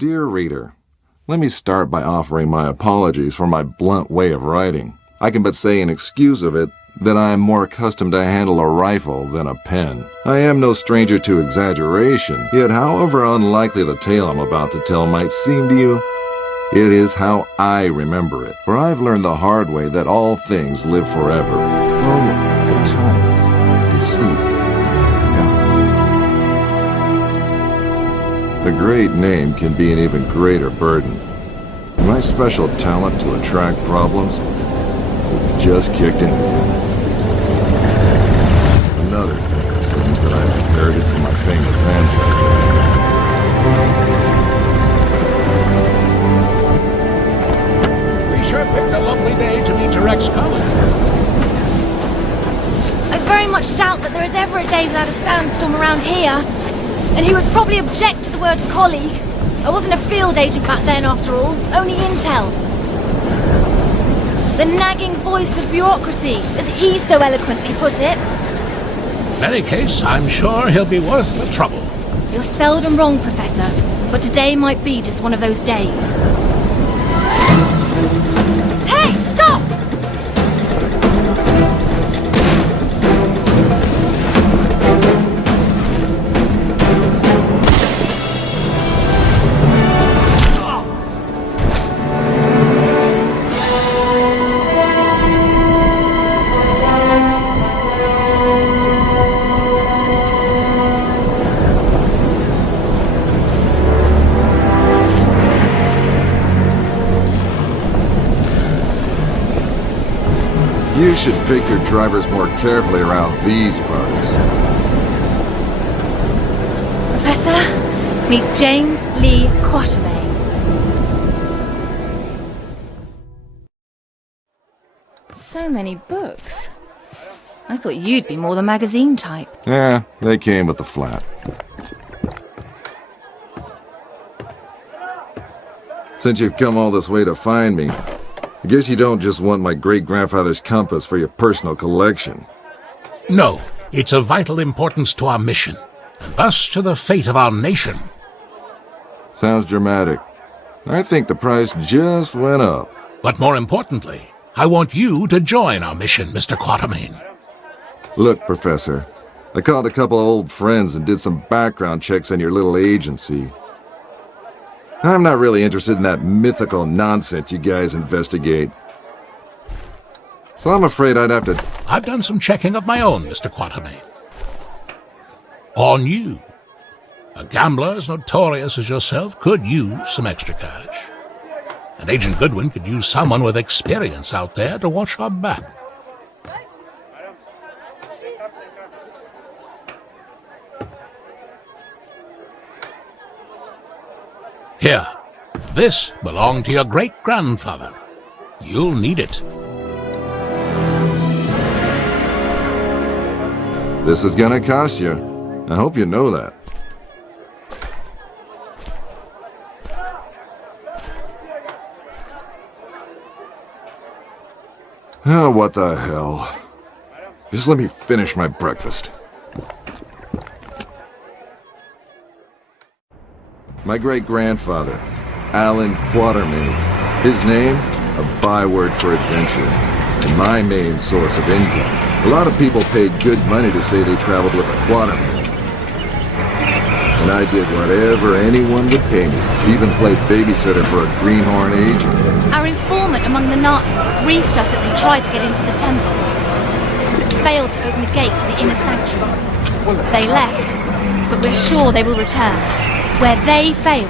Dear reader, let me start by offering my apologies for my blunt way of writing. I can but say in excuse of it that I am more accustomed to handle a rifle than a pen. I am no stranger to exaggeration, yet however unlikely the tale I'm about to tell might seem to you, it is how I remember it. For I've learned the hard way that all things live forever. Oh, at times, in sleep, forgotten. A great name can be an even greater burden. My special talent to attract problems just kicked in again. Another thing it seems that I've inherited from my famous ancestor. We sure picked a lovely day to meet your ex-colleague. I very much doubt that there is ever a day without a sandstorm around here. And he would probably object to the word colleague. I wasn't a field agent back then, after all. Only intel. The nagging voice of bureaucracy, as he so eloquently put it. In any case, I'm sure he'll be worth the trouble. You're seldom wrong, Professor. But today might be just one of those days. Hey, stop! You should pick your drivers more carefully around these parts. Professor, meet James Li Kwotermeian. So many books. I thought you'd be more the magazine type. Yeah, they came with the flat. Since you've come all this way to find me, I guess you don't just want my great-grandfather's compass for your personal collection. No, it's of vital importance to our mission, and thus to the fate of our nation. Sounds dramatic. I think the price just went up. But more importantly, I want you to join our mission, Mr. Quatermain. Look, Professor, I called a couple of old friends and did some background checks on your little agency. I'm not really interested in that mythical nonsense you guys investigate. So I'm afraid I'd have to... I've done some checking of my own, Mr. Quatermain. On you. A gambler as notorious as yourself could use some extra cash. And Agent Goodwin could use someone with experience out there to watch our back. Here, this belonged to your great-grandfather. You'll need it. This is gonna cost you. I hope you know that. Oh, what the hell. Just let me finish my breakfast. My great-grandfather, Allan Kwotermeinan. His name, a byword for adventure, and my main source of income. A lot of people paid good money to say they traveled with a Kwotermeinan. And I did whatever anyone would pay me for, even played babysitter for a greenhorn agent. Our informant among the Nazis briefed us that they tried to get into the temple. Failed to open the gate to the inner sanctuary. They left, but we're sure they will return. Where they failed,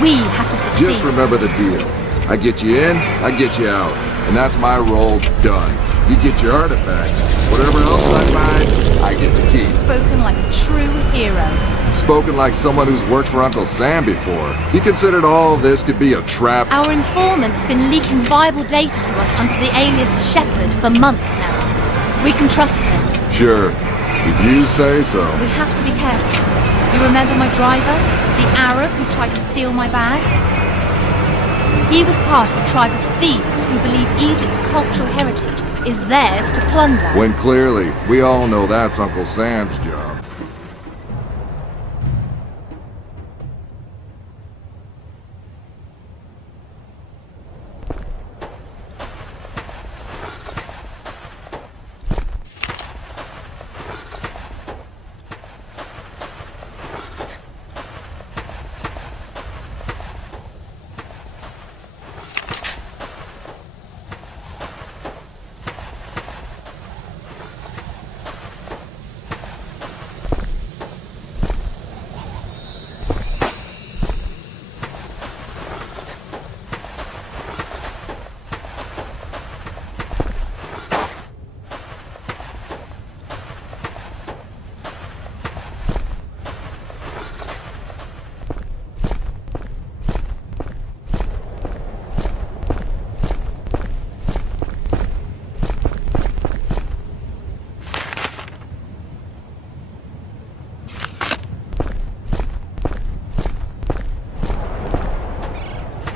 we have to succeed. Just remember the deal. I get you in, I get you out. And that's my role done. You get your artifact. Whatever else I find, I get to keep. Spoken like a true hero. Spoken like someone who's worked for Uncle Sam before. You considered all this could be a trap? Our informant's been leaking viable data to us under the alias Shepherd for months now. We can trust him. Sure. If you say so. We have to be careful. You remember my driver? The Arab who tried to steal my bag? He was part of a tribe of thieves who believe Egypt's cultural heritage is theirs to plunder. When clearly, we all know that's Uncle Sam's job.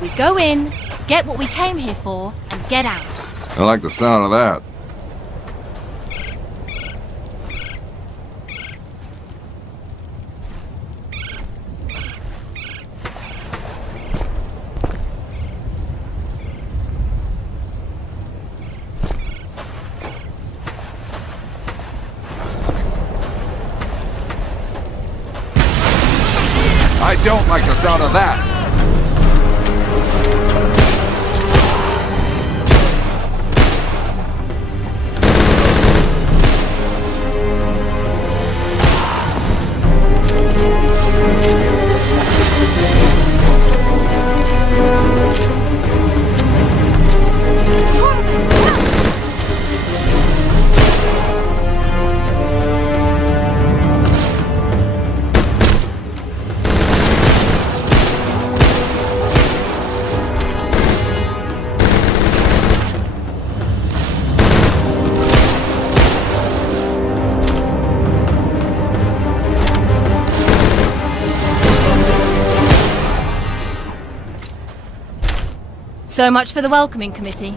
We go in, get what we came here for, and get out. I like the sound of that. I don't like the sound of that. So much for the welcoming committee.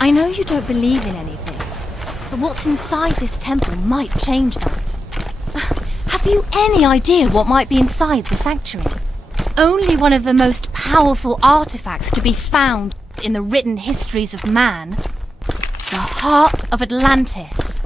I know you don't believe in any of this, but what's inside this temple might change that. Have you any idea what might be inside the sanctuary? Only one of the most powerful artifacts to be found in the written histories of man. The heart of Atlantis.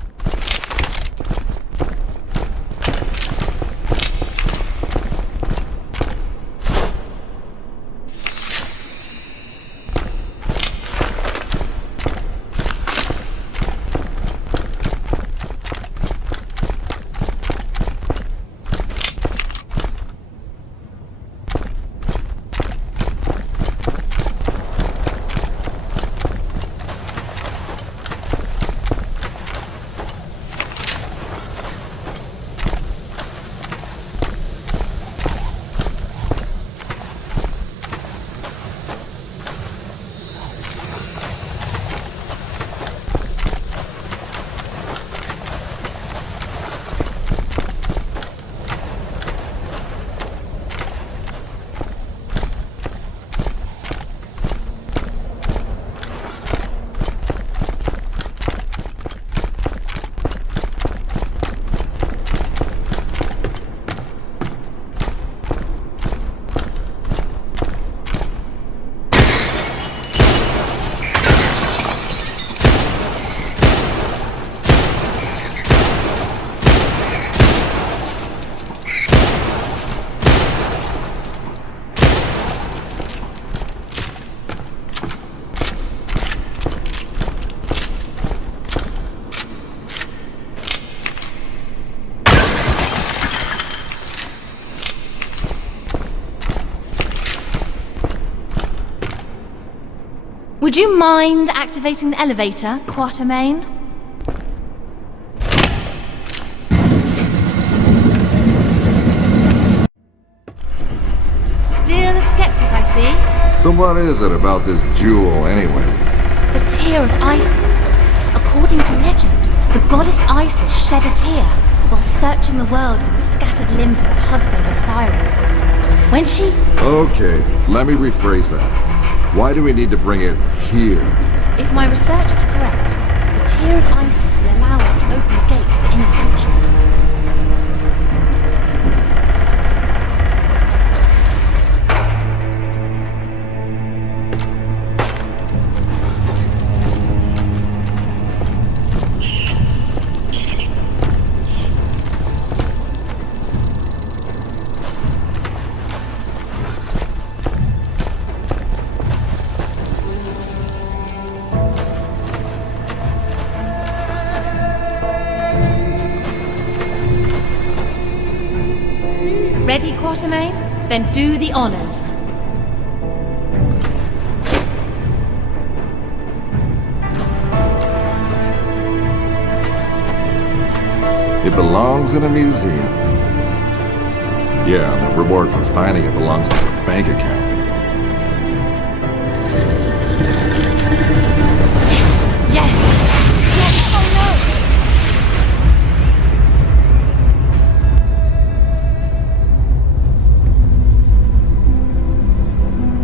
Would you mind activating the elevator, Quatermain? Still a skeptic, I see. So what is it about this jewel, anyway? The tear of Isis. According to legend, the goddess Isis shed a tear while searching the world for the scattered limbs of her husband Osiris. When she... Okay, let me rephrase that. Why do we need to bring it here? If my research is correct, the tear of Isis will allow us to open the gate to the inner sanctuary. Ready, Quatermain? Then do the honors. It belongs in a museum. Yeah, and the reward for finding it belongs to a bank account. Yes! Yes! Oh no!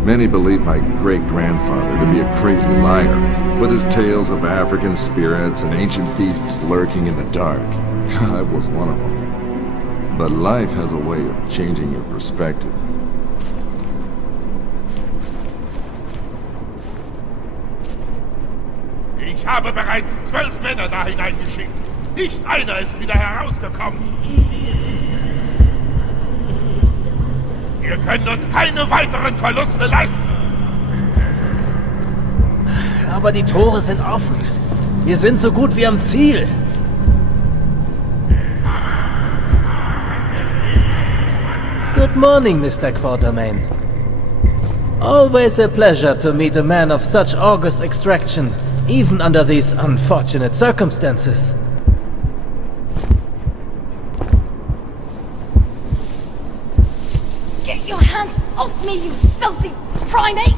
Many believe my great-grandfather to be a crazy liar, with his tales of African spirits and ancient beasts lurking in the dark. I was one of them. But life has a way of changing your perspective. Ich habe bereits 12 Männer da hineingeschickt. Nicht einer ist wieder herausgekommen. Wir können uns keine weiteren Verluste leisten. Aber die Tore sind offen. Wir sind so gut wie am Ziel. Good morning, Mr. Quatermain. Always a pleasure to meet a man of such august extraction, even under these unfortunate circumstances. Get your hands off me, you filthy primate!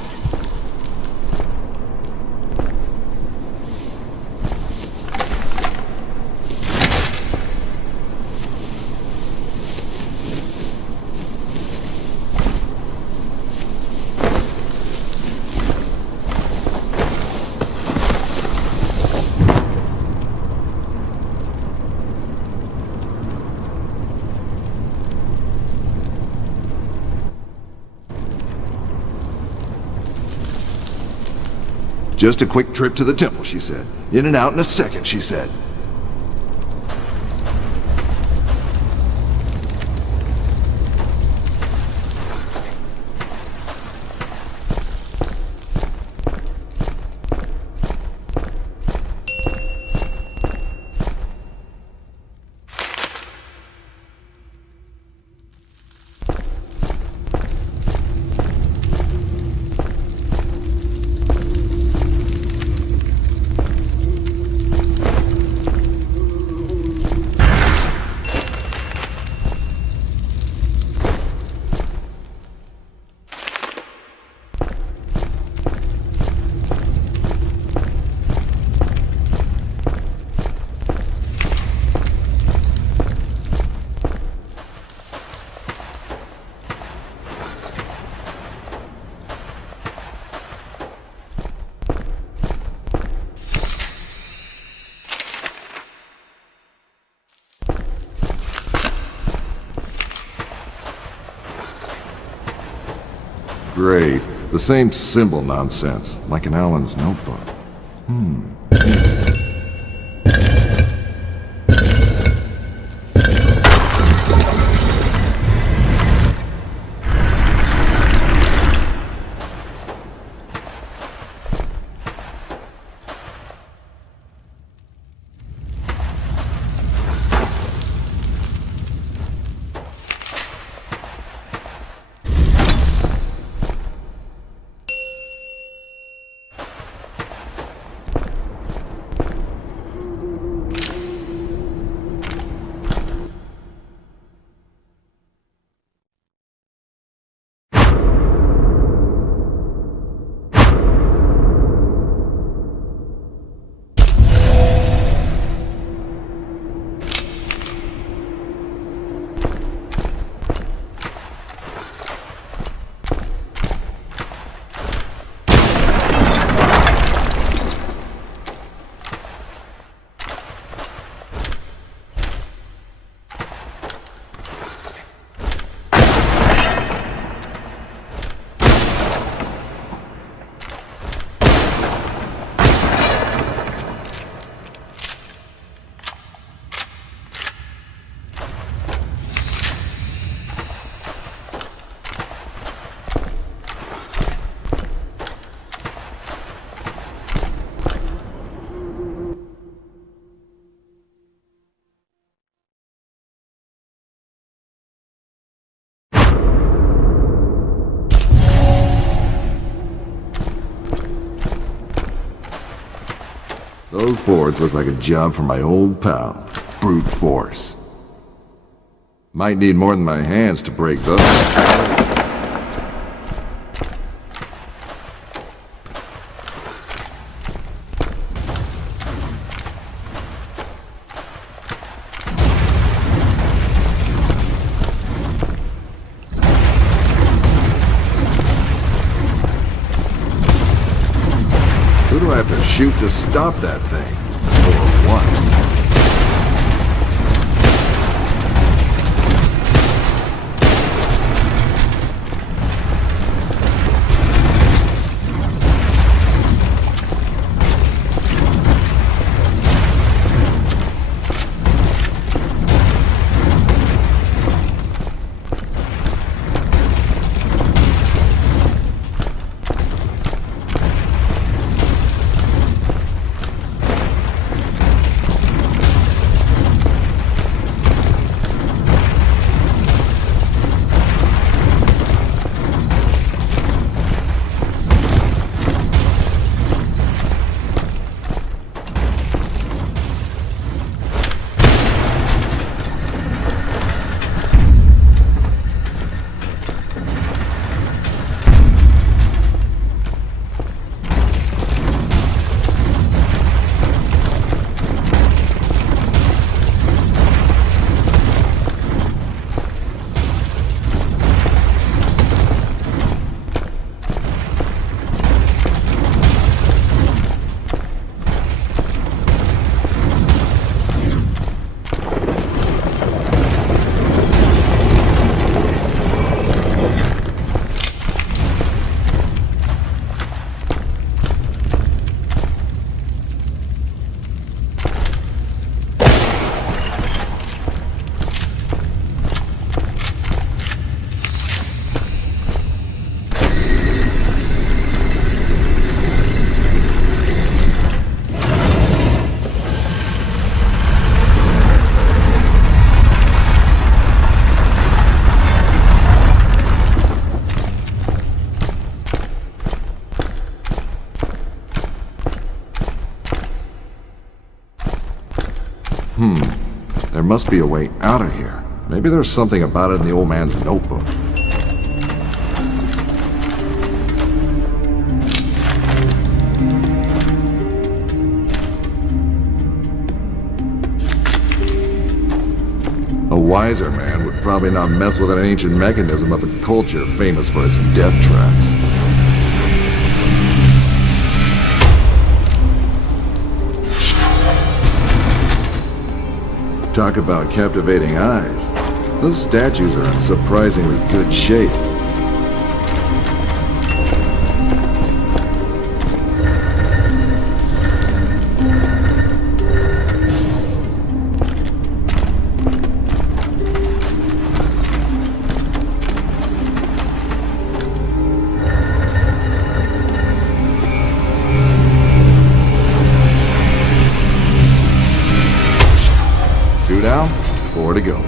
Just a quick trip to the temple, she said. In and out in a second, she said. Great. The same symbol nonsense, like in Alan's notebook. Those boards look like a job for my old pal, brute force. Might need more than my hands to break those. Who do I have to shoot to stop that thing? Or what? There must be a way out of here. Maybe there's something about it in the old man's notebook. A wiser man would probably not mess with an ancient mechanism of a culture famous for its death traps. Talk about captivating eyes. Those statues are in surprisingly good shape. Down, 4 to go.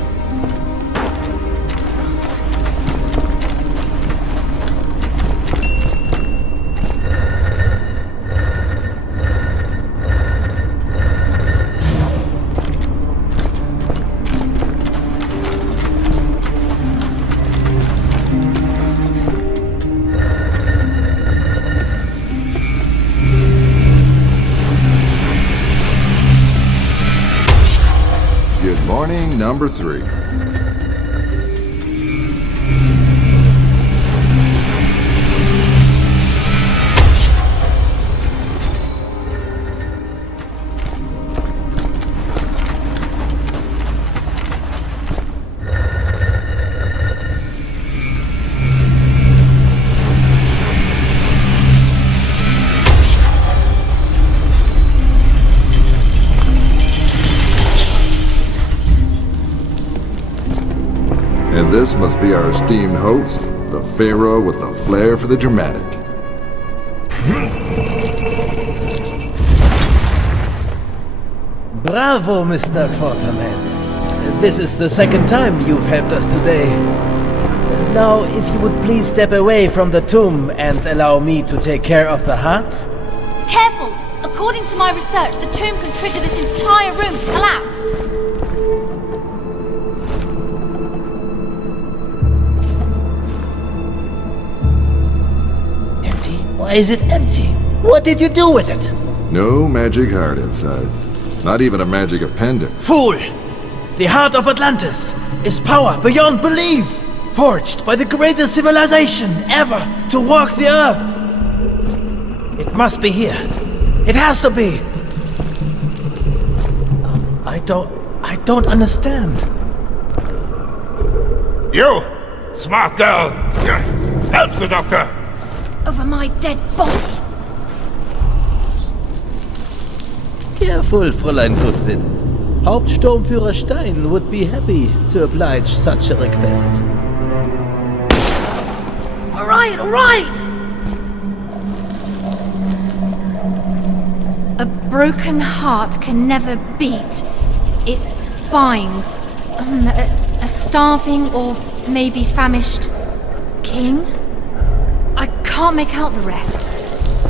Good morning, number 3. And this must be our esteemed host, the Pharaoh with the flair for the dramatic. Bravo, Mr. Quatermain. This is the second time you've helped us today. Now, if you would please step away from the tomb and allow me to take care of the heart. Careful! A According to my research, the tomb can trigger this entire room to collapse. Empty? Why is it empty? What did you do with it? No magic heart inside. Not even a magic appendix. Fool! The heart of Atlantis is power beyond belief, forged by the greatest civilization ever to walk the earth. It must be here. It has to be. I don't understand. You, smart girl. Help the doctor. Over my dead body. Careful, Fräulein Goodwin. Hauptsturmführer Stein would be happy to oblige such a request. All right, all right. A broken heart can never beat. It binds. A starving or maybe famished king? I can't make out the rest.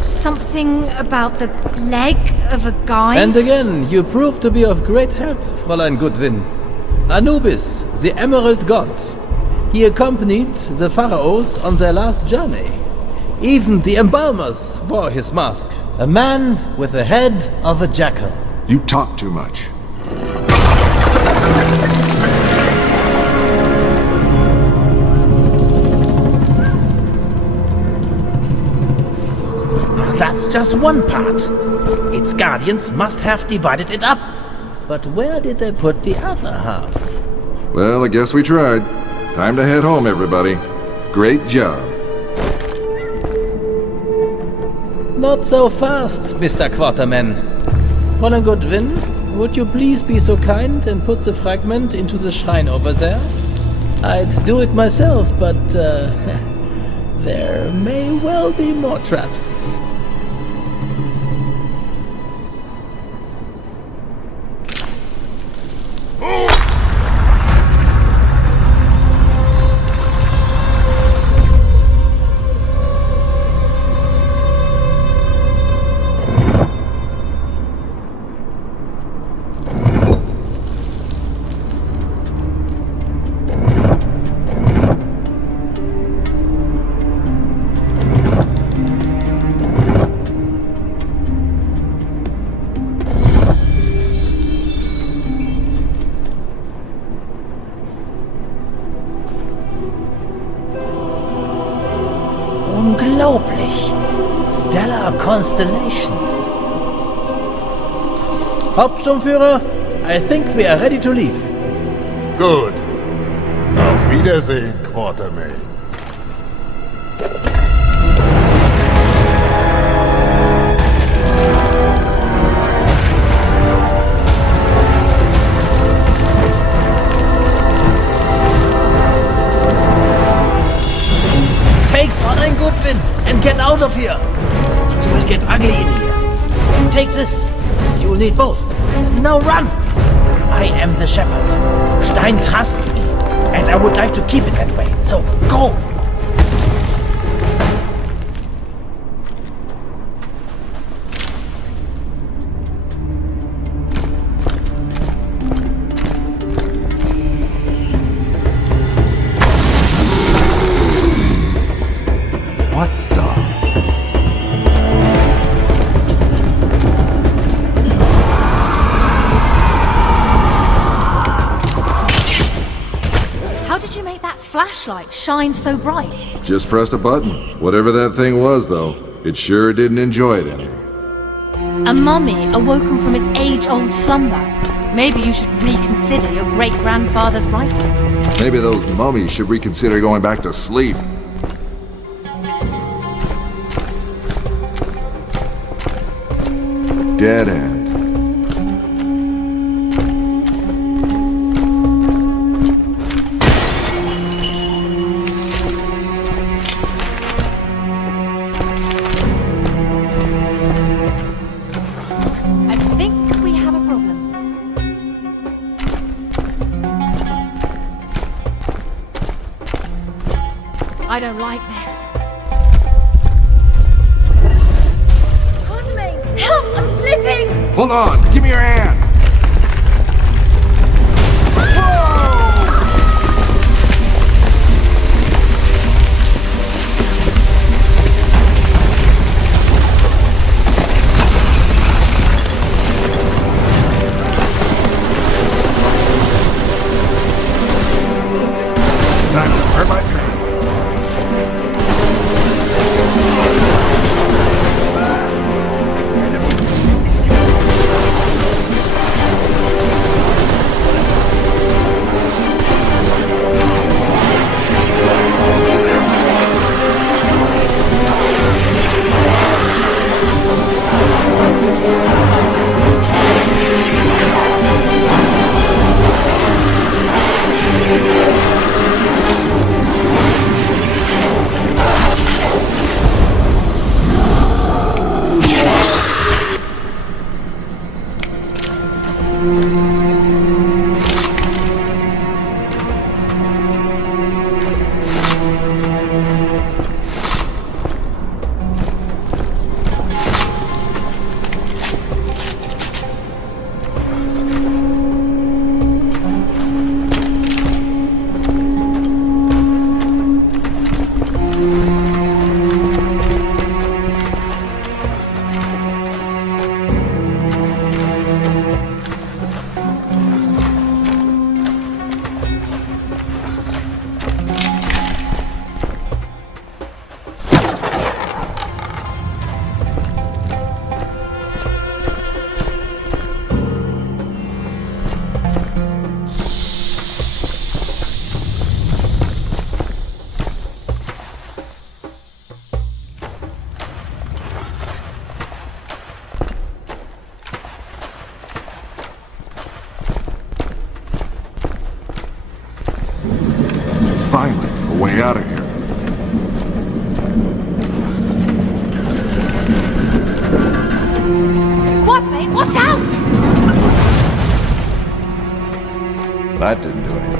Something about the leg of a guide? And again, you prove to be of great help, Fräulein Goodwin. Anubis, the Emerald God. He accompanied the pharaohs on their last journey. Even the embalmers wore his mask. A man with the head of a jackal. You talk too much. That's just one part. Its guardians must have divided it up. But where did they put the other half? Well, I guess we tried. Time to head home, everybody. Great job. Not so fast, Mr. Quatermain. Fräulein Goodwin, would you please be so kind and put the fragment into the shrine over there? I'd do it myself, but there may well be more traps. Unglaublich! Stellar constellations. Hauptsturmführer, I think we are ready to leave. Gut. Auf Wiedersehen, Quatermain. Take Fräulein Goodwin and get out of here. It will get ugly in here. Take this. You will need both. Now run. I am the shepherd. Stein trusts me, and I would like to keep it that way. So go. What the? How did you make that flashlight shine so bright? Just pressed a button. Whatever that thing was, though, it sure didn't enjoy it any. A mummy awoken from its age-old slumber. Maybe you should reconsider your great-grandfather's writings. Maybe those mummies should reconsider going back to sleep. Dead end. I think we have a problem. I don't like this. Quatermain, help! I'm Hold on! Give me your hand! Time to burn my train. Finally, a way out of here. Quatermain, watch out! That didn't do anything.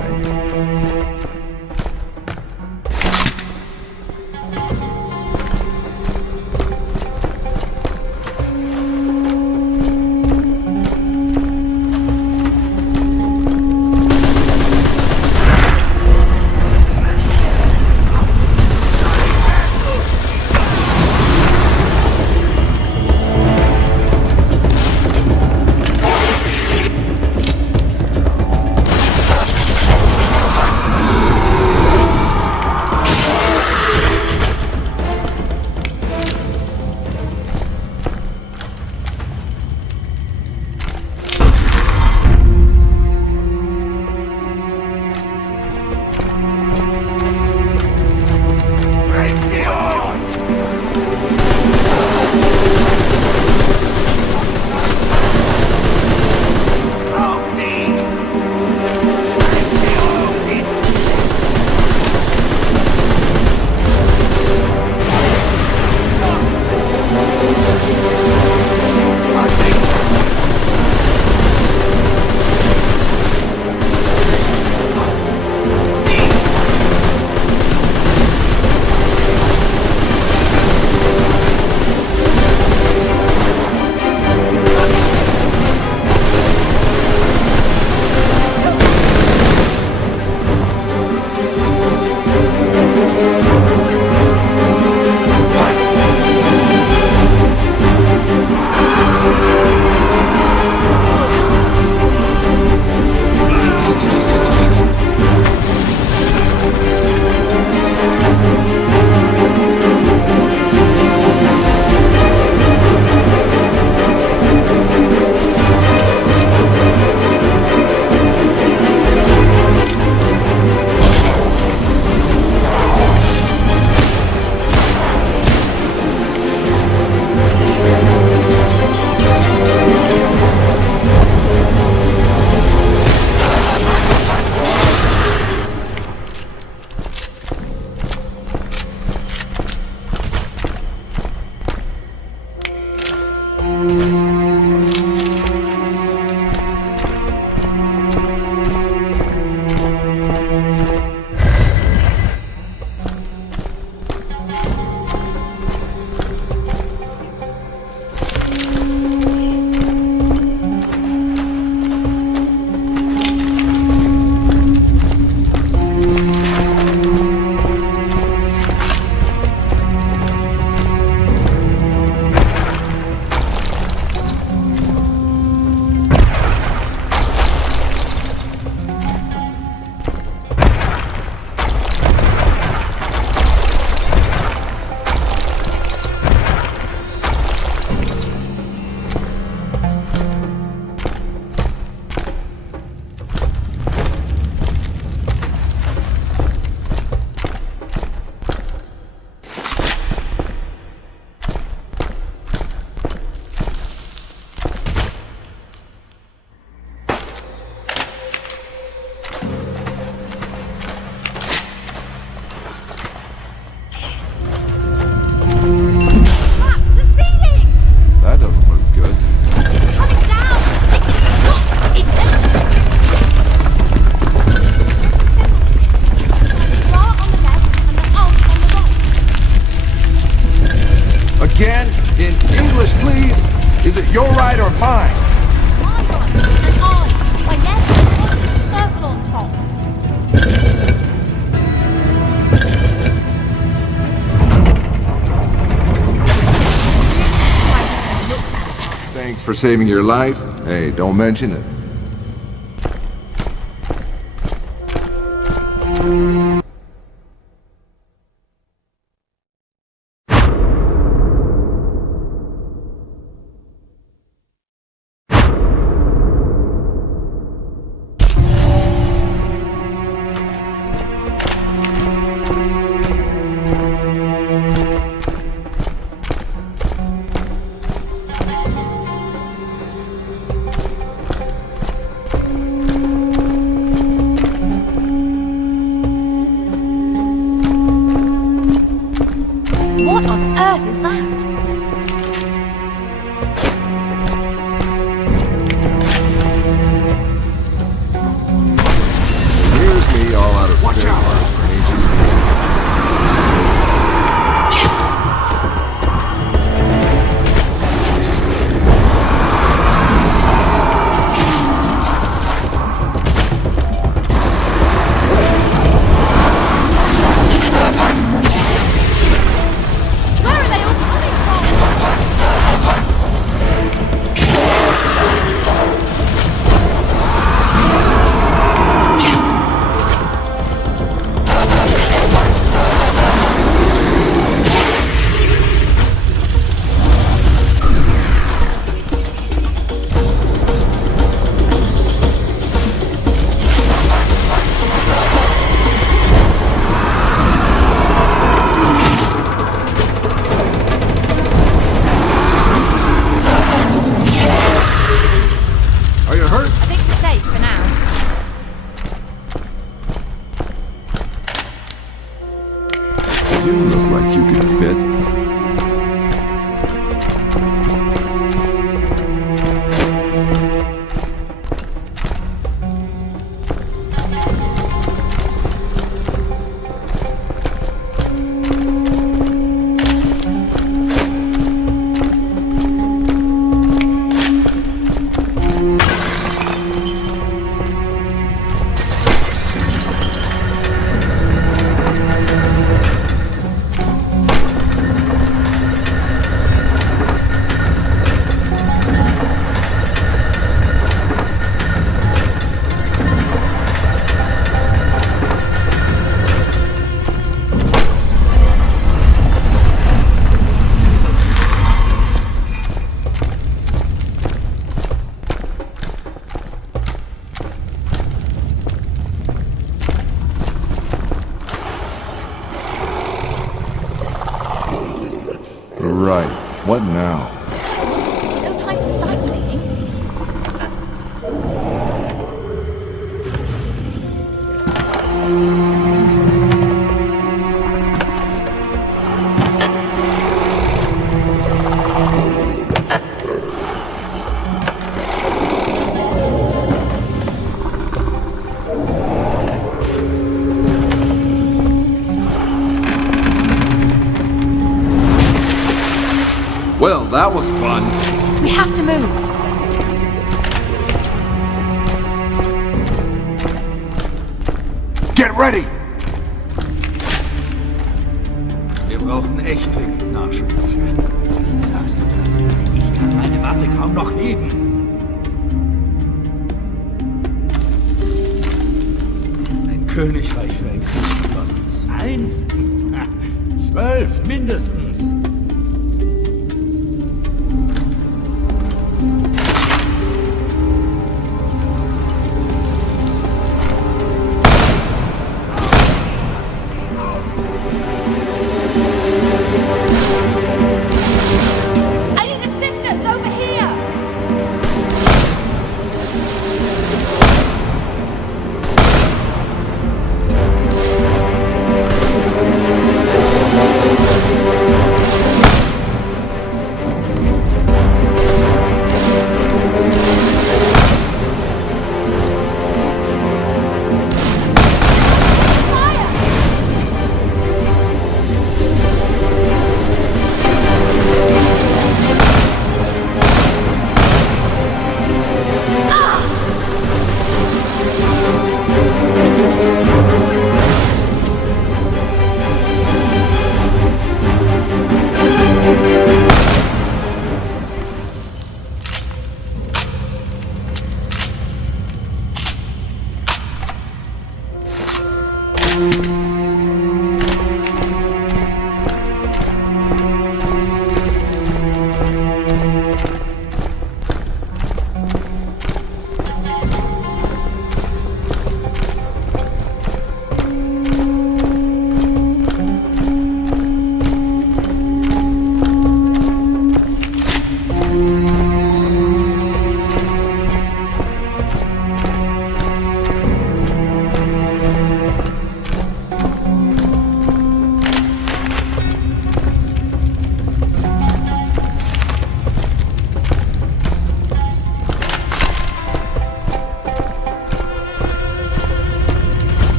for saving your life? Hey, don't mention it. What on earth is that? Here's me all out of Watch out! Where are they all coming from? Are you hurt? I think we're safe for now. You look like you could fit. Right. What now? No time for sightseeing. Well, that was fun. We have to move. Get ready! Wir brauchen echt dringend Nachschub. Wem sagst du das? Ich kann meine Waffe kaum noch heben. Ein Königreich für ein Kriegsblattes. 1? 12 mindestens. I need assistance over here.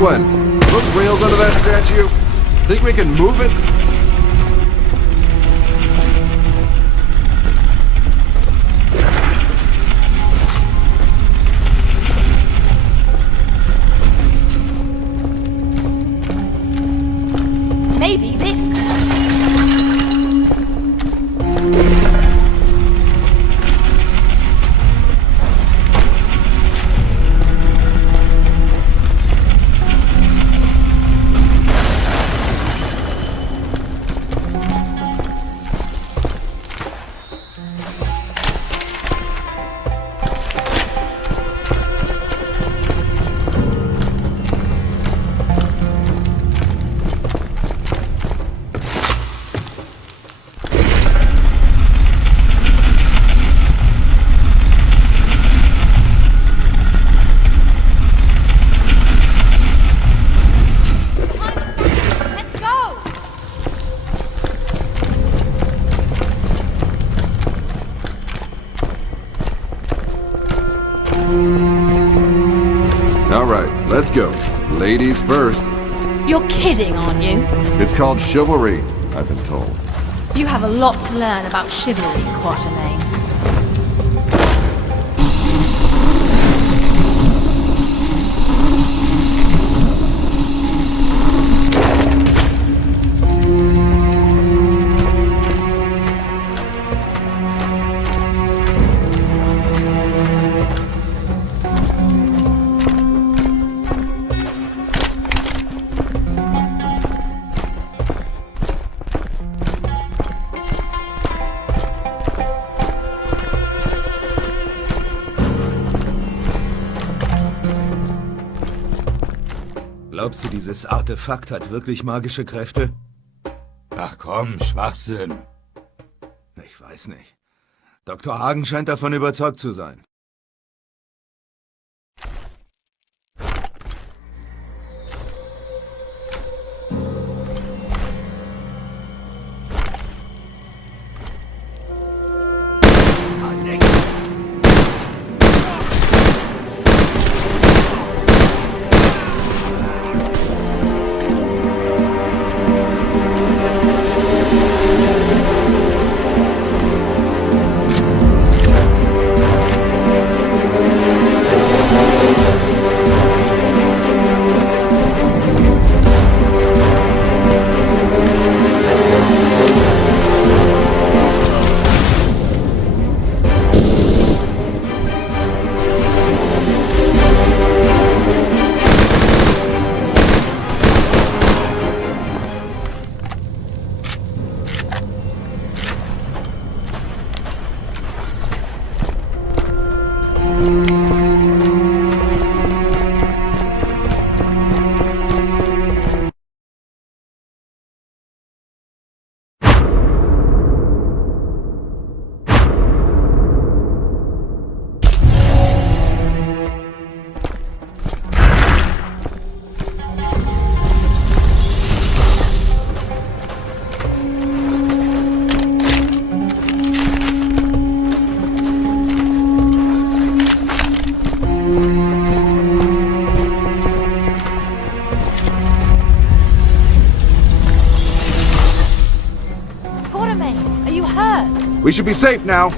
Penguin! Those rails under that statue? Think we can move it? Maybe this could Let's go. Ladies first. You're kidding, aren't you? It's called chivalry, I've been told. You have a lot to learn about chivalry, Quatermain. Glaubst du, dieses Artefakt hat wirklich magische Kräfte? Ach komm, Schwachsinn. Ich weiß nicht. Dr. Hagen scheint davon überzeugt zu sein. We should be safe now.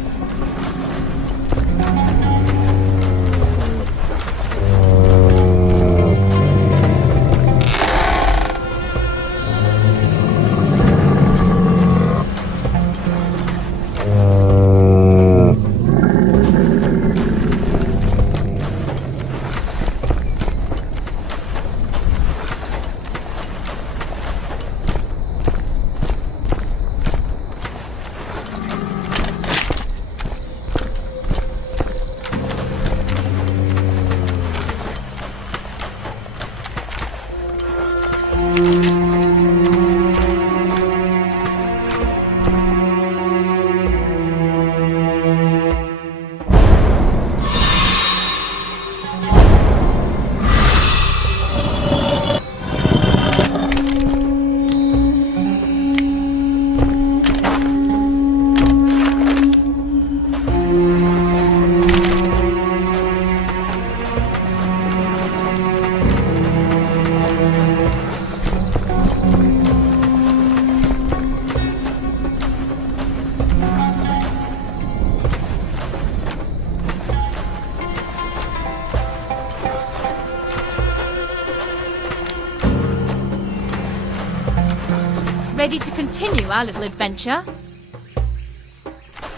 Ready to continue our little adventure?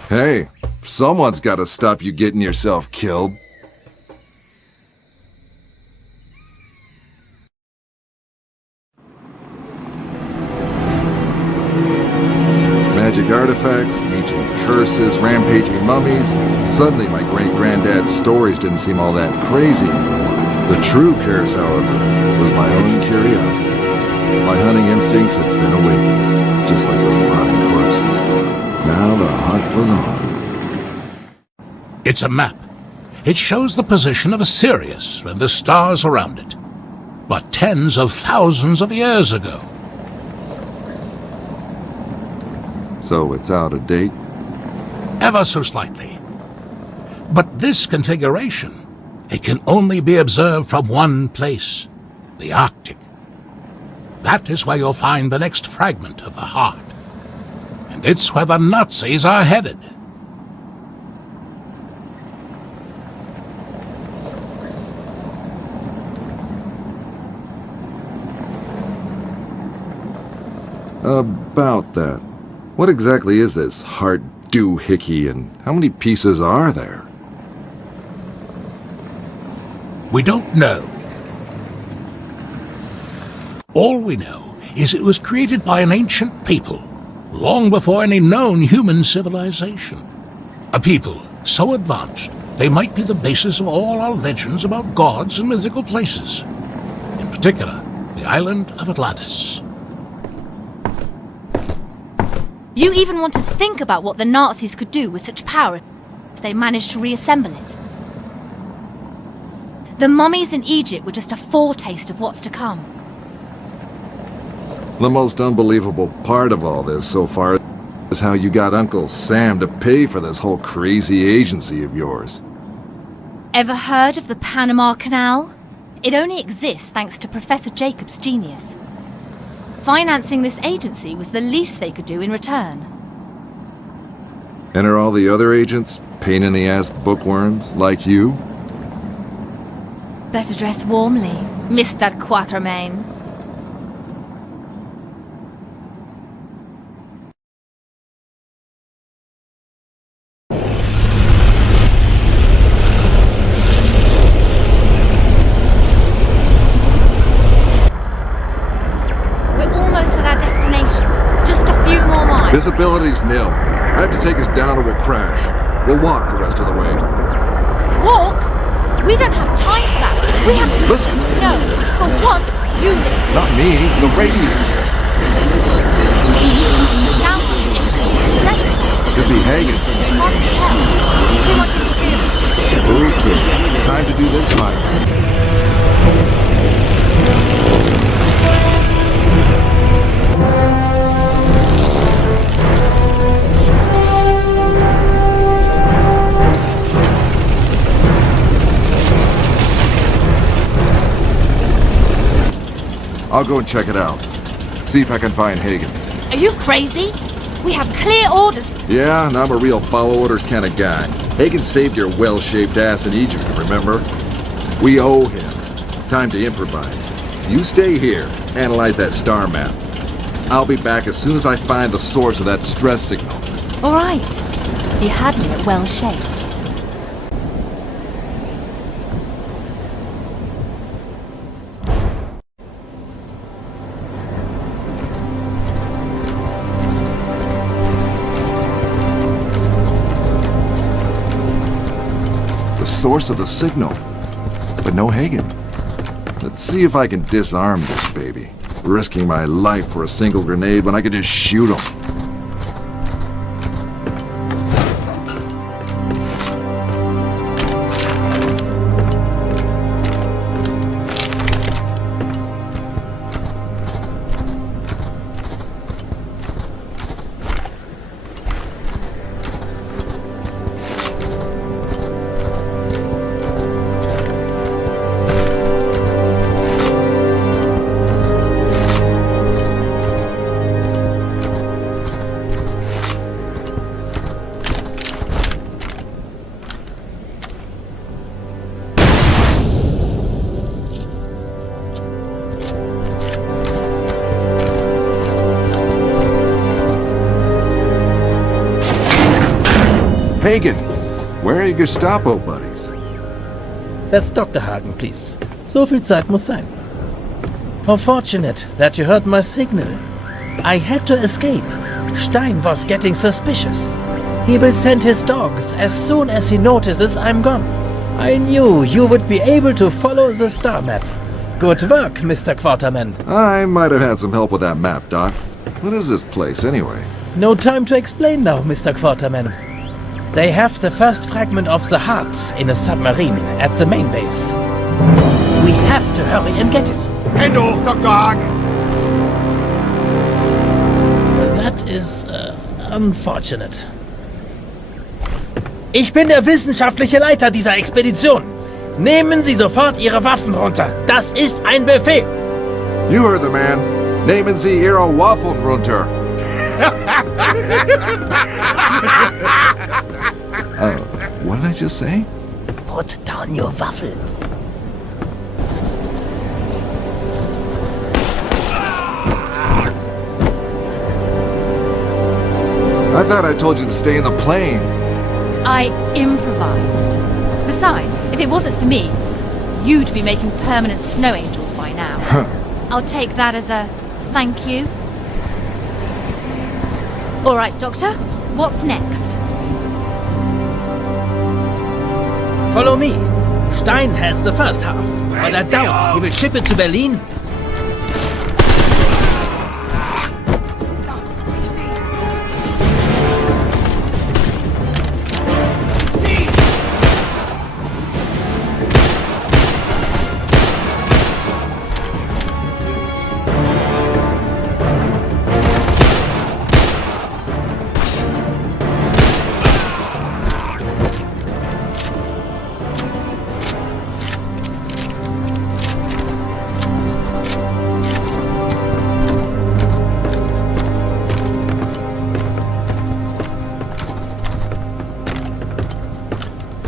Hey, someone's got to stop you getting yourself killed. Magic artifacts, ancient curses, rampaging mummies. Suddenly my great-granddad's stories didn't seem all that crazy anymore. The true curse, however, was my own curiosity. My hunting instincts had been awakened, just like those rotting corpses. Now the hunt was on. It's a map. It shows the position of Sirius and the stars around it. But tens of thousands of years ago. So it's out of date? Ever so slightly. But this configuration, it can only be observed from one place, the Arctic. That is where you'll find the next fragment of the heart. And it's where the Nazis are headed. About that. What exactly is this heart doohickey, and how many pieces are there? We don't know. All we know is it was created by an ancient people, long before any known human civilization. A people so advanced they might be the basis of all our legends about gods and mythical places. In particular, the island of Atlantis. You even want to think about what the Nazis could do with such power if they managed to reassemble it. The mummies in Egypt were just a foretaste of what's to come. The most unbelievable part of all this so far is how you got Uncle Sam to pay for this whole crazy agency of yours. Ever heard of the Panama Canal? It only exists thanks to Professor Jacob's genius. Financing this agency was the least they could do in return. And are all the other agents pain-in-the-ass bookworms like you? Better dress warmly, Mr. Quatermain. Visibility's nil. I have to take us down or we'll crash. We'll walk the rest of the way. Walk? We don't have time for that. We have to... Listen. No. For once, you listen. Not me. The radio. Sounds like an agency distress call. Could be Hagen. Hard to tell. Too much interference. Okay. Time to do this right. I'll go and check it out. See if I can find Hagen. Are you crazy? We have clear orders. Yeah, and I'm a real follow orders kind of guy. Hagen saved your well-shaped ass in Egypt, remember? We owe him. Time to improvise. You stay here, analyze that star map. I'll be back as soon as I find the source of that distress signal. All right. You had me at well-shaped. Source of the signal, but no Hagen. Let's see if I can disarm this baby, risking my life for a single grenade when I could just shoot him. Hagen, where are your Gestapo buddies? That's Dr. Hagen, please. So viel Zeit muss sein. How fortunate that you heard my signal. I had to escape. Stein was getting suspicious. He will send his dogs as soon as he notices I'm gone. I knew you would be able to follow the star map. Good work, Mr. Quatermain. I might have had some help with that map, Doc. What is this place, anyway? No time to explain now, Mr. Quatermain. They have the first fragment of the heart in a submarine at the main base. We have to hurry and get it. Hände hoch, Dr. Hagen! That is unfortunate. Ich bin der wissenschaftliche Leiter dieser Expedition. Nehmen Sie sofort Ihre Waffen runter. Das ist ein Befehl. You heard the man. Nehmen Sie Ihre Waffen runter. What did I just say? Put down your waffles. I thought I told you to stay in the plane. I improvised. Besides, if it wasn't for me, you'd be making permanent snow angels by now. I'll take that as a thank you. All right, Doctor, what's next? Follow me. Stein has the first half, but I doubt he will ship it to Berlin.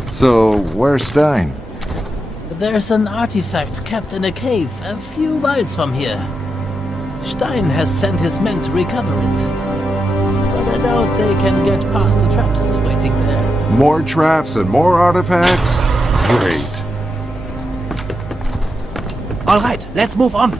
So, where's Stein? There's an artifact kept in a cave a few miles from here. Stein has sent his men to recover it. But I doubt they can get past the traps waiting there. More traps and more artifacts? Great. All right, let's move on.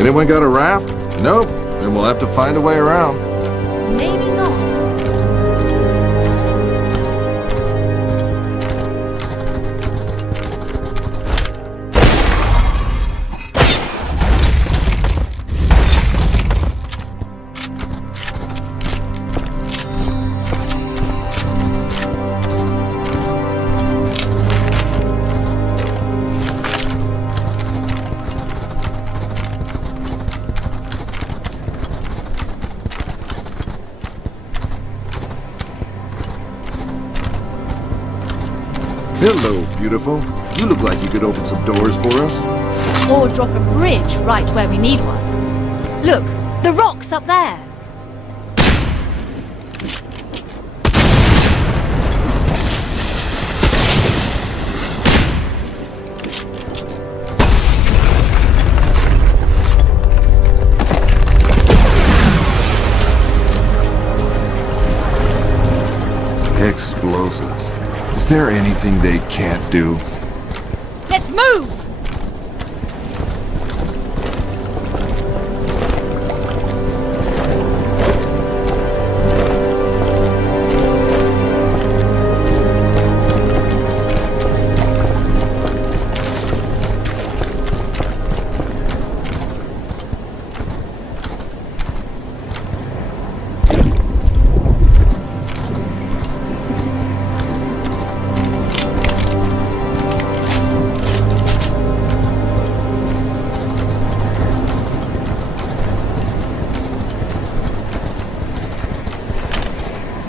Anyone got a raft? Nope. Then we'll have to find a way around. Maybe not. Hello, beautiful. You look like you could open some doors for us. Or drop a bridge right where we need one. Look, the rock's up there. Explosives. Is there anything they can't do? Let's move!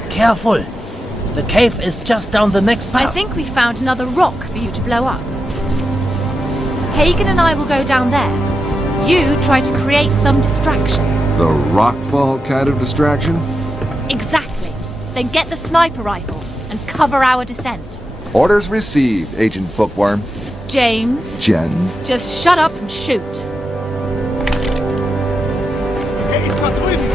Careful! The cave is just down the next path. I think we found another rock for you to blow up. Hagen and I will go down there. You try to create some distraction. The rockfall kind of distraction? Exactly. Then get the sniper rifle and cover our descent. Orders received, Agent Bookworm. James, Jen. just shut up and shoot. Ist da drüben!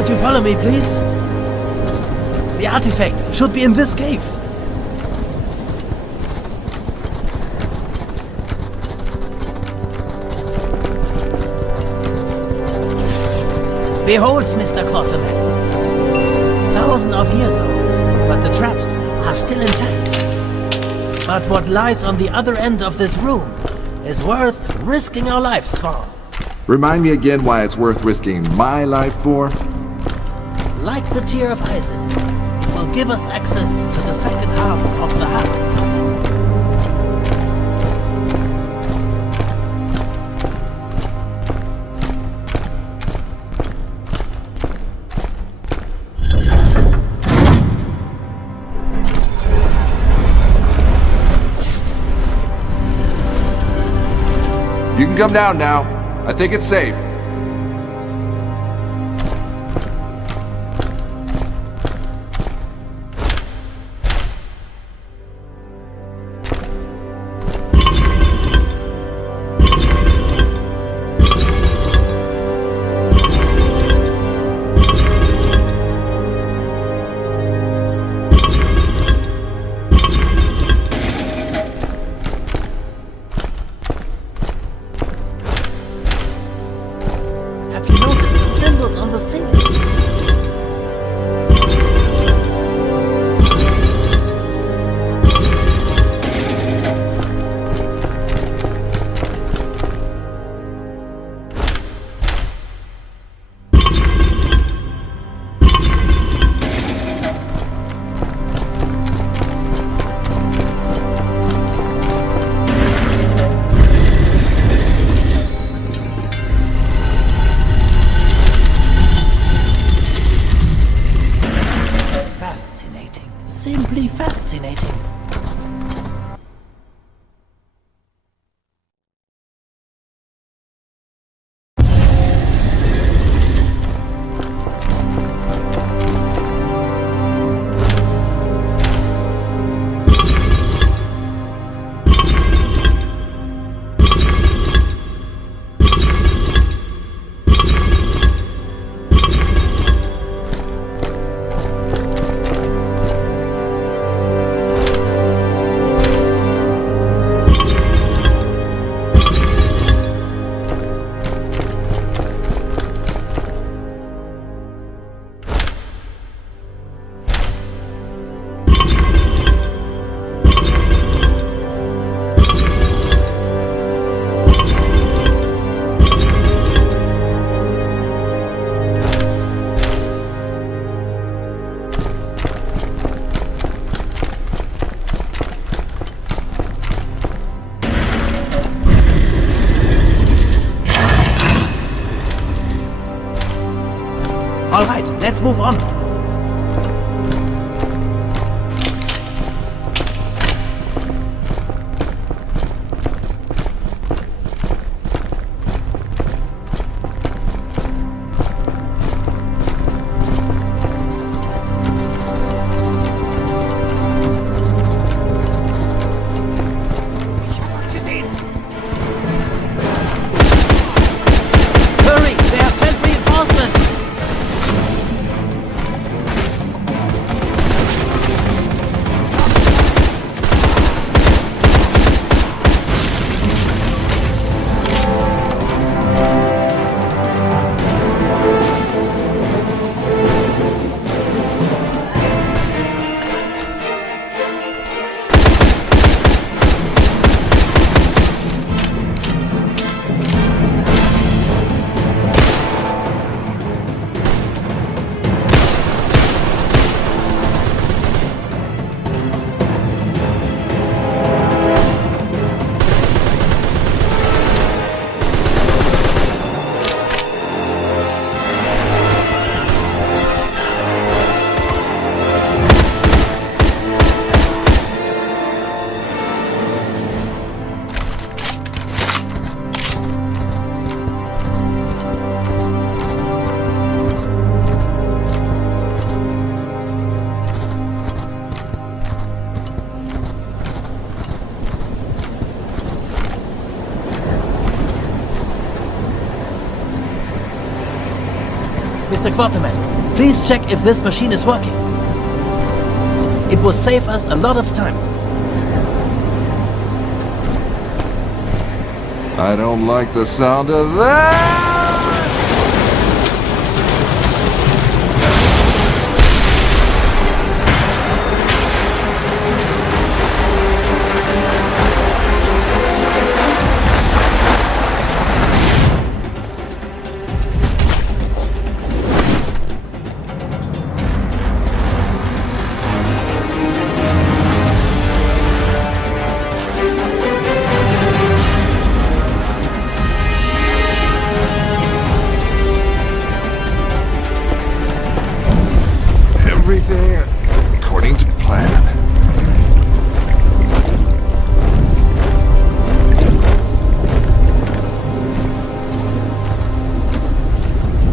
Would you follow me, please? The artifact should be in this cave. Behold, Mr. Quatermain. Thousands of years old, but the traps are still intact. But what lies on the other end of this room is worth risking our lives for. Remind me again why it's worth risking my life for? Like the Tear of Isis, it will give us access to the second half of the heart. You can come down now. I think it's safe. Simply fascinating. Let's move on. Hurry! They have sent reinforcements! Mr. Quatermain, please check if this machine is working. It will save us a lot of time. I don't like the sound of that! Everything according to plan.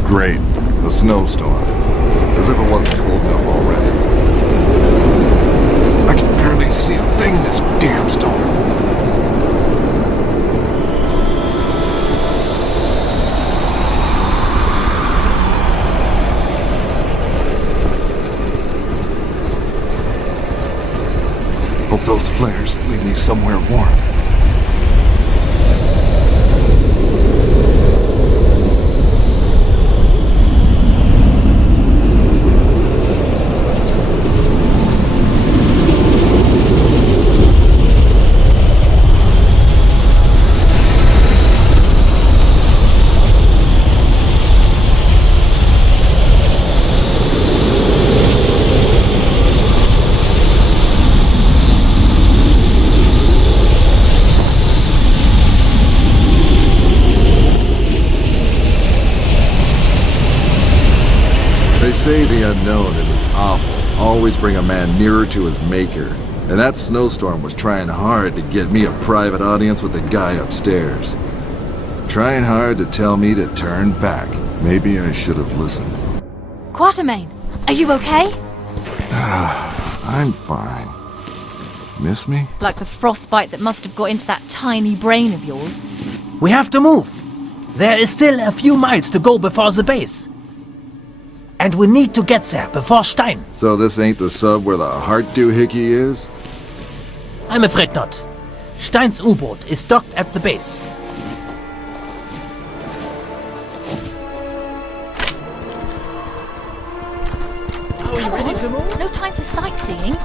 Great. A snowstorm. As if it wasn't cold enough already. I can barely see a thing in this damn storm. Hope those flares lead me somewhere warm. They say the unknown is awful. Always bring a man nearer to his maker. And that snowstorm was trying hard to get me a private audience with the guy upstairs. Trying hard to tell me to turn back. Maybe I should have listened. Quatermain, are you okay? I'm fine. Miss me? Like the frostbite that must have got into that tiny brain of yours. We have to move. There is still a few miles to go before the base. And we need to get there before Stein. So this ain't the sub where the heart doohickey is? I'm afraid not. Stein's U-boat is docked at the base. Are you ready to move? No time for sightseeing.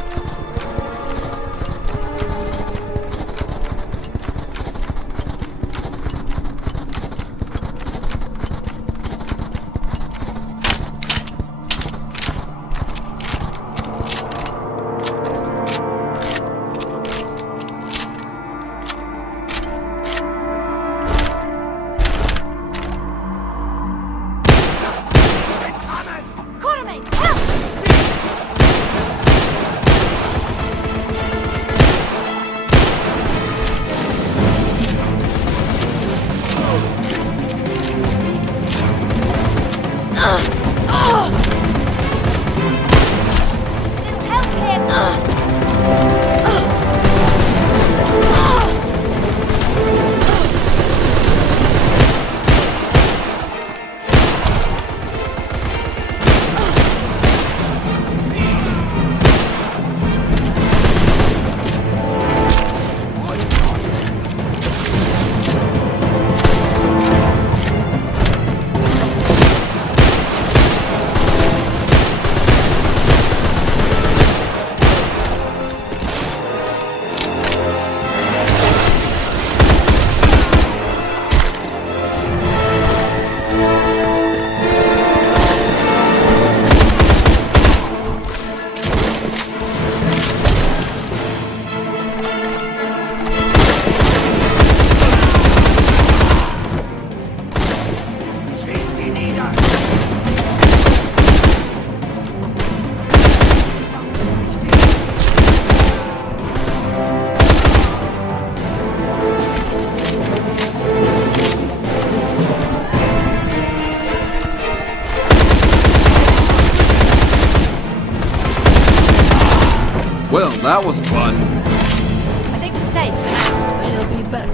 Well, that was fun. I think we're safe, but it'll be better.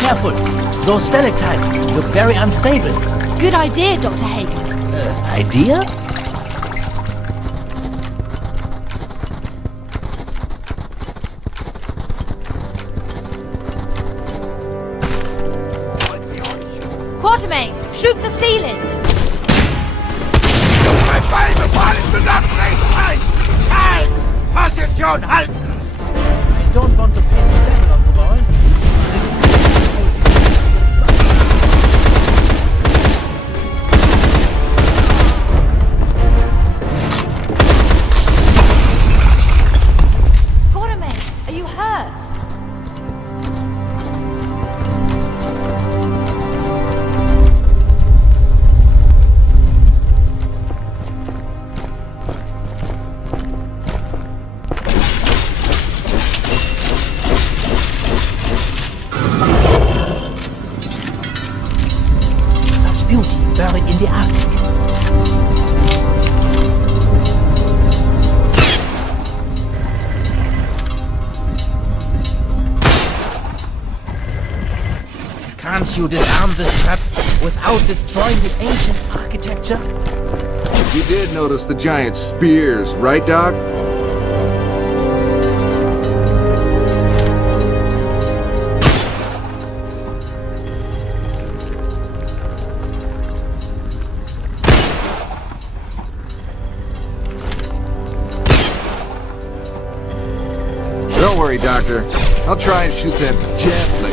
Careful! Those stalactites look very unstable. Good idea, Dr. Hagen. Idea? Quatermain, shoot the ceiling! Mein Bein befallen zusammen, rechts, rechts! Zeit! Position halten! I don't want to paint the devil on the wall. Let's see. Quatermain, are you hurt? Such beauty buried in the Arctic. Can't you disarm this trap without destroying the ancient architecture? You did notice the giant spears, right, Doc? Don't worry, Doctor. I'll try and shoot them gently.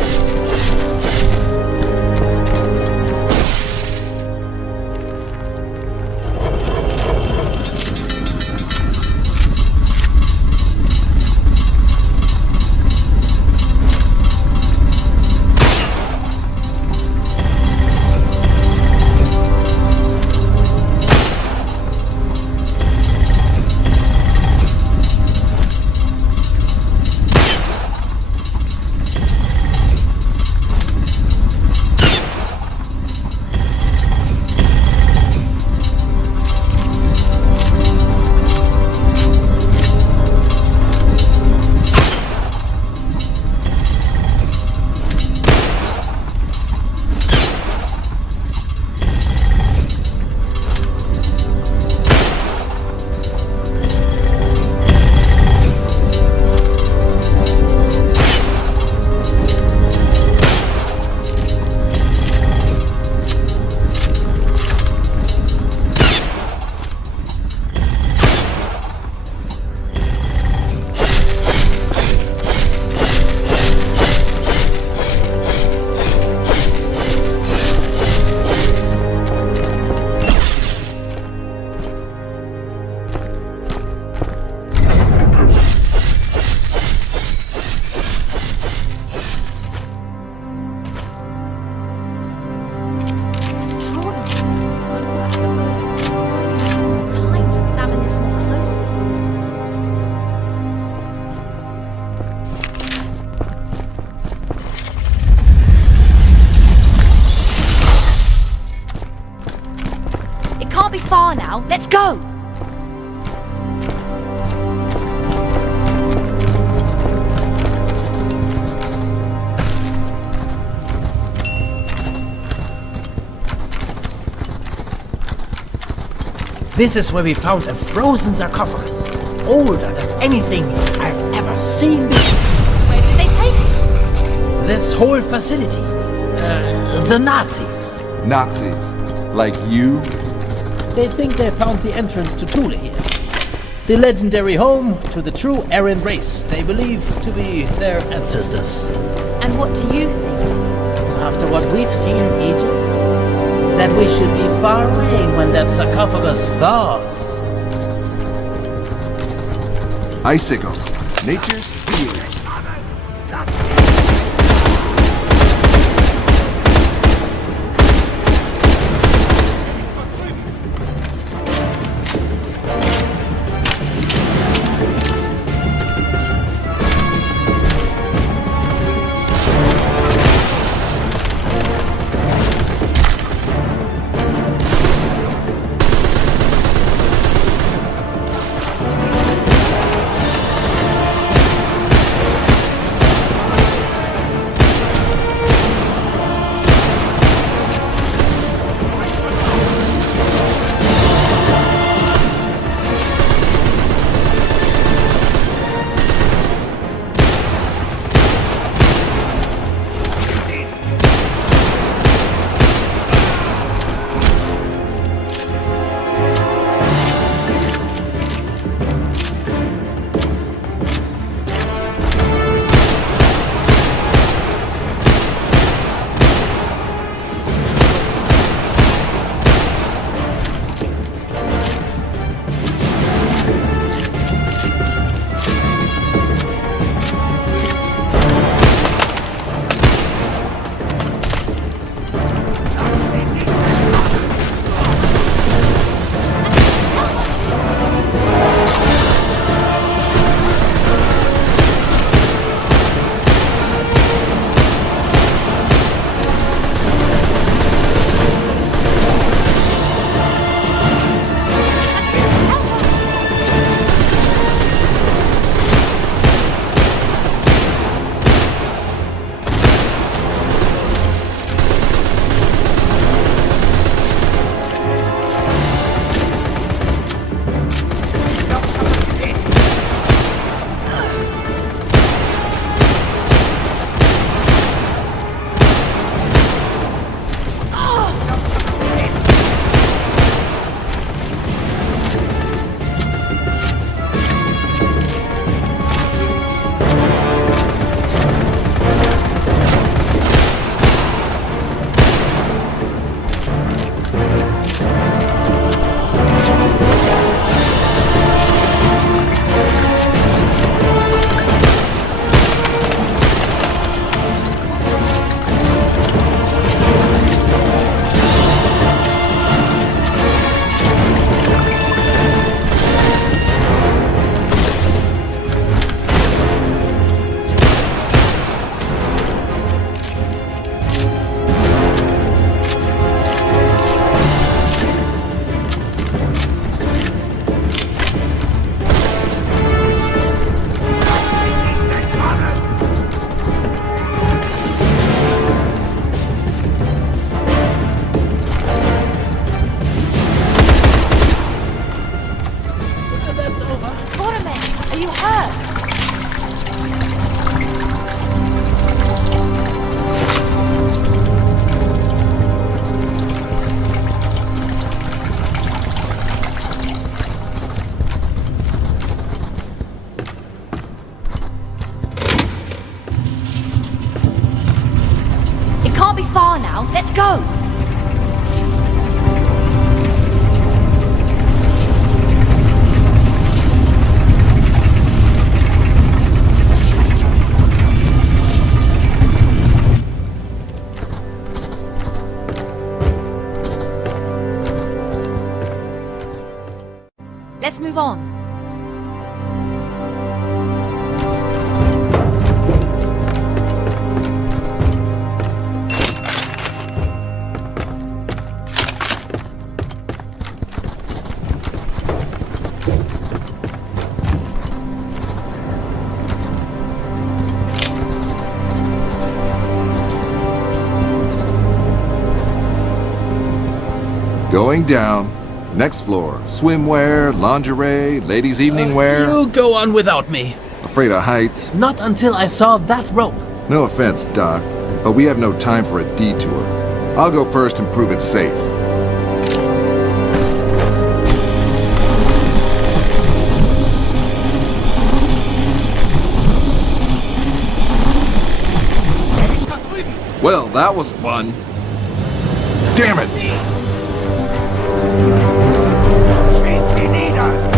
far now. Let's go! This is where we found a frozen sarcophagus, older than anything I've ever seen before. Where did they take us? This whole facility, the Nazis. Nazis? Like you? They think they found the entrance to Thule here. The legendary home to the true Aryan race they believe to be their ancestors. And what do you think? After what we've seen in Egypt, that we should be far away when that sarcophagus thaws. Icicles. Nature's spears. Let's go! Let's move on. Going down. Next floor. Swimwear, lingerie, ladies' evening wear. You go on without me. Afraid of heights? Not until I saw that rope. No offense, Doc, but we have no time for a detour. I'll go first and prove it's safe. Well, that was fun. Damn it! Schieß sie nieder!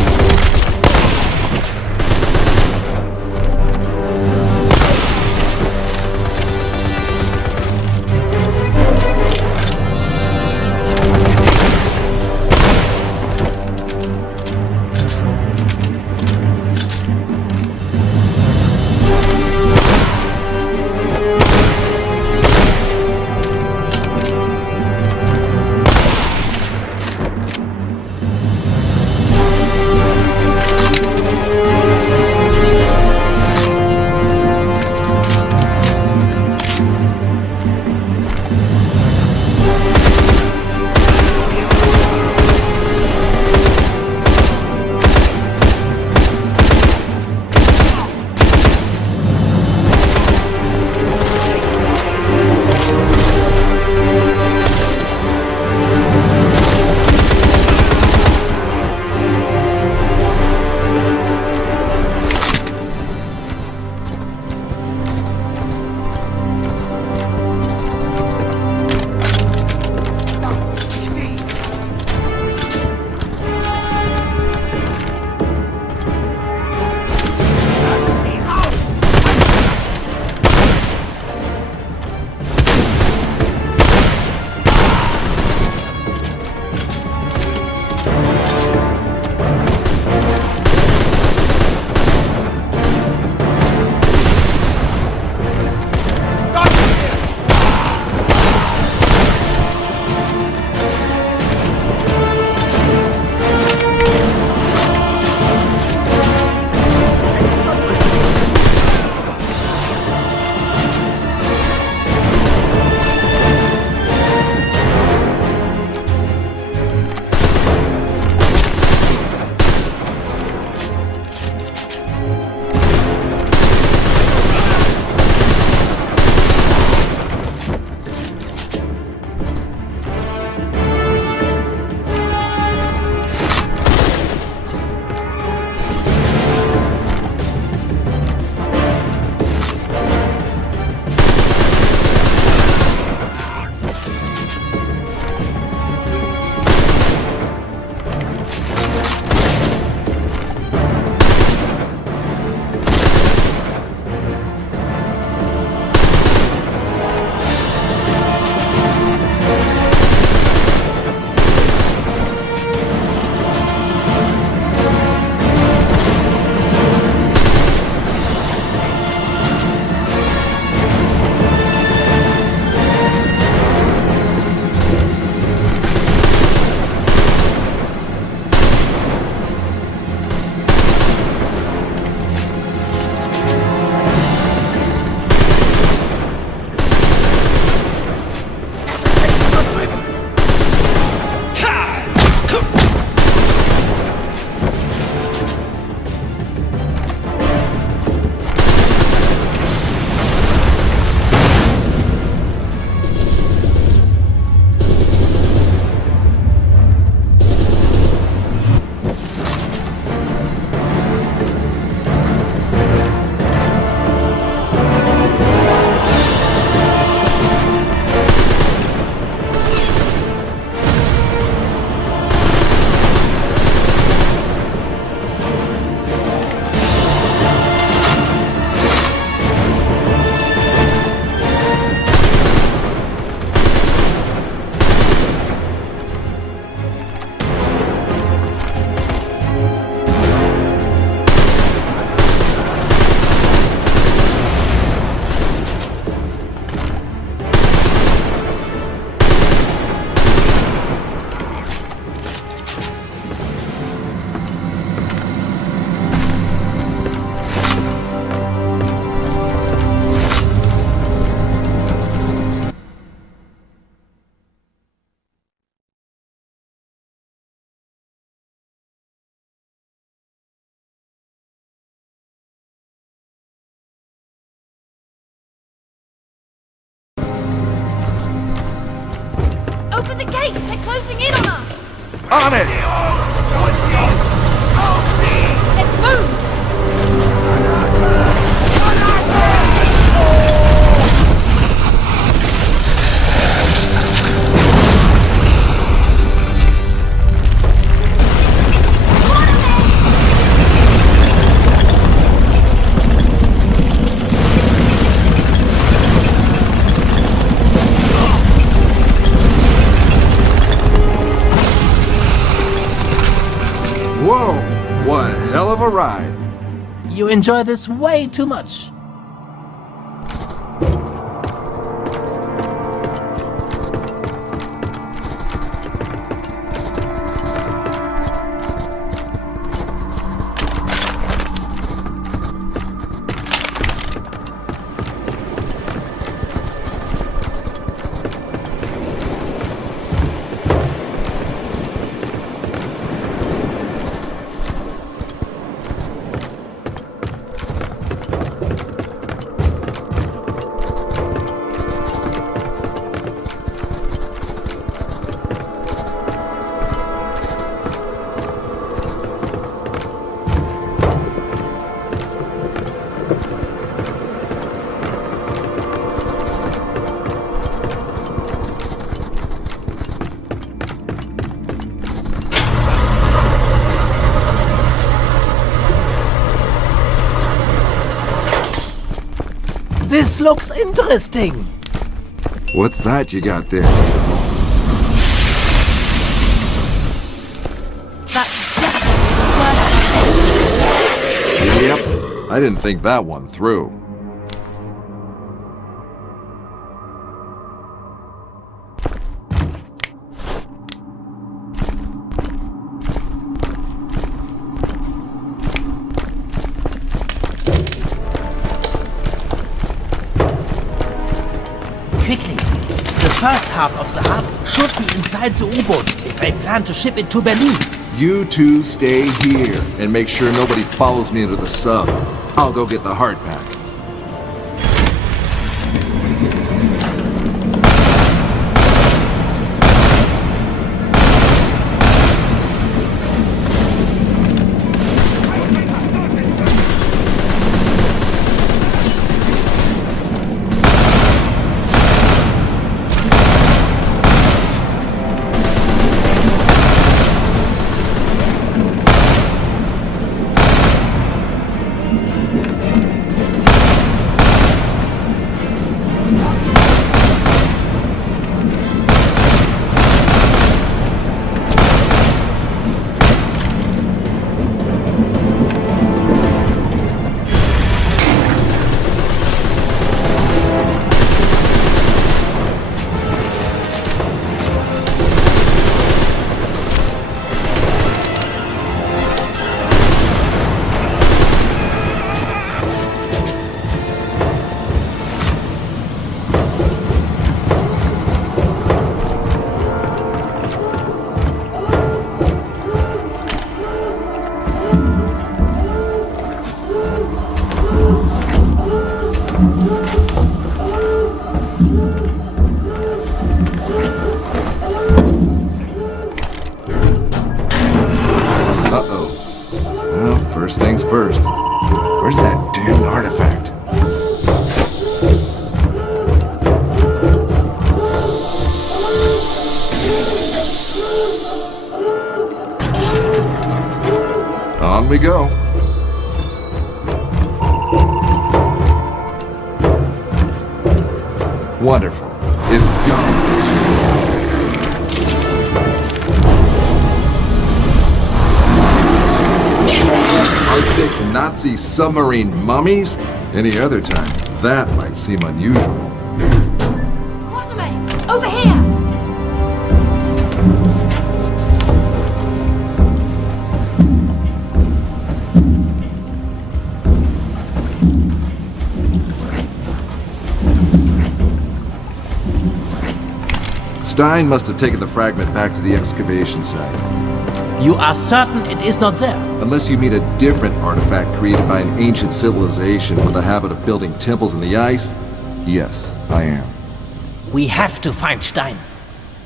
closing in on us! On it! Let's move! Whoa! One hell of a ride. You enjoy this way too much. This looks interesting. What's that you got there? That's definitely the worst. Yep. I didn't think that one through. Quickly. The first half of the hub should be inside the U-boat. I plan to ship it to Berlin. You two stay here and make sure nobody follows me into the sub. I'll go get the hard pack. First things first. Where's that damn artifact? On we go. Wonderful. It's gone. Arctic Nazi submarine mummies? Any other time, that might seem unusual. Quatermain, over here! Stein must have taken the fragment back to the excavation site. You are certain it is not there? Unless you mean a different artifact created by an ancient civilization with a habit of building temples in the ice, yes, I am. We have to find Stein.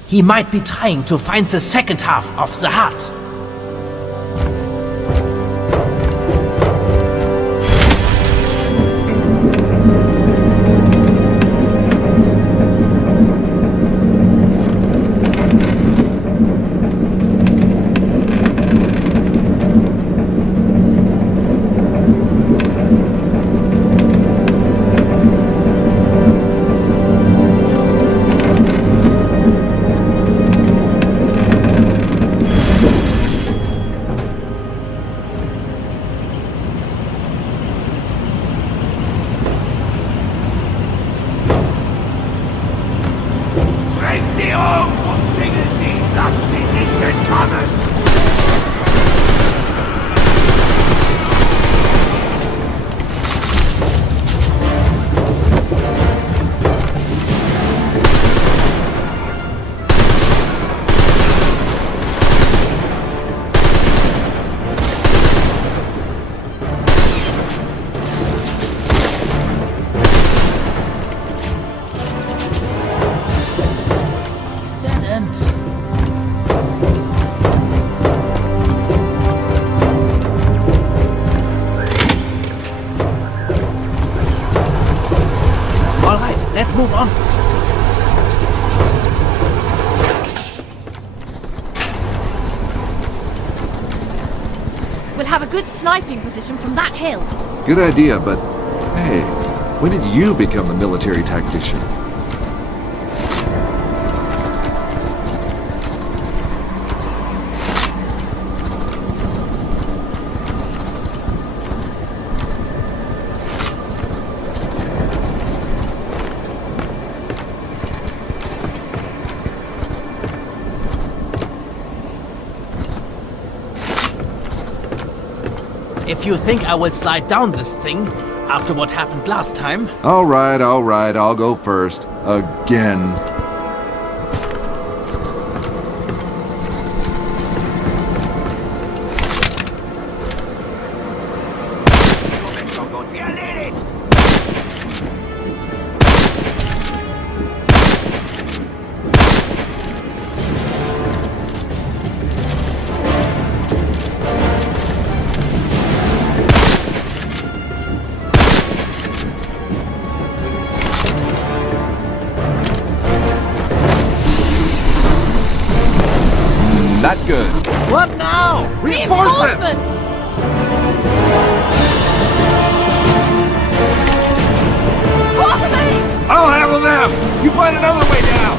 He might be trying to find the second half of the heart. Move on. We'll have a good sniping position from that hill. Good idea, but hey, when did you become a military tactician? If you think I will slide down this thing after what happened last time... All right, I'll go first. Again. Not good. What now? Reinforcements! Quatermain! I'll handle them! You find another way down!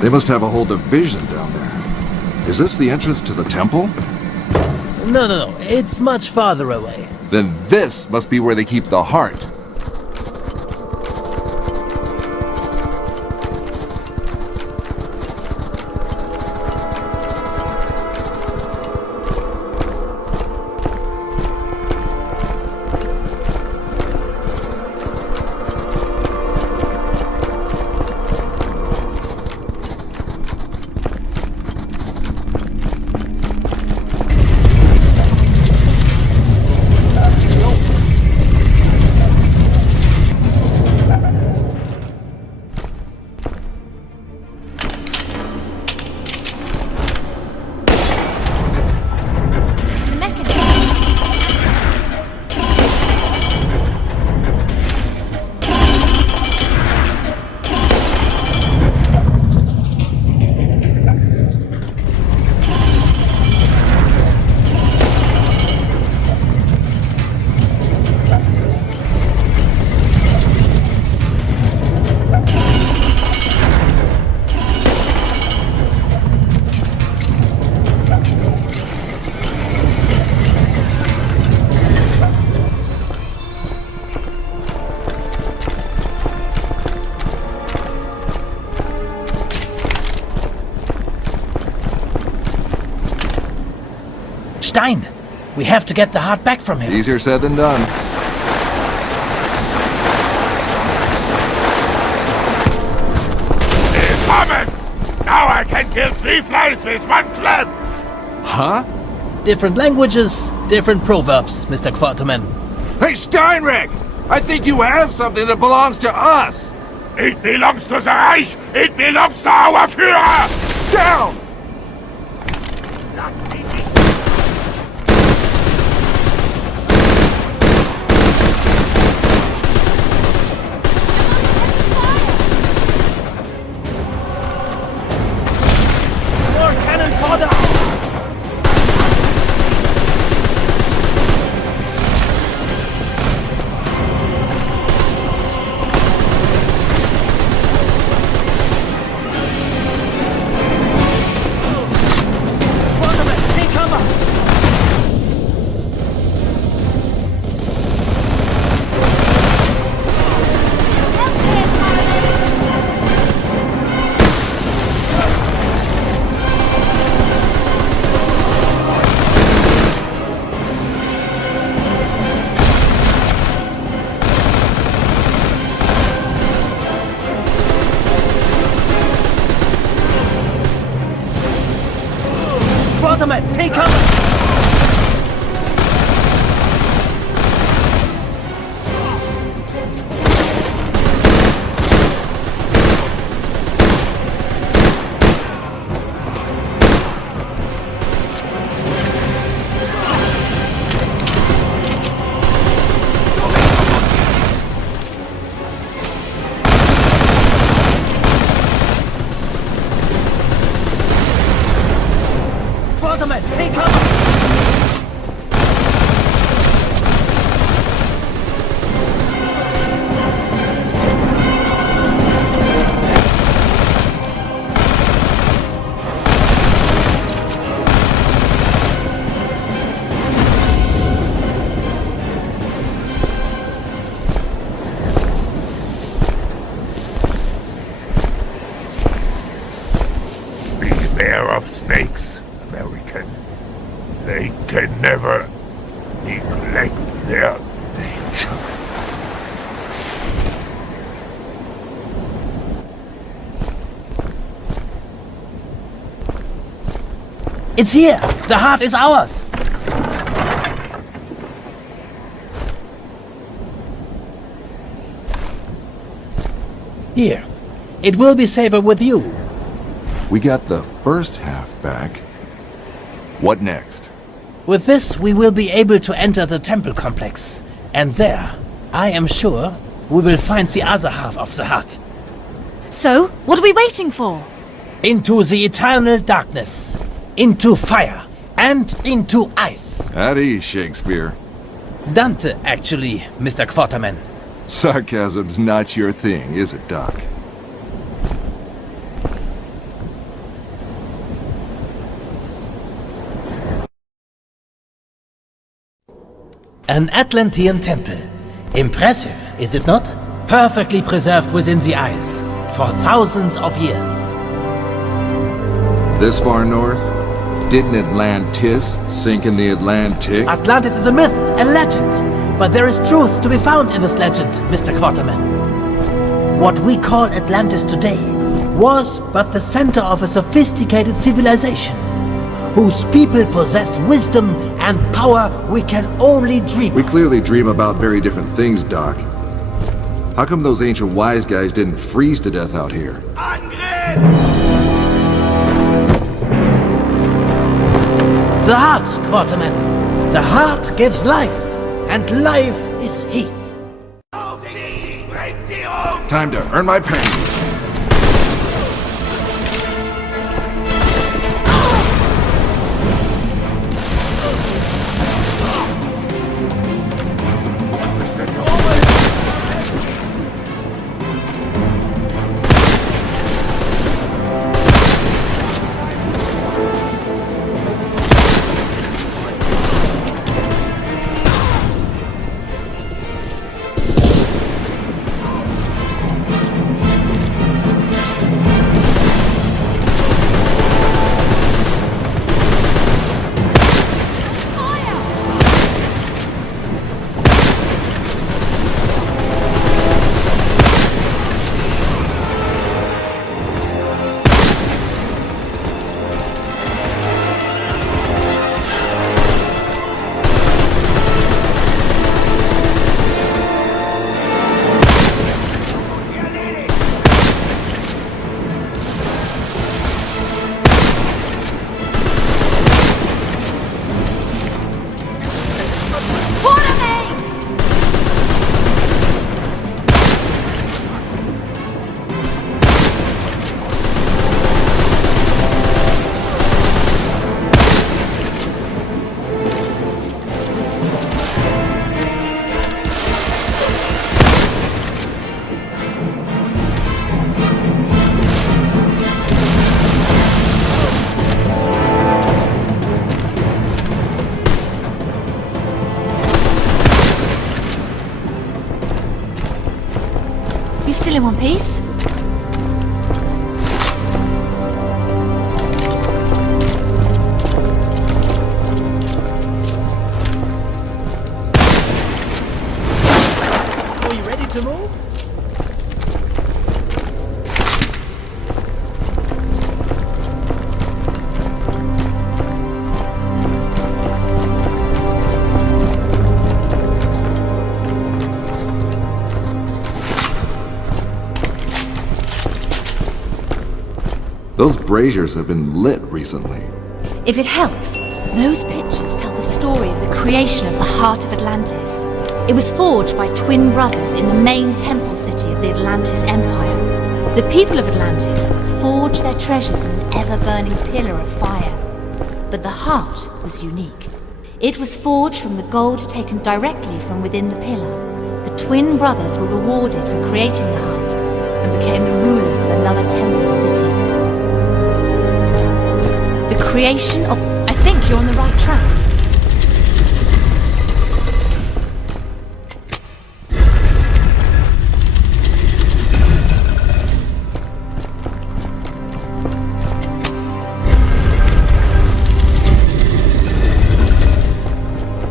They must have a whole division down there. Is this the entrance to the temple? No. It's much farther away. Then this must be where they keep the heart. Stein! We have to get the heart back from him. Easier said than done. Willkommen! Now I can kill 3 flies with 1 club! Huh? Different languages, different proverbs, Mr. Quatermain. Hey, Steinreck! I think you have something that belongs to us! It belongs to the Reich! It belongs to our Führer! Down! More cannon fodder! Quatermain, take cover! Quatermain, take cover! Beware of snakes, American. They can never neglect their nature. It's here! The heart is ours! Here. It will be safer with you. We got the first half back. What next? With this, we will be able to enter the temple complex. And there, I am sure, we will find the other half of the heart. So, what are we waiting for? Into the eternal darkness. Into fire. And into ice. At ease, Shakespeare. Dante, actually, Mr. Quatermain. Sarcasm's not your thing, is it, Doc? An Atlantean temple. Impressive, is it not? Perfectly preserved within the ice for thousands of years. This far north? Didn't Atlantis sink in the Atlantic? Atlantis is a myth, a legend. But there is truth to be found in this legend, Mr. Quatermain. What we call Atlantis today was but the center of a sophisticated civilization, whose people possessed wisdom and power we can only dream We of. clearly dream about very different things, Doc. How come those ancient wise guys didn't freeze to death out here? The heart, Quatermain. The heart gives life, and life is heat. Time to earn my penny. You still in one piece? Are you ready to move? Those braziers have been lit recently. If it helps, those pictures tell the story of the creation of the heart of Atlantis. It was forged by twin brothers in the main temple city of the Atlantis Empire. The people of Atlantis forged their treasures in an ever-burning pillar of fire. But the heart was unique. It was forged from the gold taken directly from within the pillar. The twin brothers were rewarded for creating the heart and became the rulers of another temple city. The creation of... I think you're on the right track.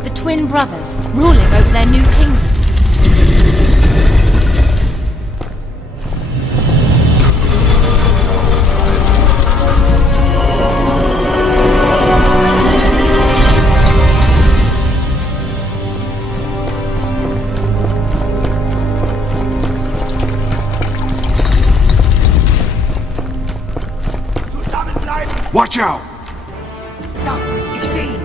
The twin brothers ruling over their new kingdom. Watch out! Da, ich sehe ihn.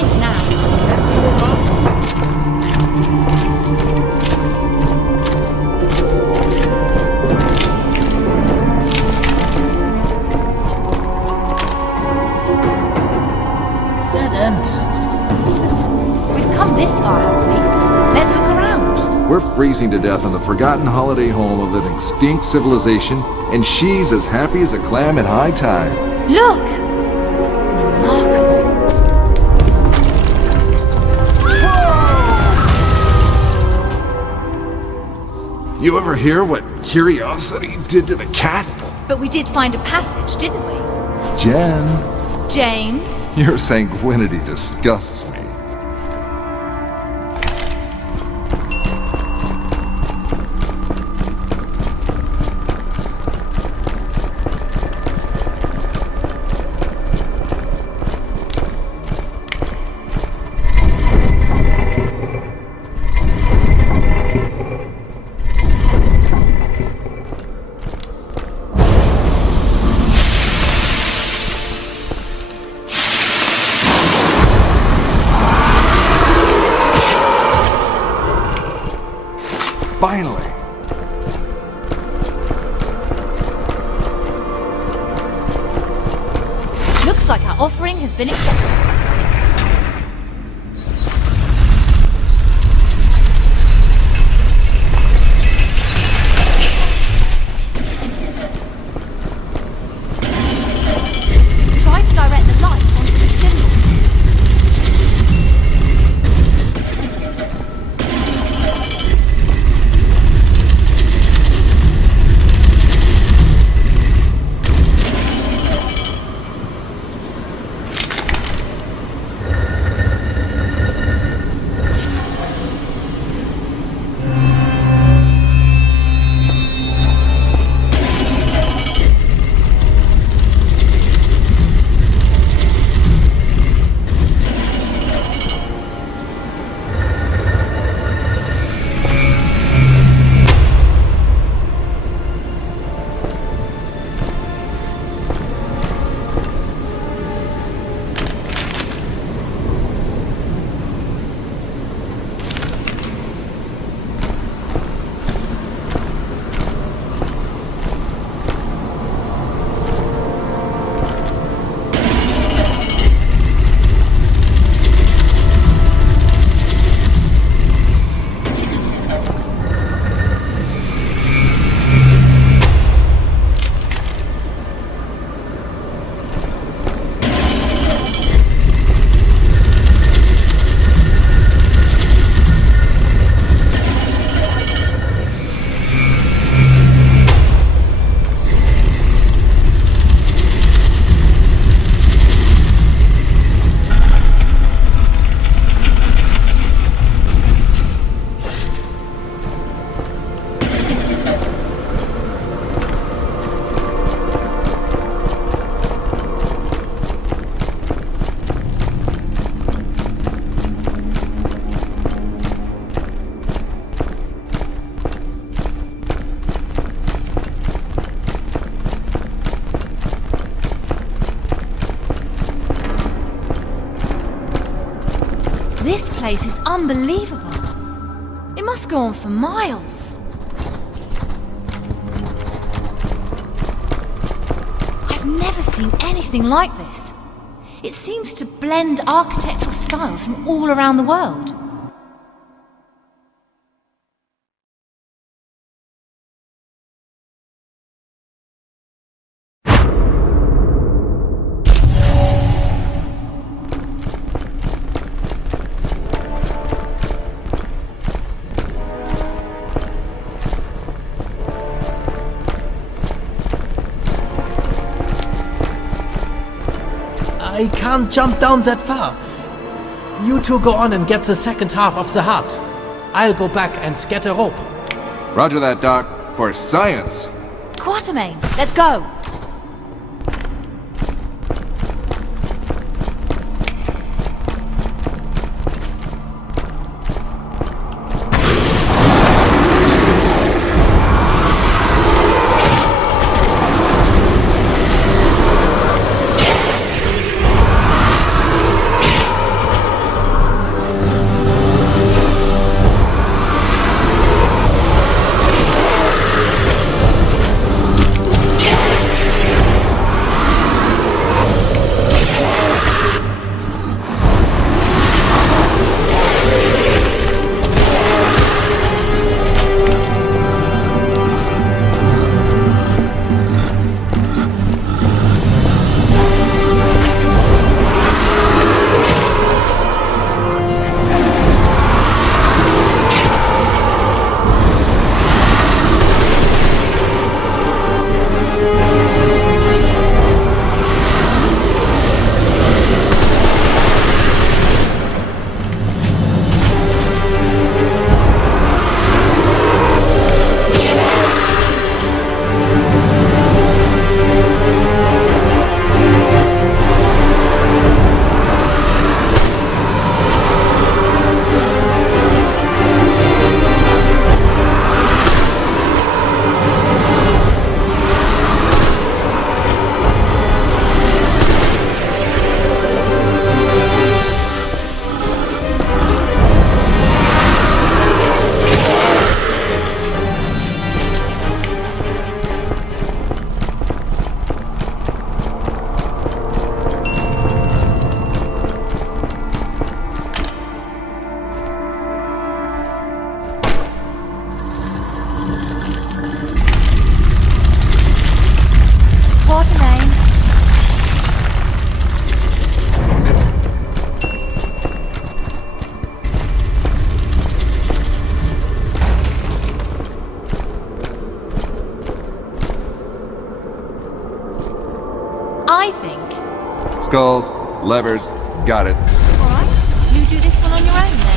safe now. Dead end. We've come this far, haven't we? Let's look around. We're freezing to death on the forgotten holiday home of an extinct civilization, and she's as happy as a clam at high tide. Look! Remarkable. You ever hear what curiosity did to the cat? But we did find a passage, didn't we? Jen, James? your sanguinity disgusts me. Finally! Looks like our offering has been accepted. Try to direct the light onto the symbols. This place is unbelievable. It must go on for miles. I've never seen anything like this. It seems to blend architectural styles from all around the world. I can't jump down that far. You two go on and get the second half of the heart. I'll go back and get a rope. Roger that, Doc. For science! Quatermain, let's go! Skulls, levers, got it. Alright, you do this one on your own then.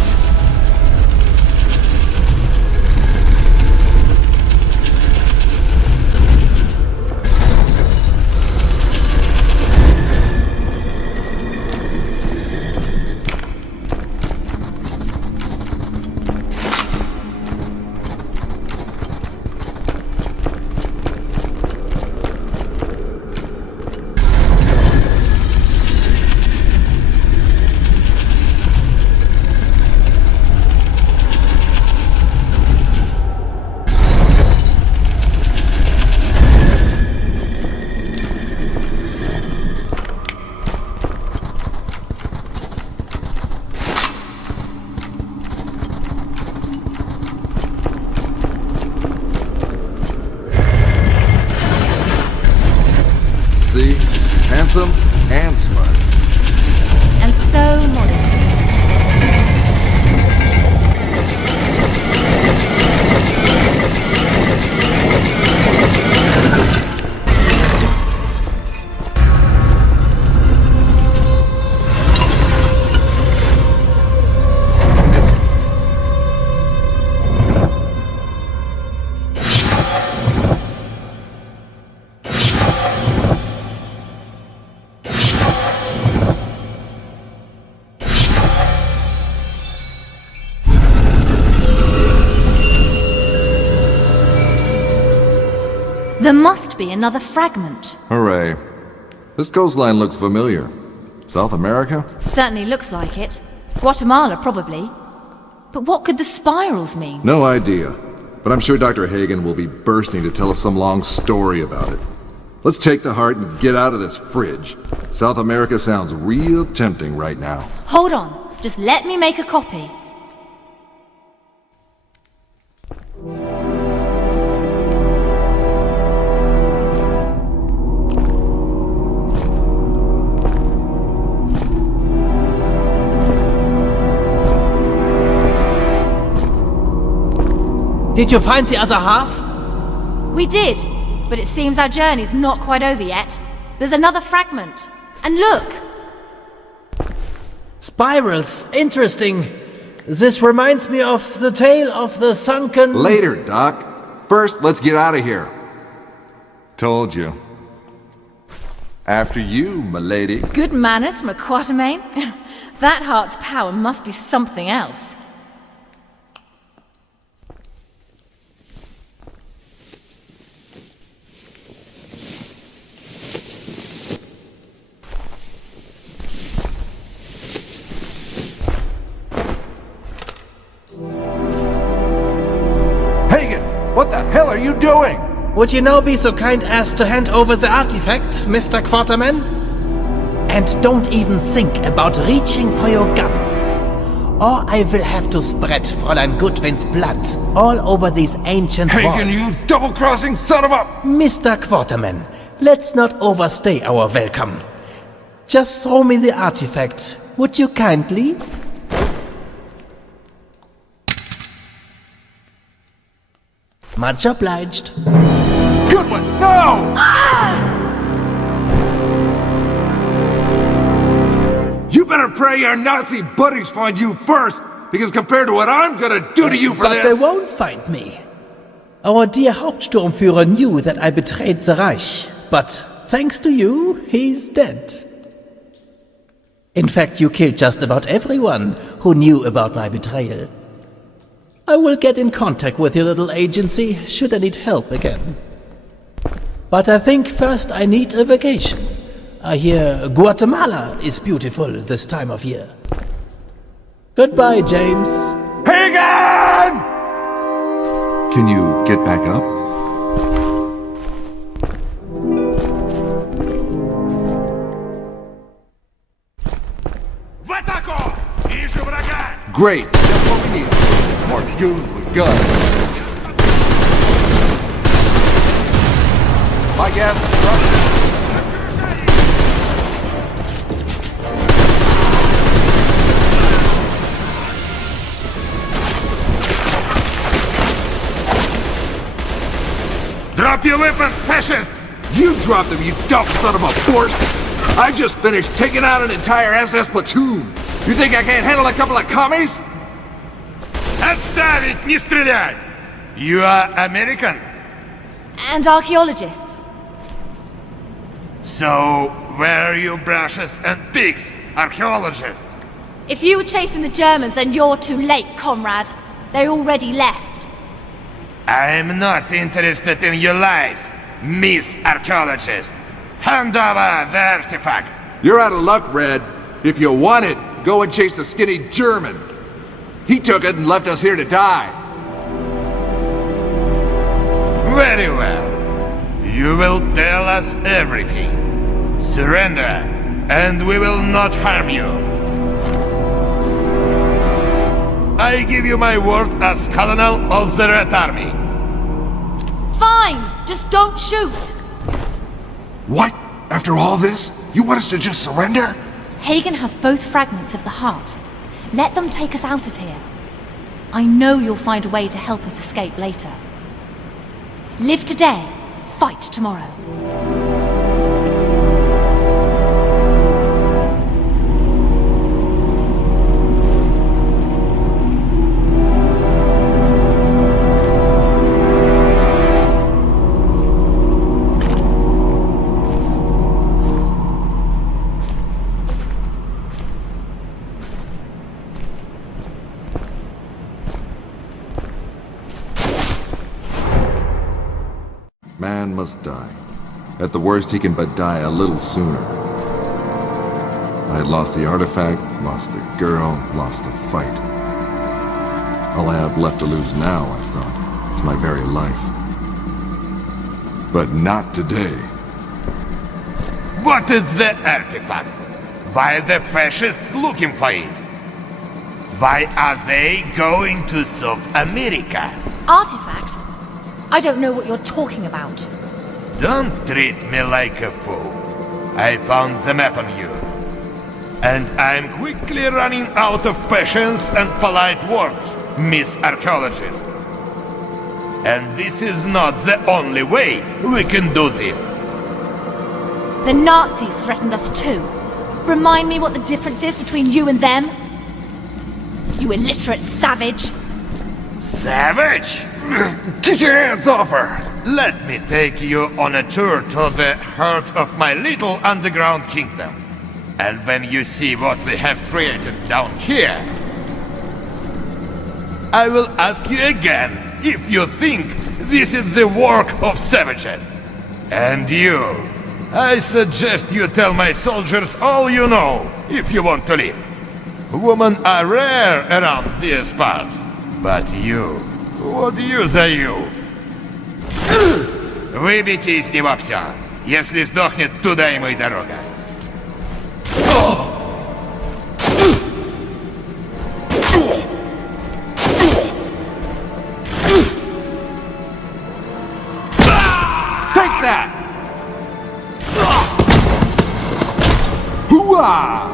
See? Handsome and smart. And so modest. There must be another fragment. Hooray. This coastline looks familiar. South America? Certainly looks like it. Guatemala, probably. But what could the spirals mean? No idea. But I'm sure Dr. Hagen will be bursting to tell us some long story about it. Let's take the heart and get out of this fridge. South America sounds real tempting right now. Hold on. Just let me make a copy. Did you find the other half? We did, but it seems our journey's not quite over yet. There's another fragment. And look! Spirals. Interesting. This reminds me of the tale of the sunken... Later, Doc. First, let's get out of here. Told you. After you, m'lady. Good manners from a Quatermain. That heart's power must be something else. What the hell are you doing? Would you now be so kind as to hand over the artifact, Mr. Quatermain? And don't even think about reaching for your gun. Or I will have to spread Fräulein Goodwin's blood all over these ancient walls. Hagen, you double-crossing son of a... Mr. Quatermain, let's not overstay our welcome. Just throw me the artifact, would you kindly? Much obliged. Good one! No! You better pray your Nazi buddies find you first, because compared to what I'm gonna do to you for But this... they won't find me. Our dear Hauptsturmführer knew that I betrayed the Reich, but thanks to you, he's dead. In fact, you killed just about everyone who knew about my betrayal. I will get in contact with your little agency should I need help again. But I think first I need a vacation. I hear Guatemala is beautiful this time of year. Goodbye, James. Hagen! Can you get back up? Great, that's what we need. More goons with guns. My gas is running. Drop your weapons, fascists! You dropped them, you dumb son of a horse! I just finished taking out an entire SS platoon. You think I can't handle a couple of commies? Отставить, не стрелять! You are American? And archaeologists. So, where are you brushes and pigs, archaeologists? If you were chasing the Germans, then you're too late, comrade. They already left. I'm not interested in your lies, Miss Archaeologist. Hand over the artifact. You're out of luck, Red. If you want it, go and chase the skinny German. He took it and left us here to die. Very well. You will tell us everything. Surrender, and we will not harm you. I give you my word as Colonel of the Red Army. Fine, just don't shoot. What? After all this? You want us to just surrender? Hagen has both fragments of the heart. Let them take us out of here. I know you'll find a way to help us escape later. Live today, fight tomorrow. Man must die. At the worst, he can but die a little sooner. I had lost the artifact, lost the girl, lost the fight. All I have left to lose now, I thought, is my very life. But not today. What is the artifact? Why are the fascists looking for it? Why are they going to South America? Artifact? I don't know what you're talking about. Don't treat me like a fool. I found the map on you. And I'm quickly running out of patience and polite words, Miss Archaeologist. And this is not the only way we can do this. The Nazis threatened us too. Remind me what the difference is between you and them? You illiterate savage. Savage? Get your hands off her! Let me take you on a tour to the heart of my little underground kingdom. And when you see what we have created down here, I will ask you again if you think this is the work of savages. And you, I suggest you tell my soldiers all you know if you want to live. Women are rare around these parts, but you, what use are you? Выбейте из него все. Если сдохнет, туда ему и дорога. Take that! Hooah!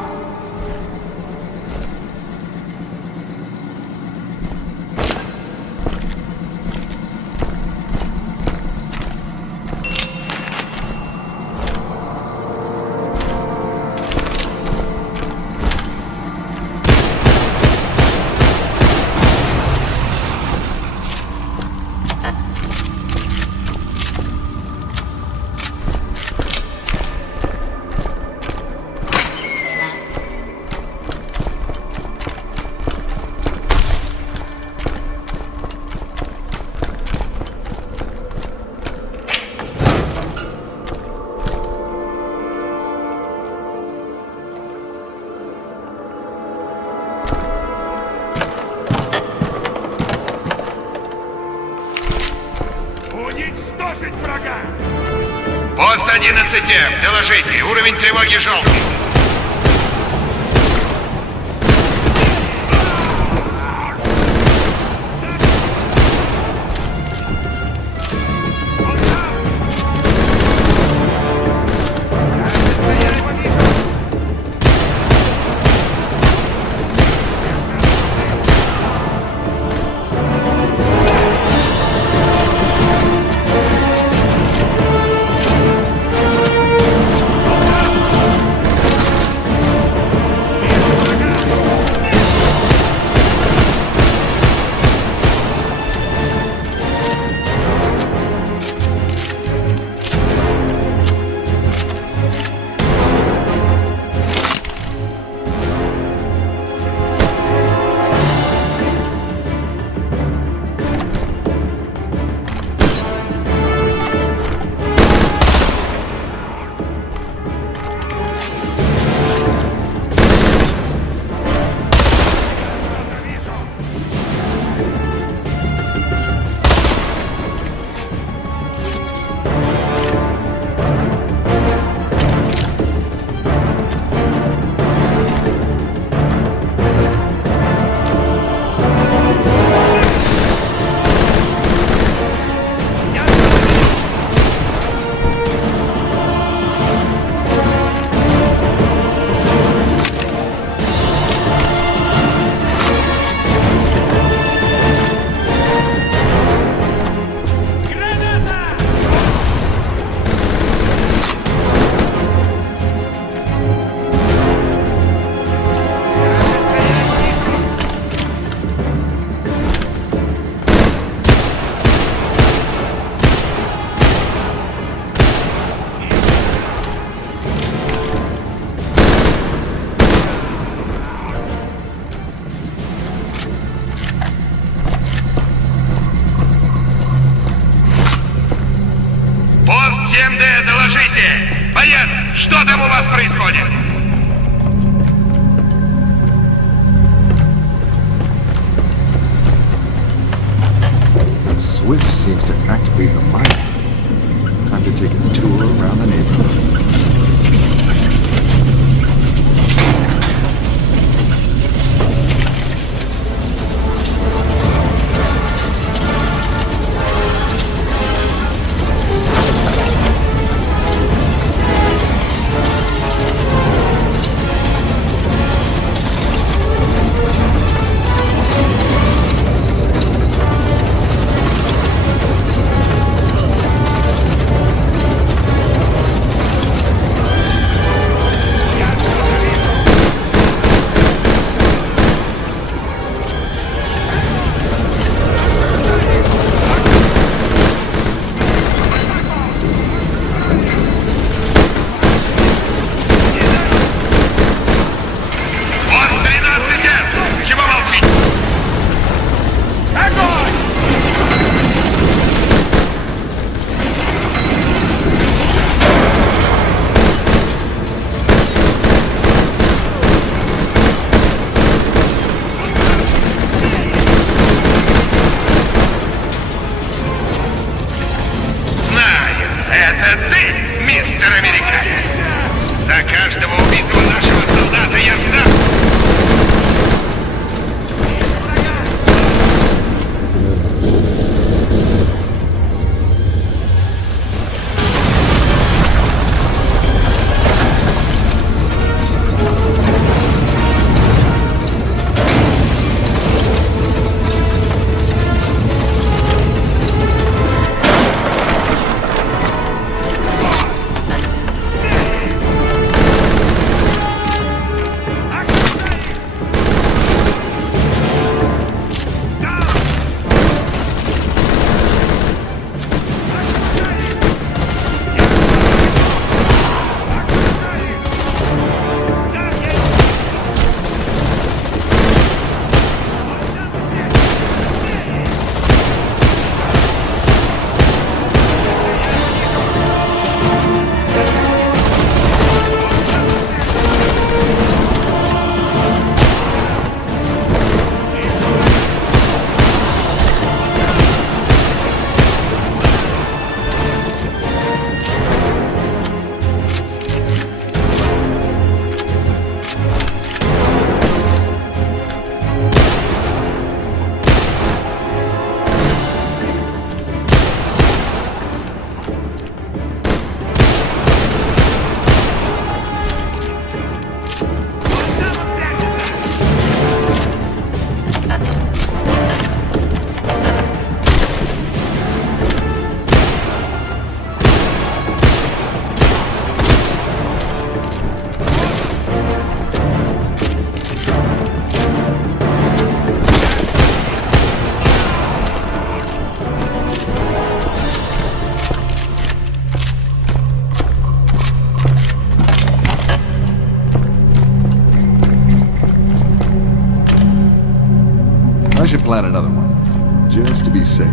Уничтожить врага! Пост 11F, доложите, уровень тревоги желтый. Что там у вас происходит? That switch seems to activate the mind. Time to take a tour around the neighborhood. I should plan another one, just to be safe.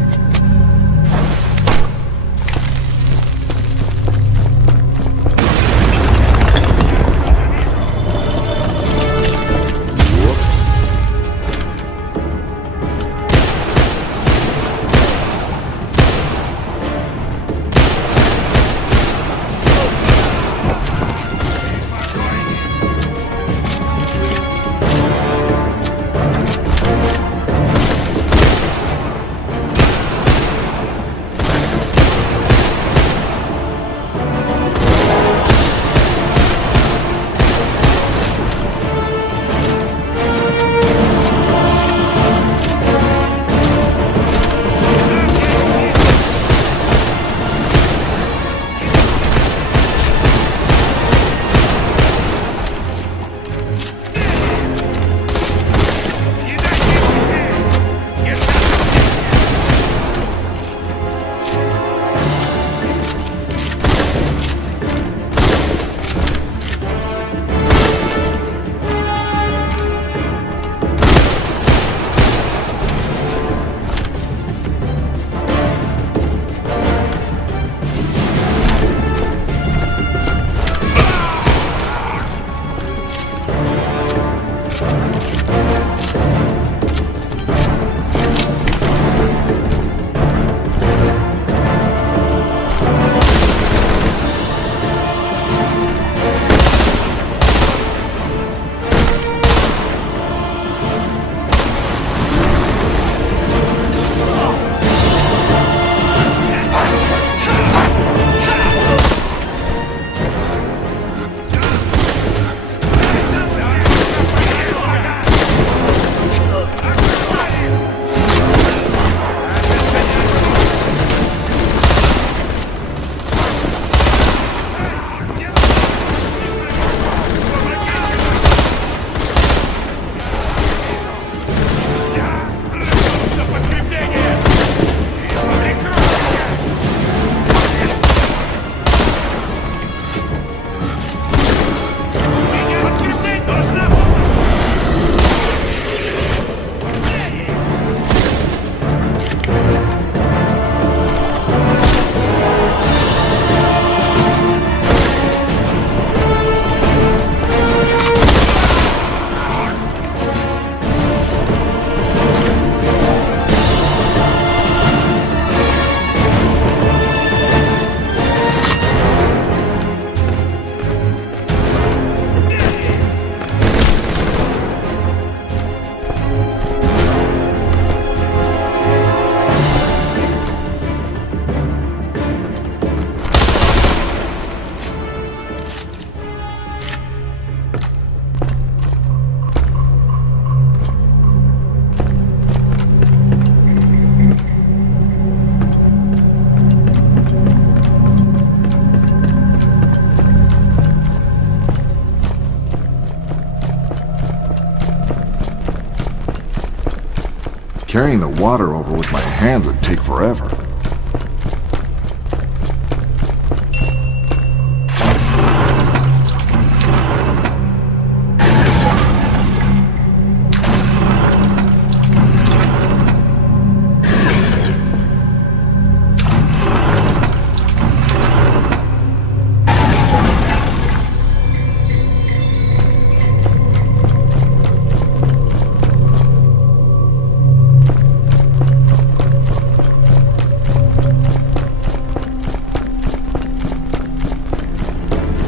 Carrying the water over with my hands would take forever.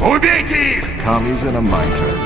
Убейте их! Commies in a minecart.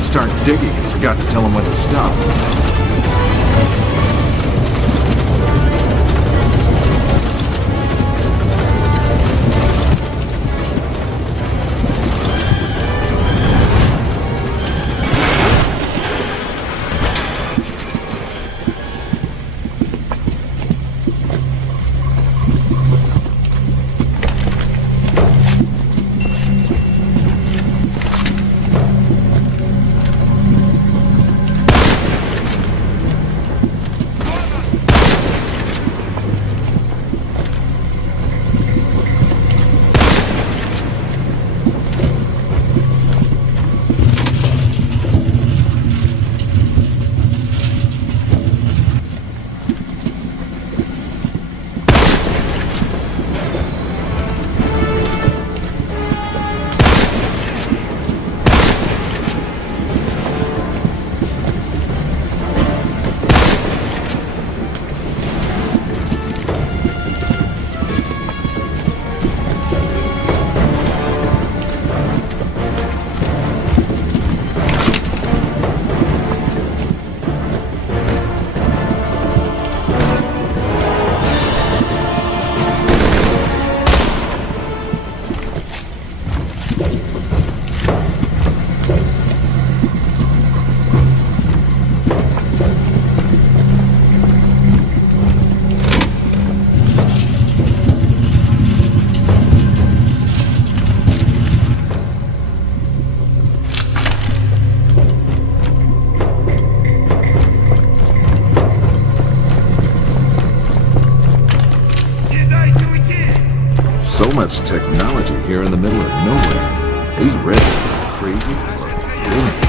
Start digging and forgot to tell him when to stop. So much technology here in the middle of nowhere. These reds are crazy. Brilliant.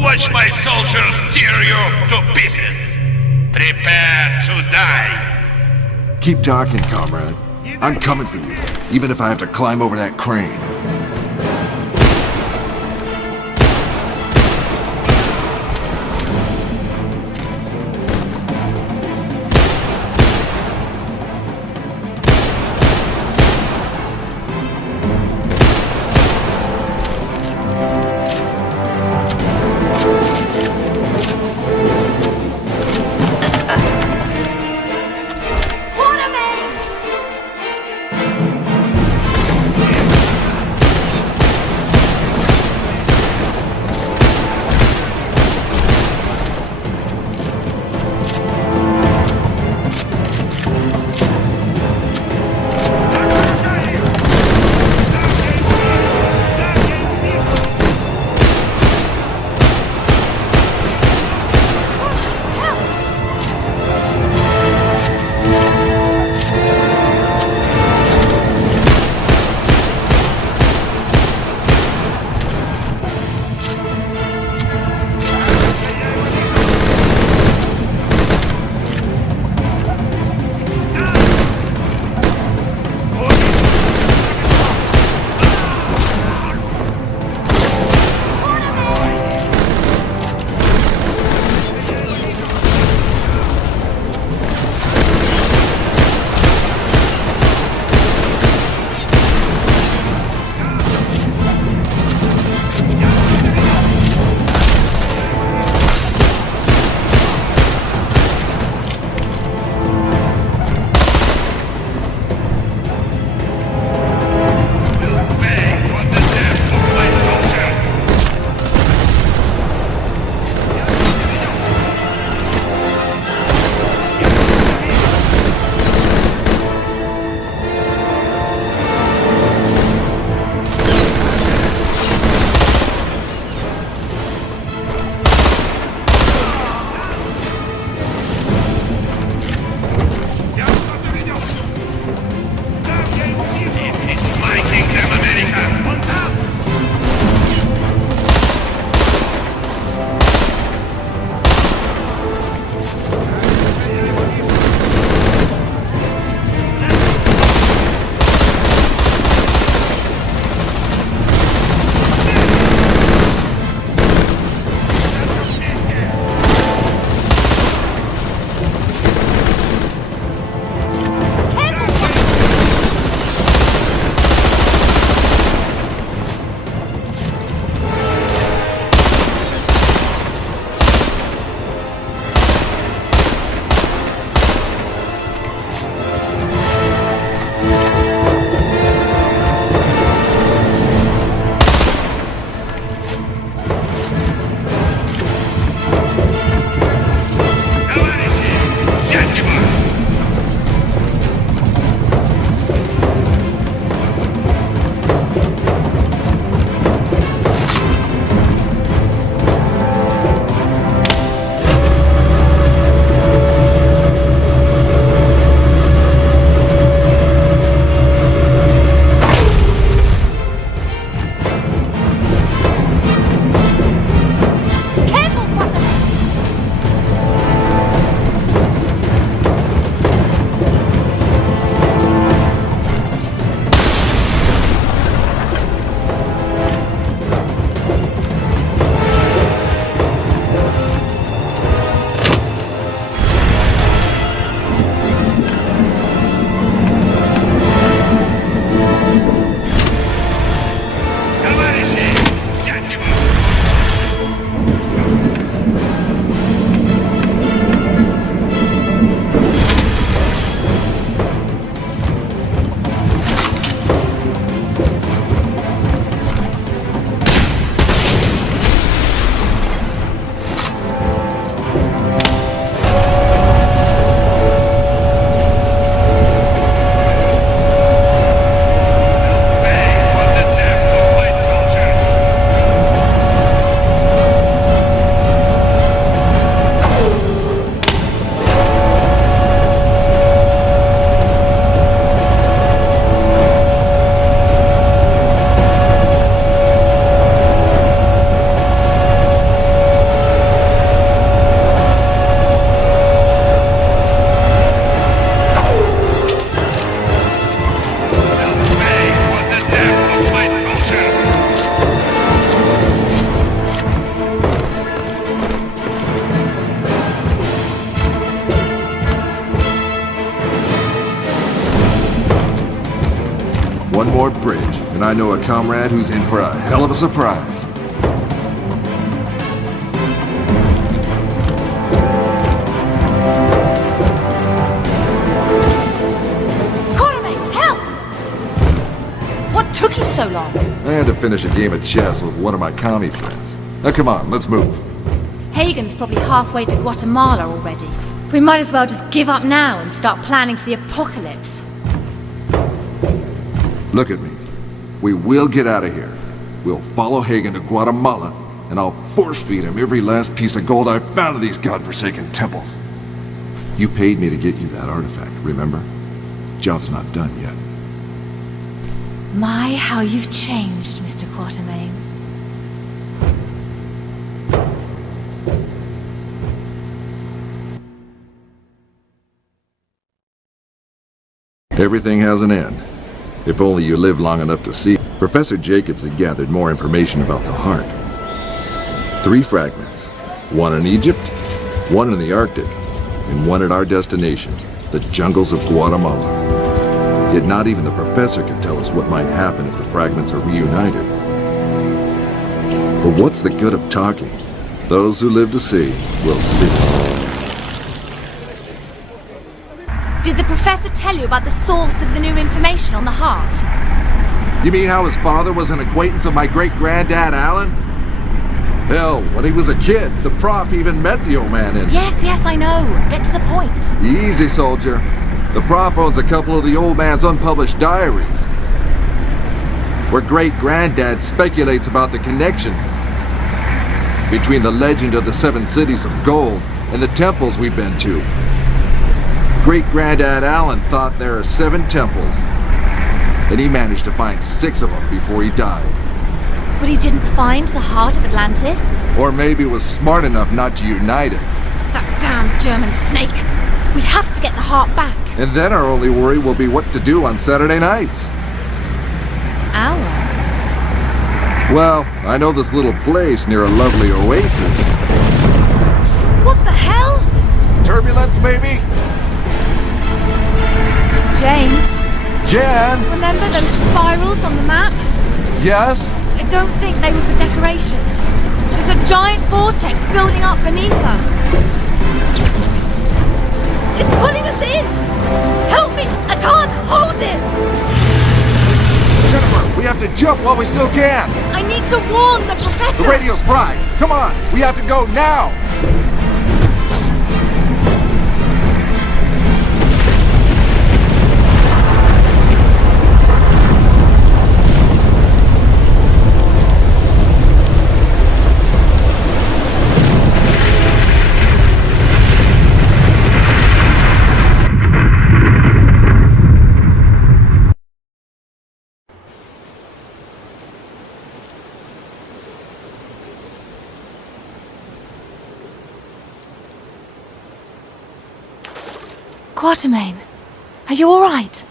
Watch my soldiers tear you to pieces. Prepare to die. Keep talking, comrade. I'm coming for you, even if I have to climb over that crane. one more bridge, and I know a comrade who's in for a hell of a surprise. Quatermain, help! What took you so long? I had to finish a game of chess with one of my commie friends. Now come on, let's move. Hagen's probably halfway to Guatemala already. We might as well just give up now and start planning for the apocalypse. Look at me. We will get out of here. We'll follow Hagen to Guatemala, and I'll force-feed him every last piece of gold I've found in these godforsaken temples. You paid me to get you that artifact, remember? Job's not done yet. My, how you've changed, Mr. Quatermain. Everything has an end. If only you live long enough to see. Professor Jacobs had gathered more information about the heart. 3 fragments. 1 in Egypt, 1 in the Arctic, and 1 at our destination, the jungles of Guatemala. Yet not even the professor could tell us what might happen if the fragments are reunited. But what's the good of talking? Those who live to see will see. Did the professor tell you about the source of the new information on the heart? You mean how his father was an acquaintance of my great-granddad, Alan? Hell, when he was a kid, the prof even met the old man in... Yes, I know. Get to the point. Easy, soldier. The prof owns a couple of the old man's unpublished diaries, where great-granddad speculates about the connection between the legend of the 7 cities of gold and the temples we've been to. Great-granddad Alan thought there are 7 temples, and he managed to find 6 of them before he died. But he didn't find the heart of Atlantis? Or maybe was smart enough not to unite it. That damn German snake! We have to get the heart back. And then our only worry will be what to do on Saturday nights. Our? Well, I know this little place near a lovely oasis. What the hell? Turbulence, maybe? James, Jan? remember those spirals on the map? Yes? I don't think they were for decoration. There's a giant vortex building up beneath us. It's pulling us in! Help me! I can't hold it! Jennifer, we have to jump while we still can! I need to warn the professor! The radio's fried! Come on! We have to go now! Quatermain, are you alright?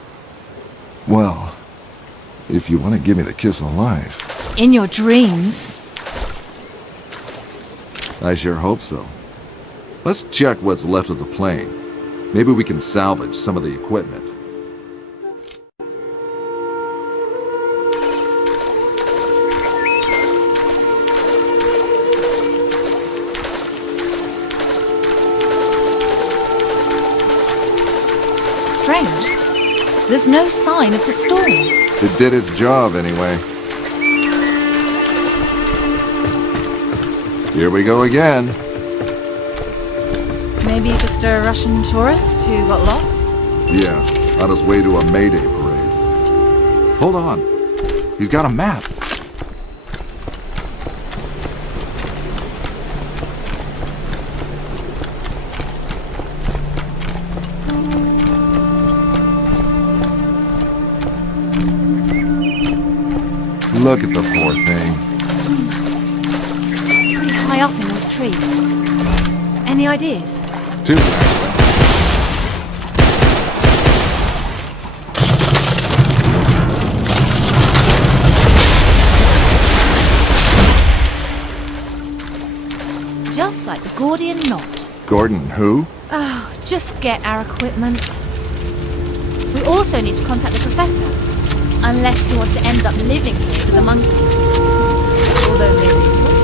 Well, if you want to give me the kiss of life. In your dreams. I sure hope so. Let's check what's left of the plane. Maybe we can salvage some of the equipment. Strange. There's no sign of the storm. It did its job anyway. Here we go again. Maybe just a Russian tourist who got lost? Yeah, on his way to a Mayday parade. Hold on. He's got a map. Look at the poor thing. Still pretty high up in those trees. Any ideas? 2. Just like the Gordian knot. Gordon, who? Oh, just get our equipment. We also need to contact the professor. Unless you want to end up living here with the monkeys. Although maybe you would.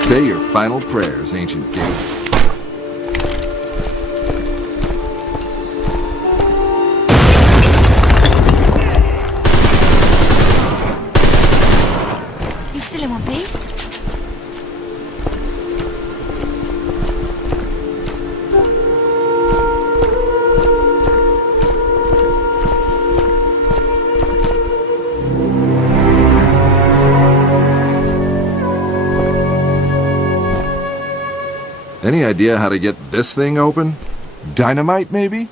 Say your final prayers, ancient king. You still in one piece? Any idea how to get this thing open? Dynamite, maybe?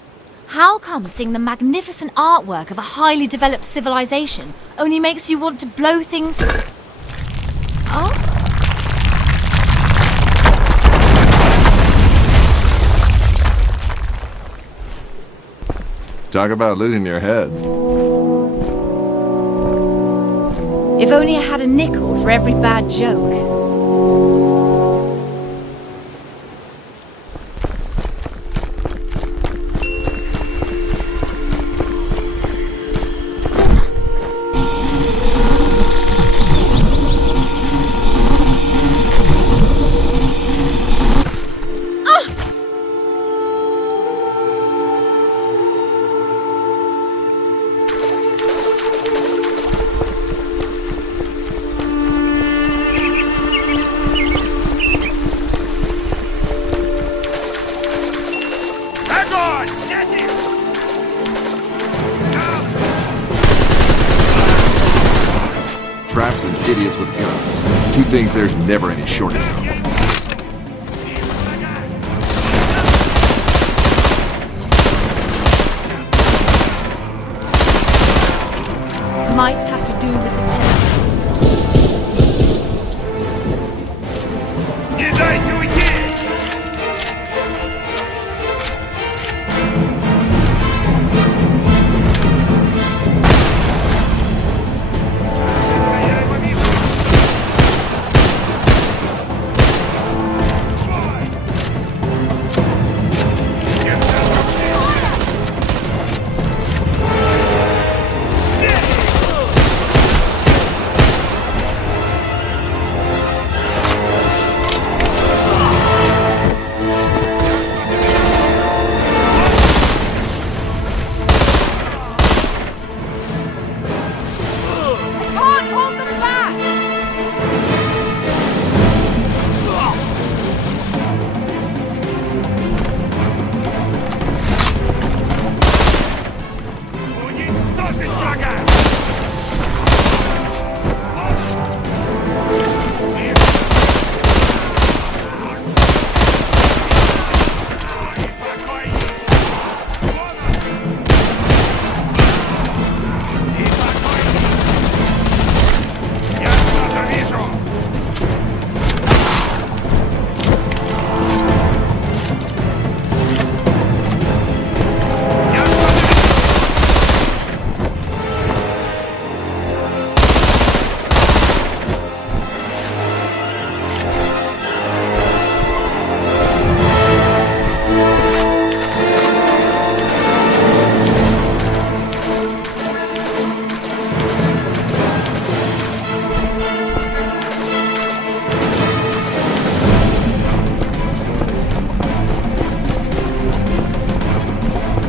How come seeing the magnificent artwork of a highly developed civilization only makes you want to blow things... Oh? Talk about losing your head. If only I had a nickel for every bad joke. Traps and idiots with guns. Two things there's never any shortage of. Might have to do with the tail. Не дайте уйти!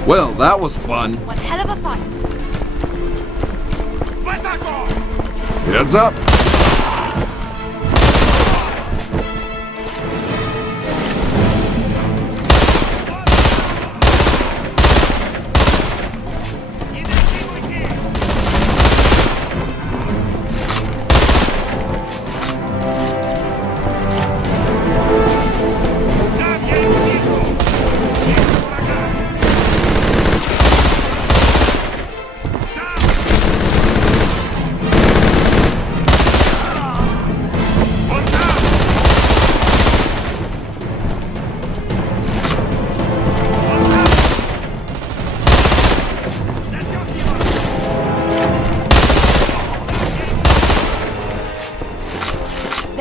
Well, that was fun. One hell of a fight. Heads up.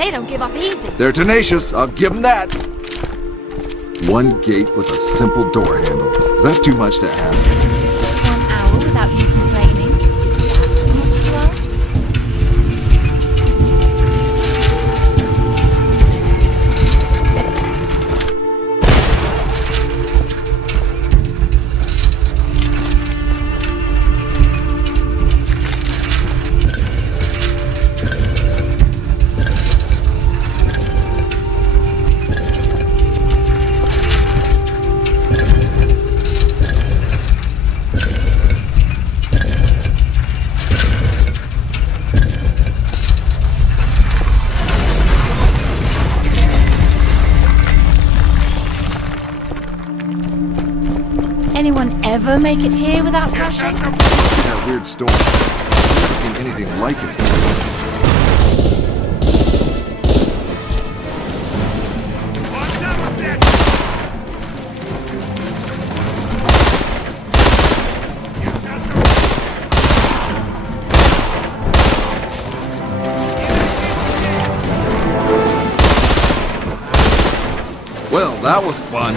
They don't give up easy. They're tenacious, I'll give them that. One gate with a simple door handle. Is that too much to ask? 1 hour without you complaining. Is that too much to ask? Anyone ever make it here without crashing? That weird storm. I've never seen anything like it. Well, that was fun.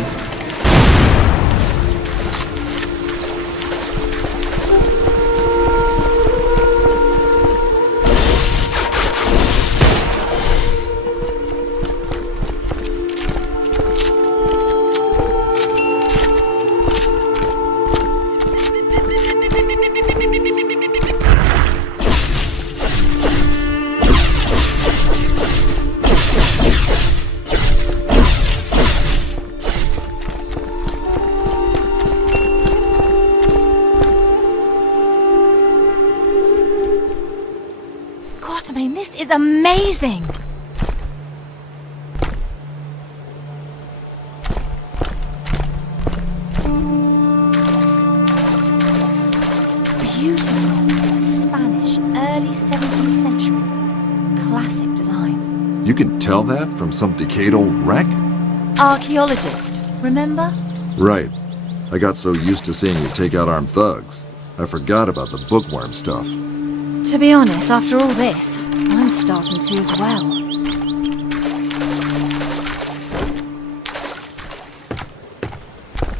Quatermain, this is amazing! Beautiful. Spanish, early 17th century. Classic design. You can tell that from some decayed old wreck? Archaeologist, remember? Right. I got so used to seeing you take out armed thugs, I forgot about the bookworm stuff. To be honest, after all this, I'm starting to as well.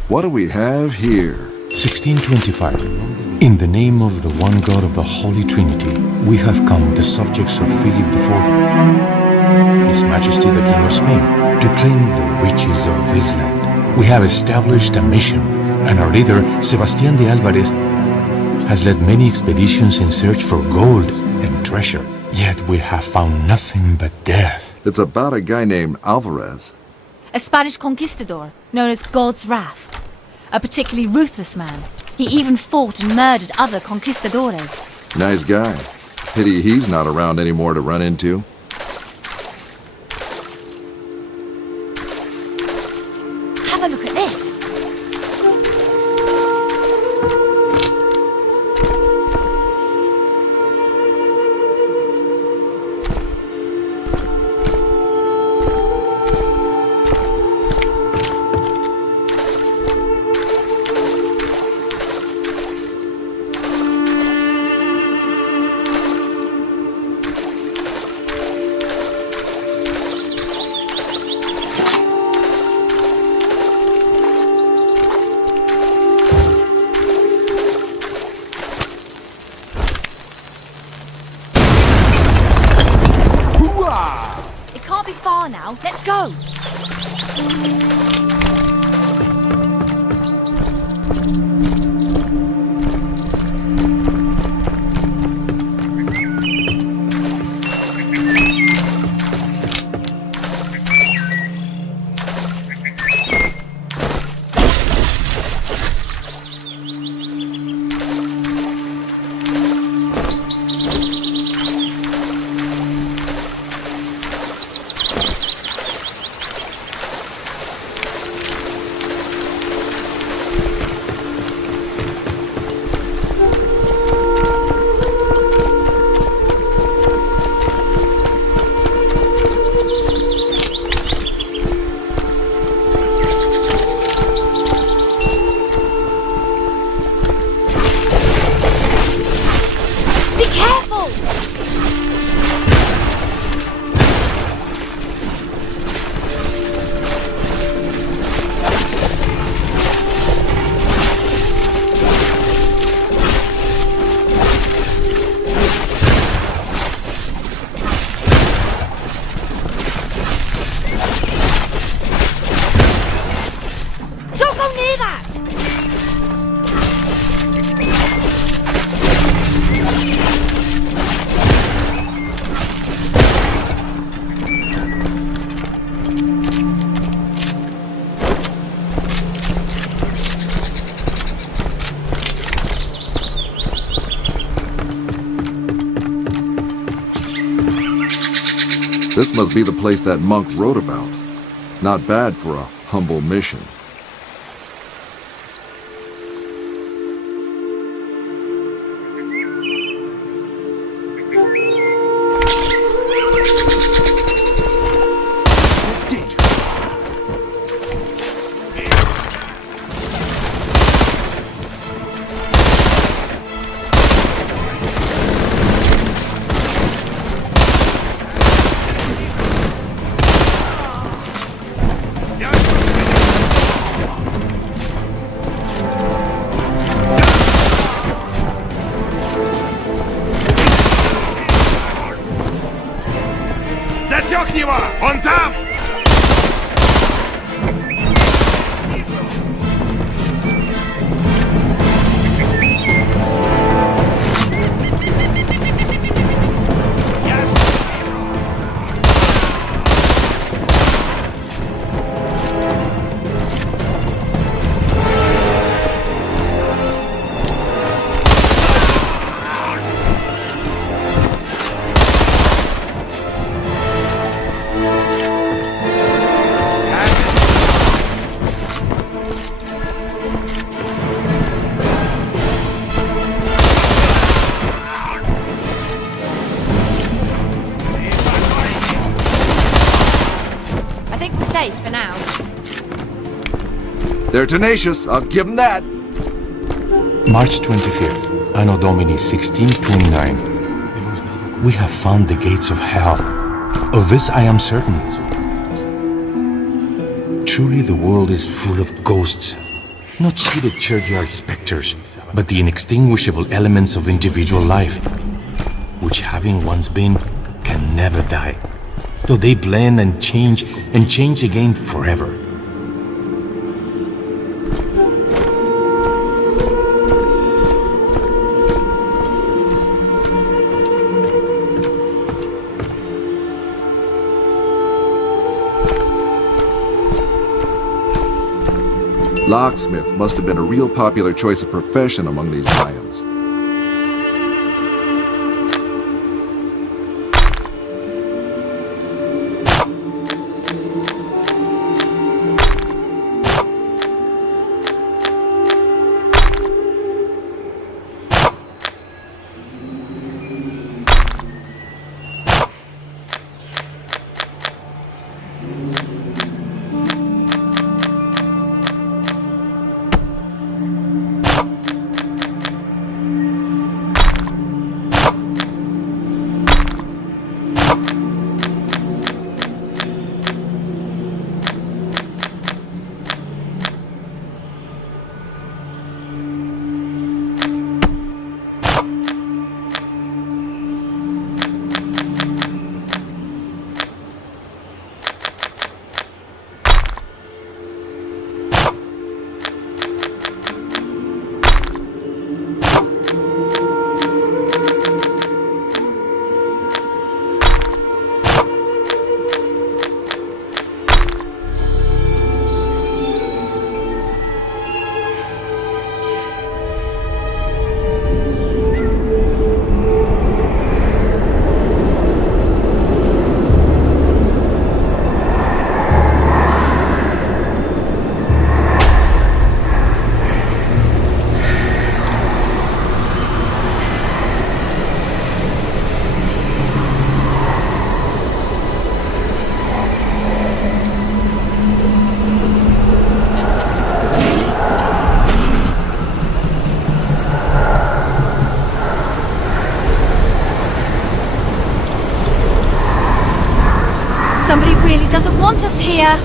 What do we have here? 1625. In the name of the one God of the Holy Trinity, we have come, the subjects of Philip IV, His Majesty the King of Spain, to claim the riches of this land. We have established a mission, and our leader, Sebastián de Álvarez, has led many expeditions in search for gold and treasure. Yet we have found nothing but death. It's about a guy named Alvarez. A Spanish conquistador, known as God's Wrath. A particularly ruthless man. He even fought and murdered other conquistadores. Nice guy. Pity he's not around anymore to run into. Have a look at this. Now, let's go! This must be the place that monk wrote about. Not bad for a humble mission. Засек его! Он там! For now. They're tenacious, I'll give them that. March 25th, Anno Domini 1629. We have found the gates of hell. Of this I am certain. Truly the world is full of ghosts. Not seated churchyard specters, but the inextinguishable elements of individual life, which having once been, can never die. Though they blend and change again forever. Locksmith must have been a real popular choice of profession among these Mayans. Somebody really doesn't want us here.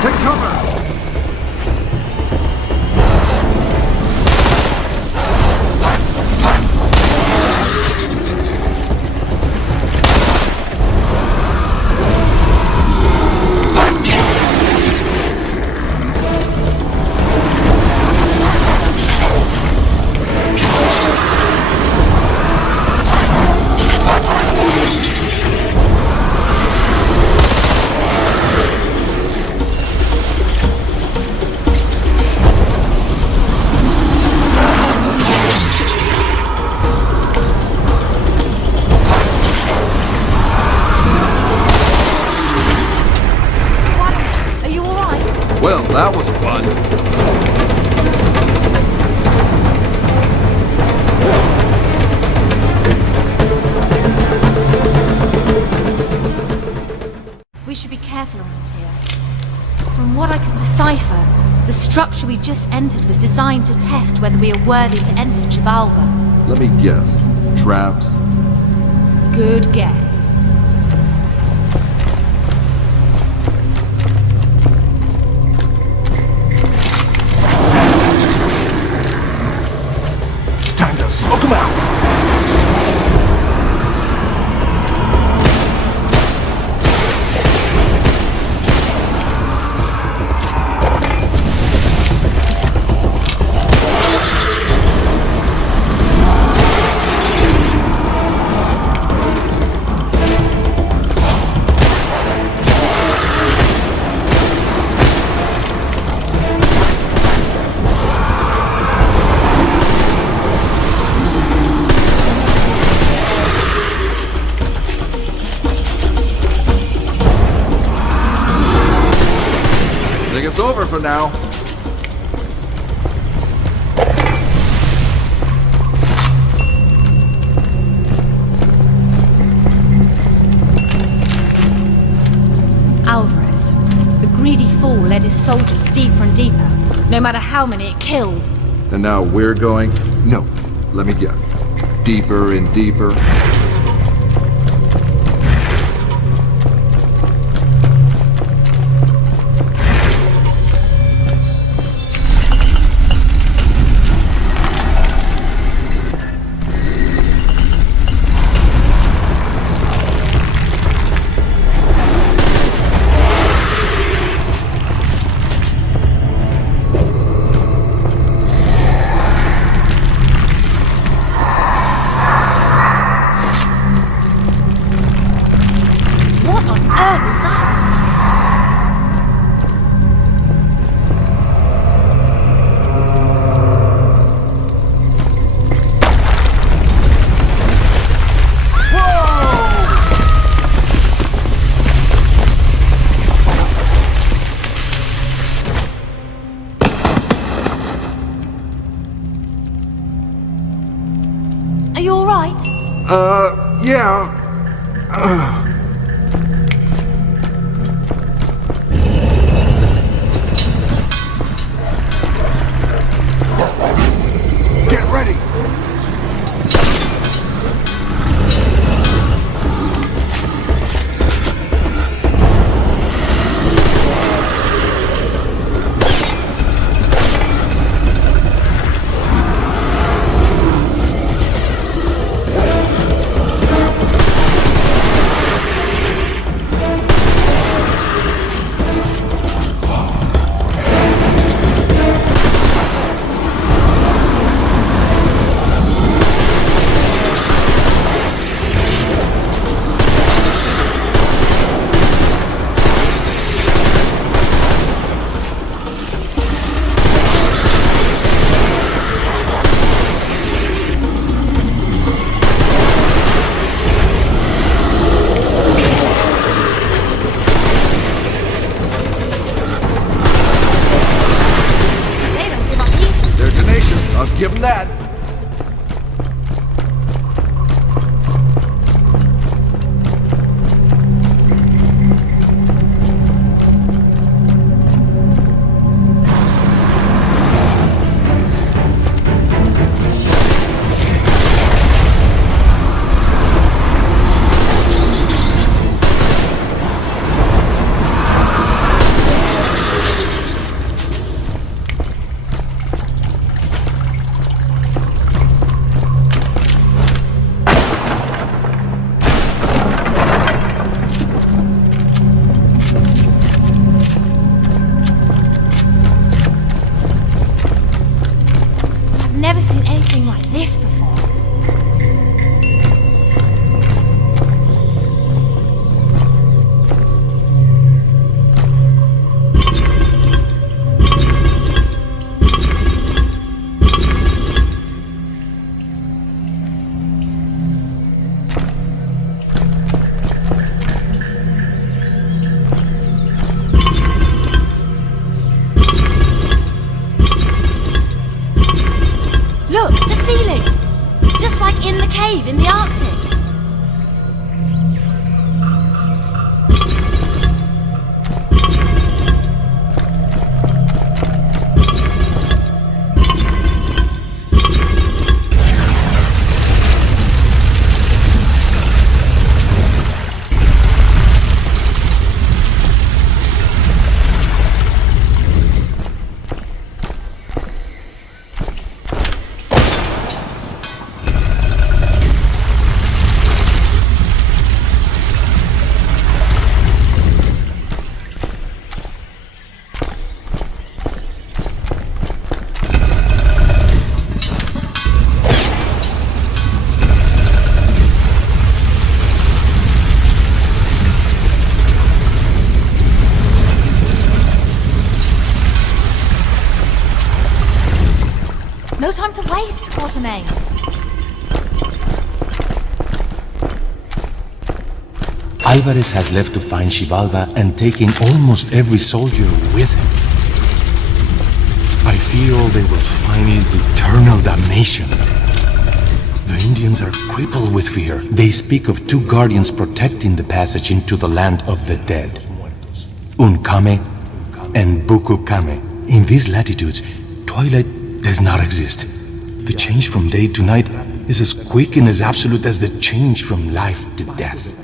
Take cover! Well, that was fun. We should be careful around here. From what I can decipher, the structure we just entered was designed to test whether we are worthy to enter Chivalba. Let me guess. Traps? Good guess. Time to smoke them out! It's over for now. Alvarez, the greedy fool led his soldiers deeper and deeper, no matter how many it killed. And now we're going... No, let me guess. Deeper and deeper. Yeah. Get ready. cave in the Arctic. No time to waste, Quatermain. Alvarez has left to find Xibalba and taken almost every soldier with him. I fear all they will find is eternal damnation. The Indians are crippled with fear. They speak of two guardians protecting the passage into the land of the dead. Unkame and Bukukame. In these latitudes, twilight does not exist. The change from day to night is as quick and as absolute as the change from life to death.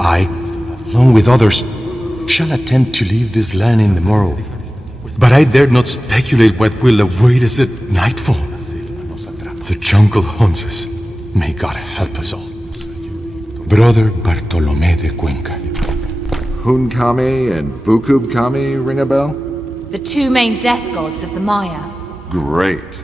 I, along with others, shall attempt to leave this land in the morrow. But I dare not speculate what will await us at nightfall. The jungle haunts us. May God help us all. Brother Bartolomé de Cuenca. Hunkame and Vukubkame ring a bell? The two main death gods of the Maya. Great.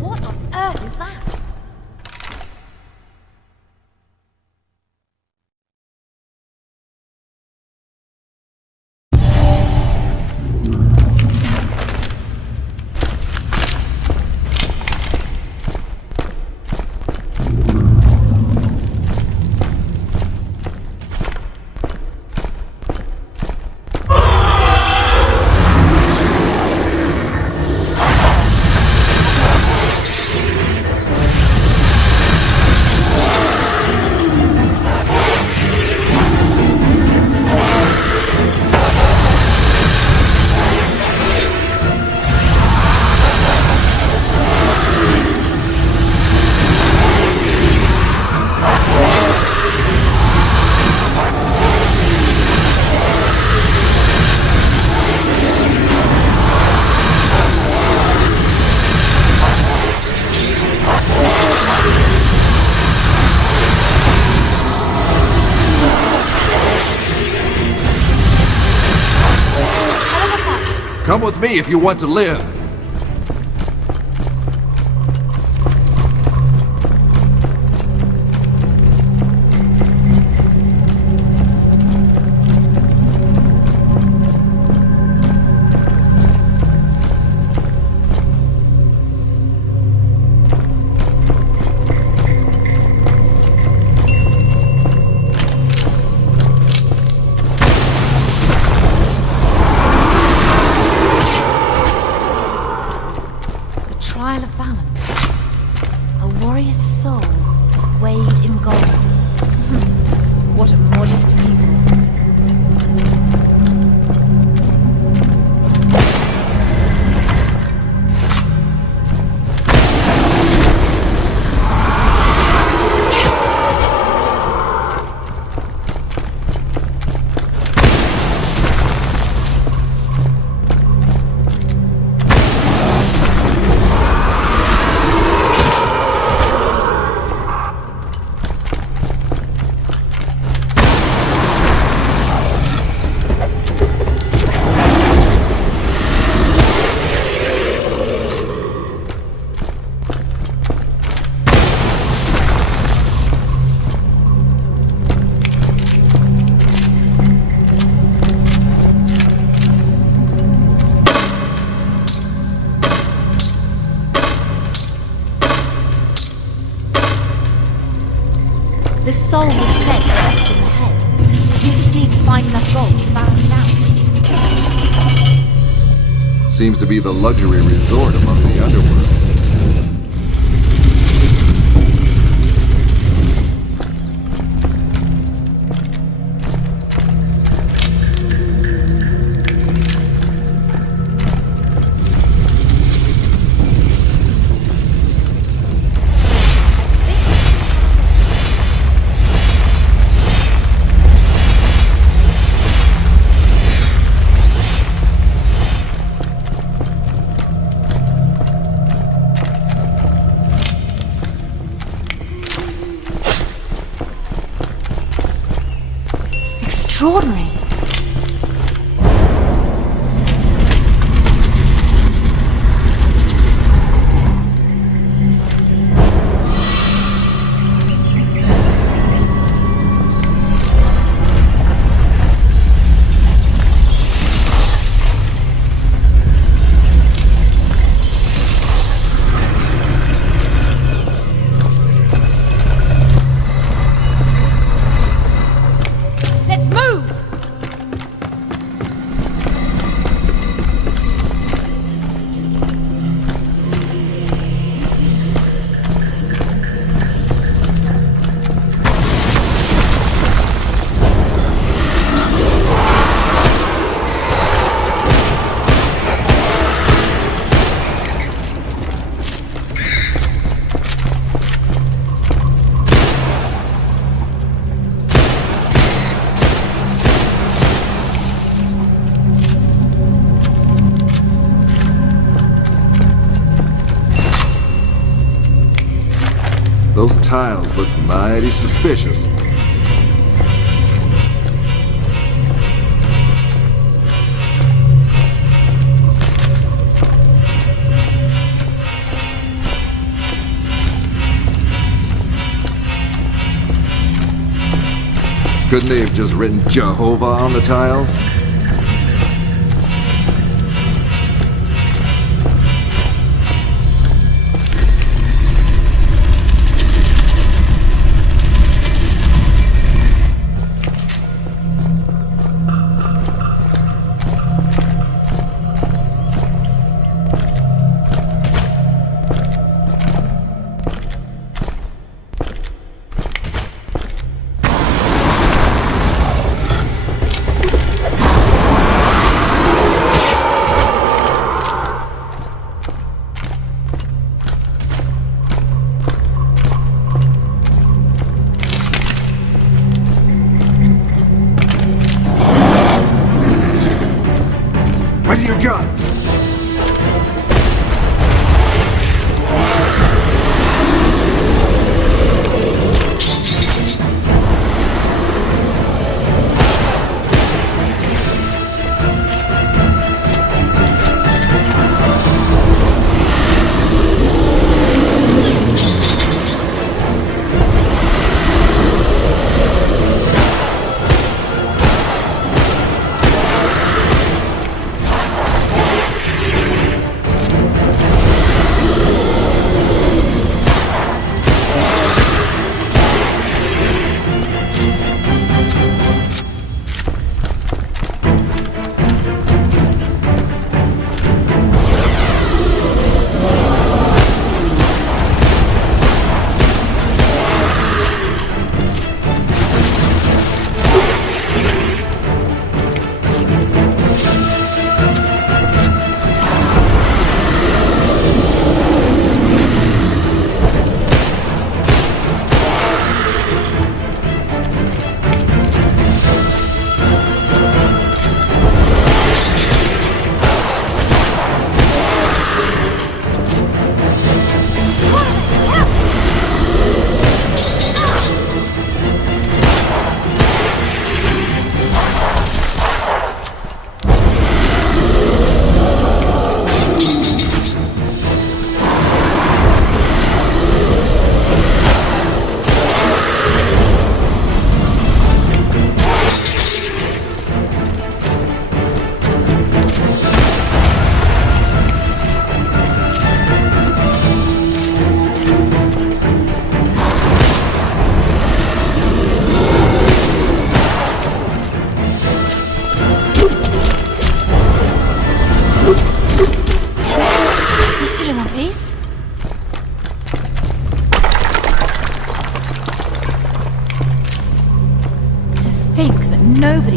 What on earth is that? Come with me if you want to live. vault vast out. Seems to be the luxury resort among the underworlds. Extraordinary. Those tiles look mighty suspicious. Couldn't they have just written Jehovah on the tiles?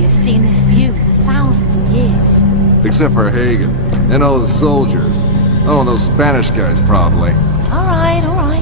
Nobody has seen this view in thousands of years. Except for Hagen and all the soldiers. Oh, and those Spanish guys, probably. All right, all right.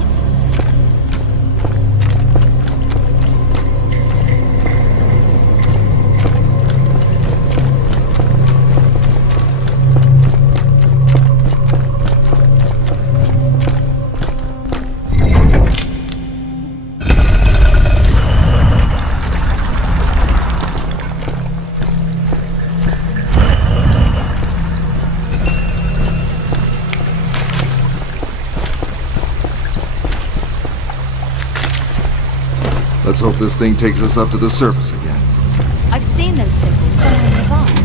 Let's hope this thing takes us up to the surface again. I've seen those symbols somewhere nearby.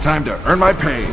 Time to earn my pay.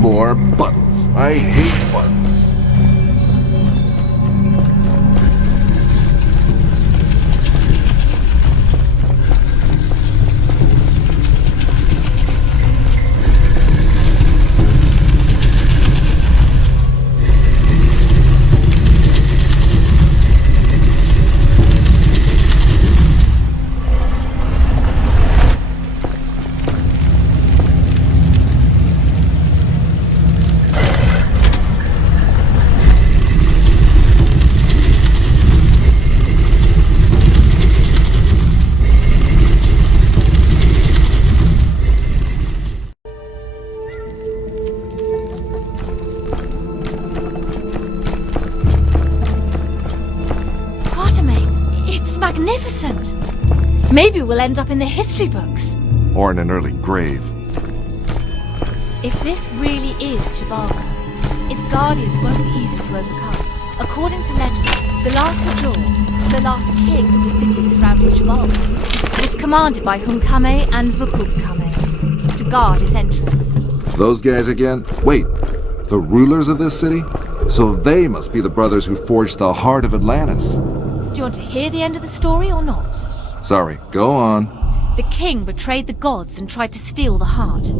More buttons. I hate buttons. Magnificent! Maybe we'll end up in the history books. Or in an early grave. If this really is Chivalga, its guardians won't be easy to overcome. According to legend, the last Azor, the last king of the cities surrounding Chivalga, is commanded by Hunkame and Vukukame to guard its entrance. Those guys again? Wait, the rulers of this city? So they must be the brothers who forged the heart of Atlantis. you want to hear the end of the story or not? Sorry, go on. The king betrayed the gods and tried to steal the heart.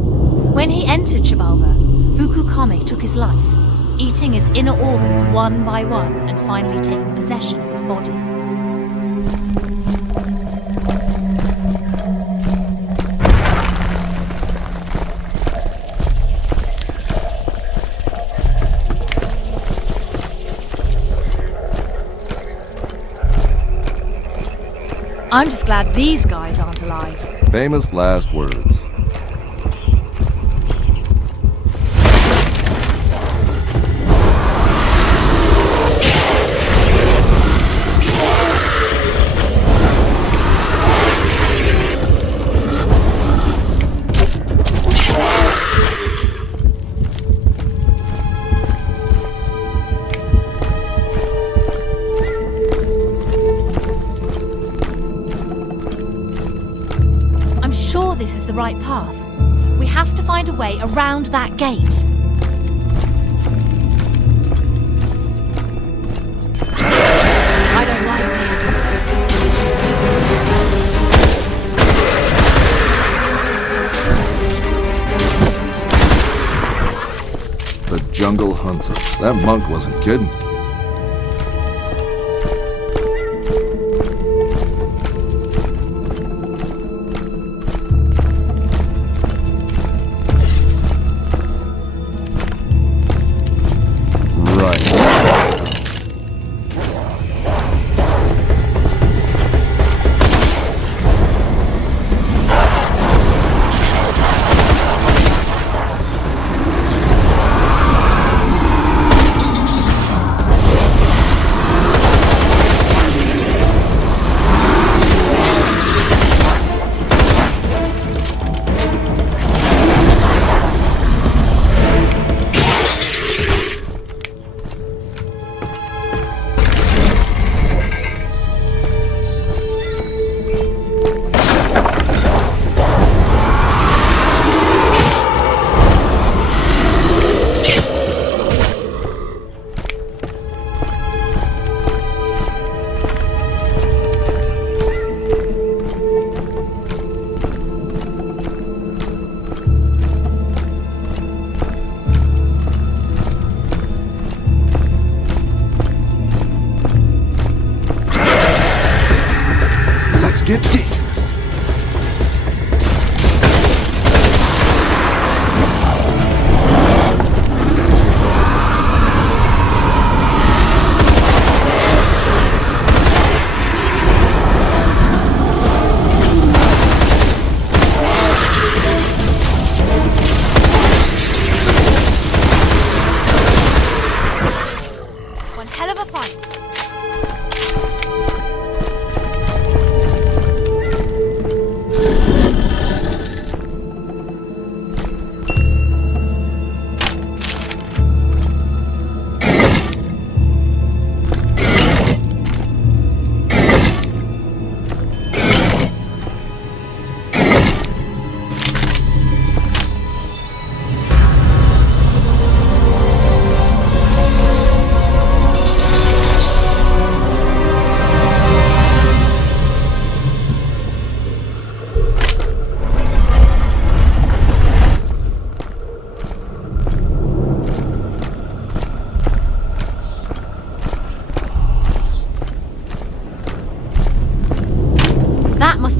When he entered Xibalba, Vuku took his life, eating his inner organs one by one and finally taking possession of his body. I'm just glad these guys aren't alive. Famous last words. This is the right path. We have to find a way around that gate. I don't like this. The jungle hunts us. That monk wasn't kidding. Get dangerous. One hell of a fight.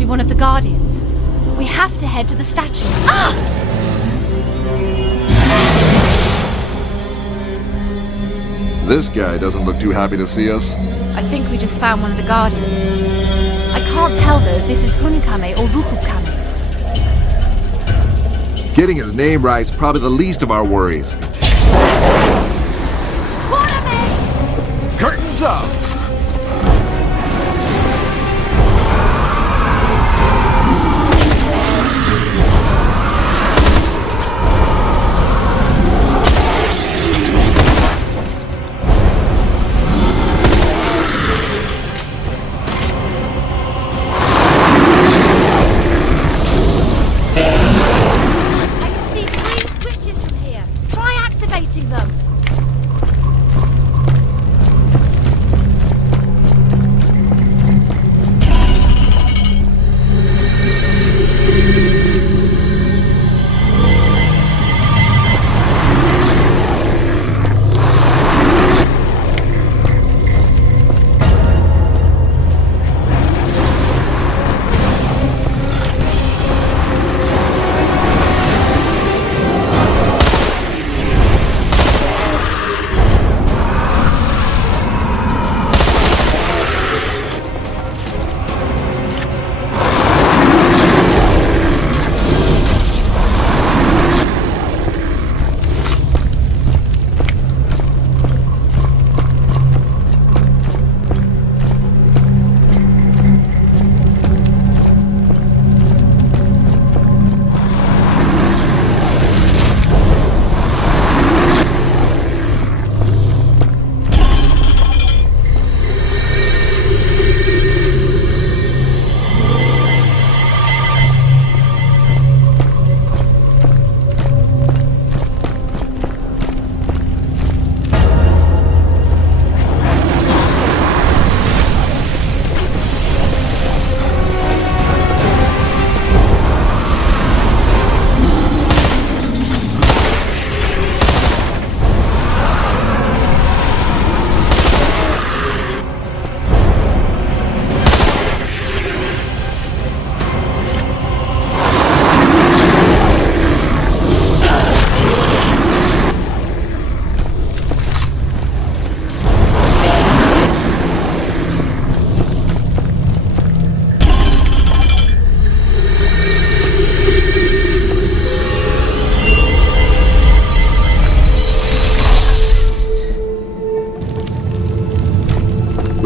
One of the Guardians. We have to head to the statue. Ah! This guy doesn't look too happy to see us. I think we just found one of the Guardians. I can't tell though if this is Hunkame or Rukukame. Getting his name right is probably the least of our worries. Curtains up!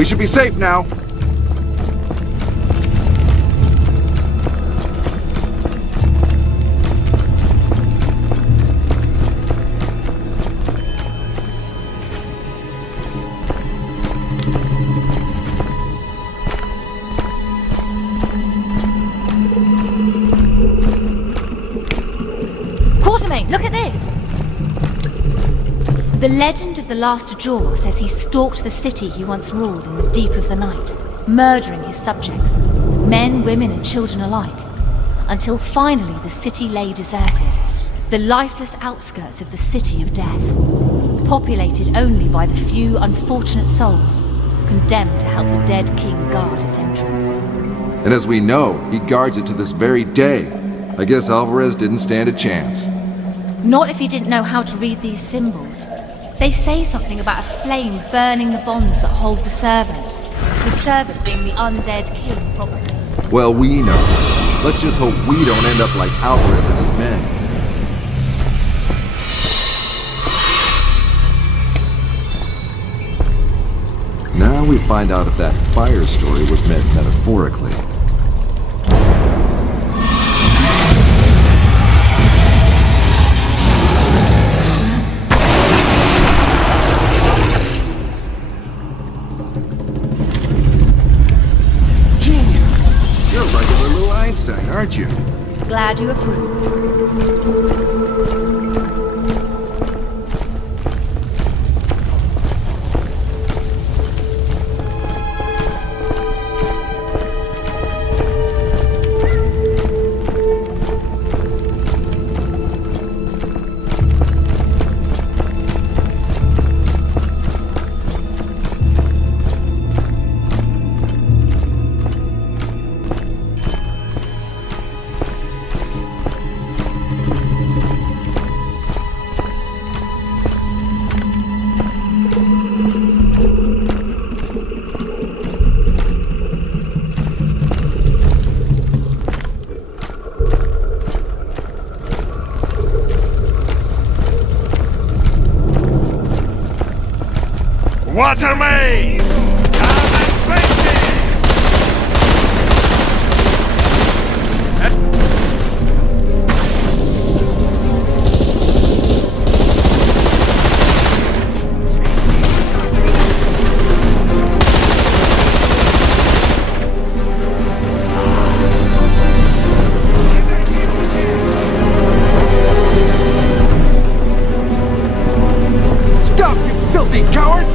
We should be safe now. Quatermain, look at this! The legend of the last Jaw says he stalked the city he once ruled in the deep of the night, murdering his subjects, men, women and children alike, until finally the city lay deserted, the lifeless outskirts of the City of Death, populated only by the few unfortunate souls condemned to help the dead king guard its entrance. And as we know, he guards it to this very day. I guess Alvarez didn't stand a chance. Not if he didn't know how to read these symbols. They say something about a flame burning the bonds that hold the servant being the undead king, probably. Well, we know. Let's just hope we don't end up like Alvarez and his men. Now we find out if that fire story was meant metaphorically. Aren't you? Glad you approve. Quatermain! Come and face me! Stop, you filthy coward!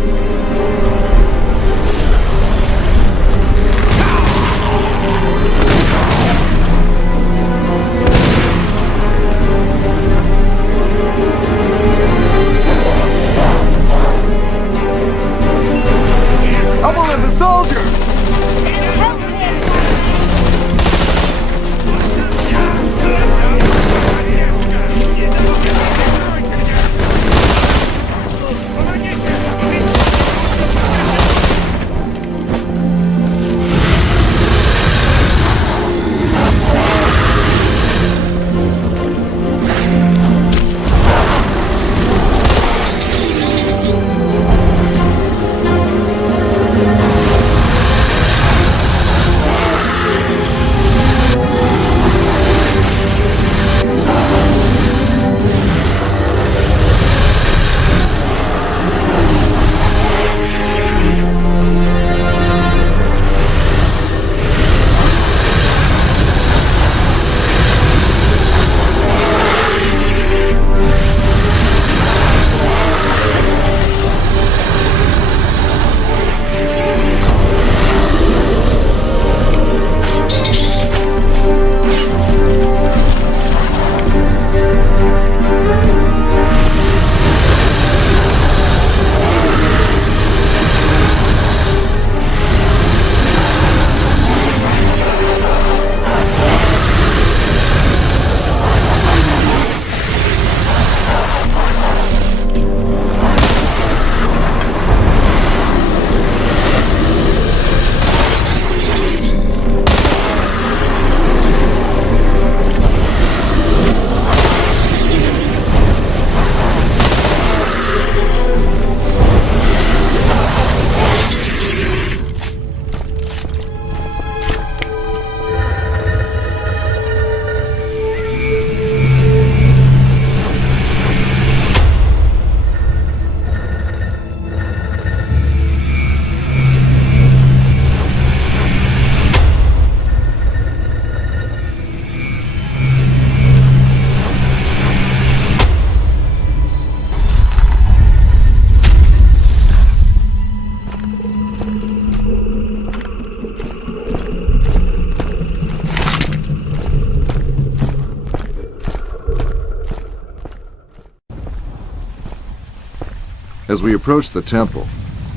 As we approached the temple,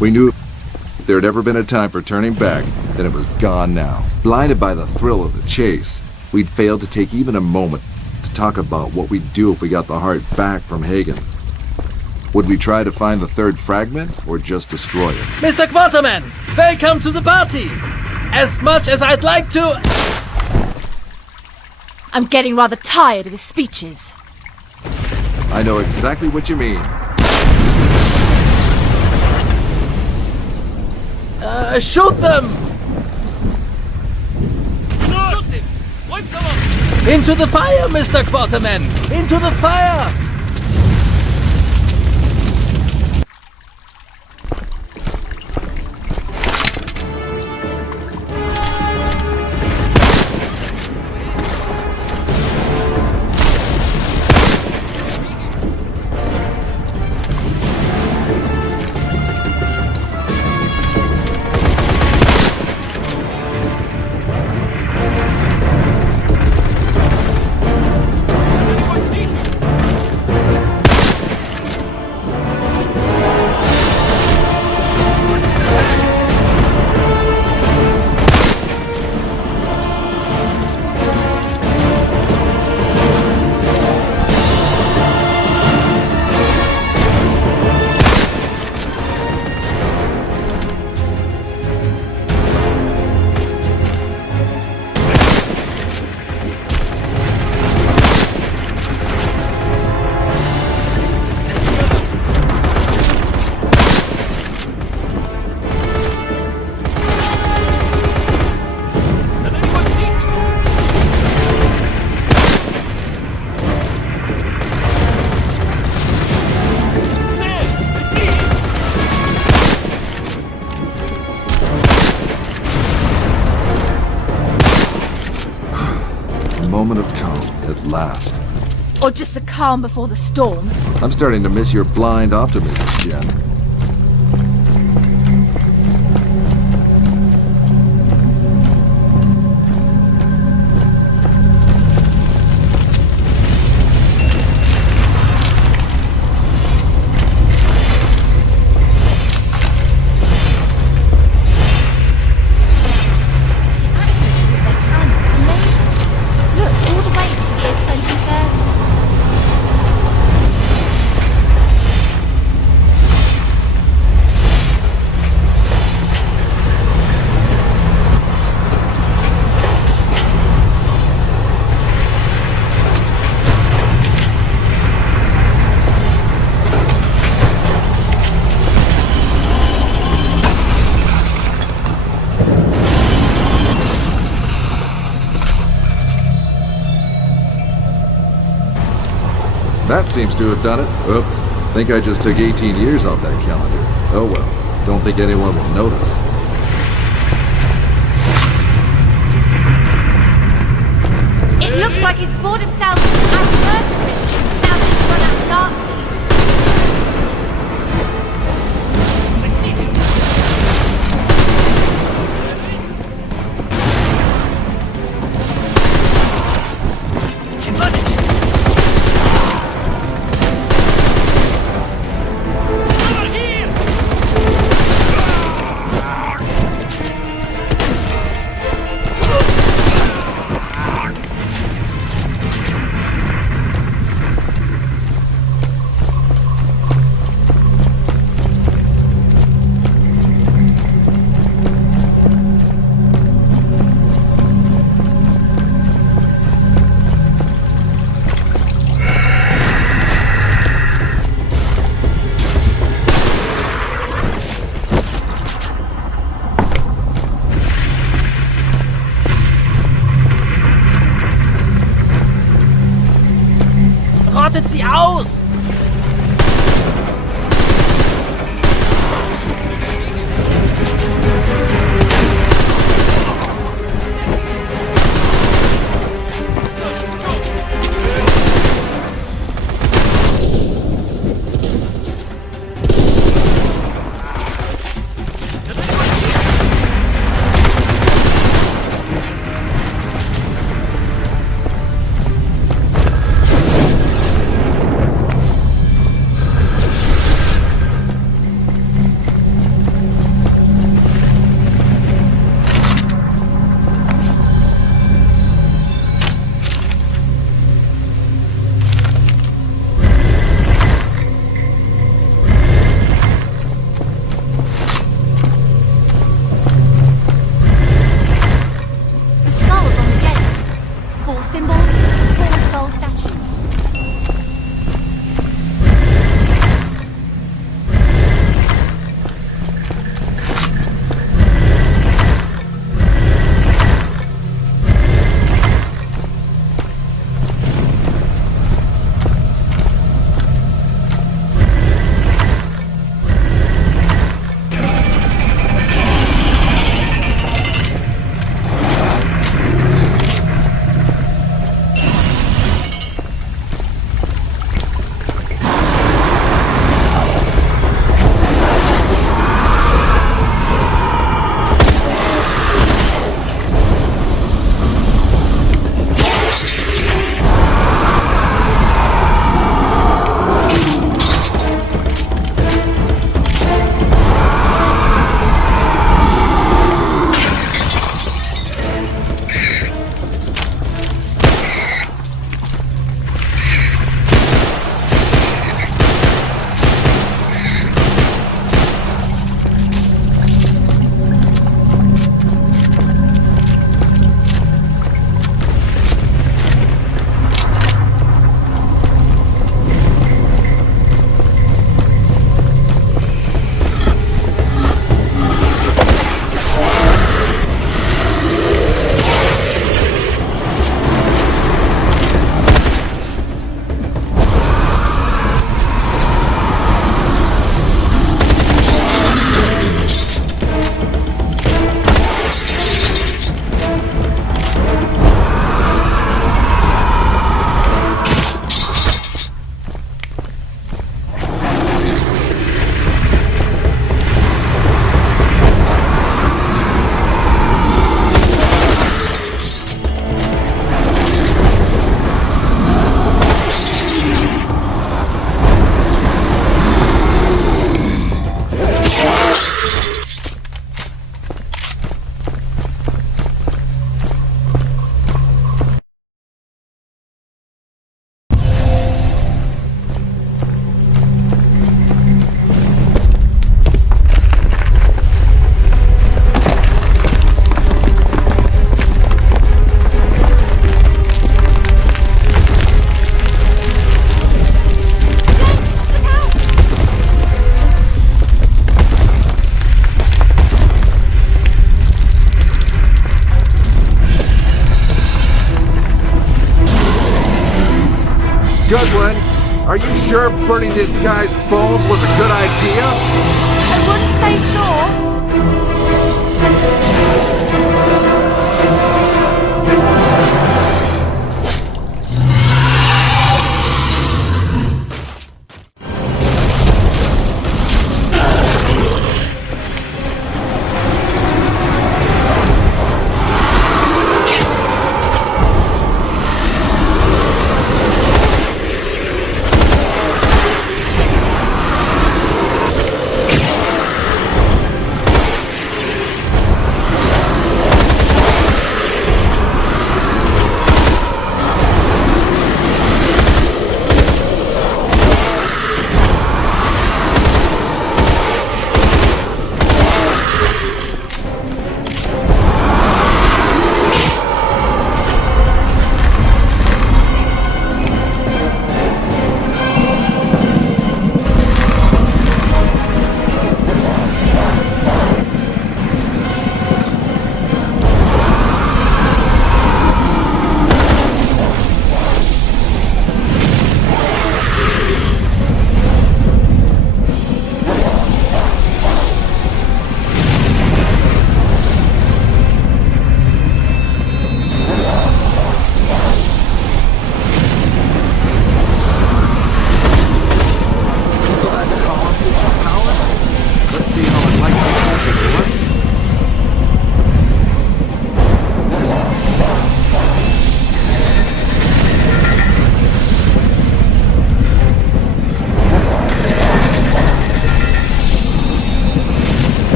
we knew if there had ever been a time for turning back, then it was gone now. Blinded by the thrill of the chase, we'd failed to take even a moment to talk about what we'd do if we got the heart back from Hagen. Would we try to find the third fragment, or just destroy it? Mr. Quatermain, welcome to the party! As much as I'd like to... I'm getting rather tired of his speeches. I know exactly what you mean. Shoot them! Shoot him! Wipe them up! Into the fire, Mr. Quatermain! Into the fire! Moment of calm, at last. Or just a calm before the storm. I'm starting to miss your blind optimism, Jen. That seems to have done it. Oops. Think I just took 18 years off that calendar. Oh well. Don't think anyone will notice. It looks like he's bought himself as a mercenary now that he's run out of Nazis. Rottet sie aus! symbols, 4 skull statues. Goodwin, are you sure burning this guy's bones was a good idea? I wouldn't say sure.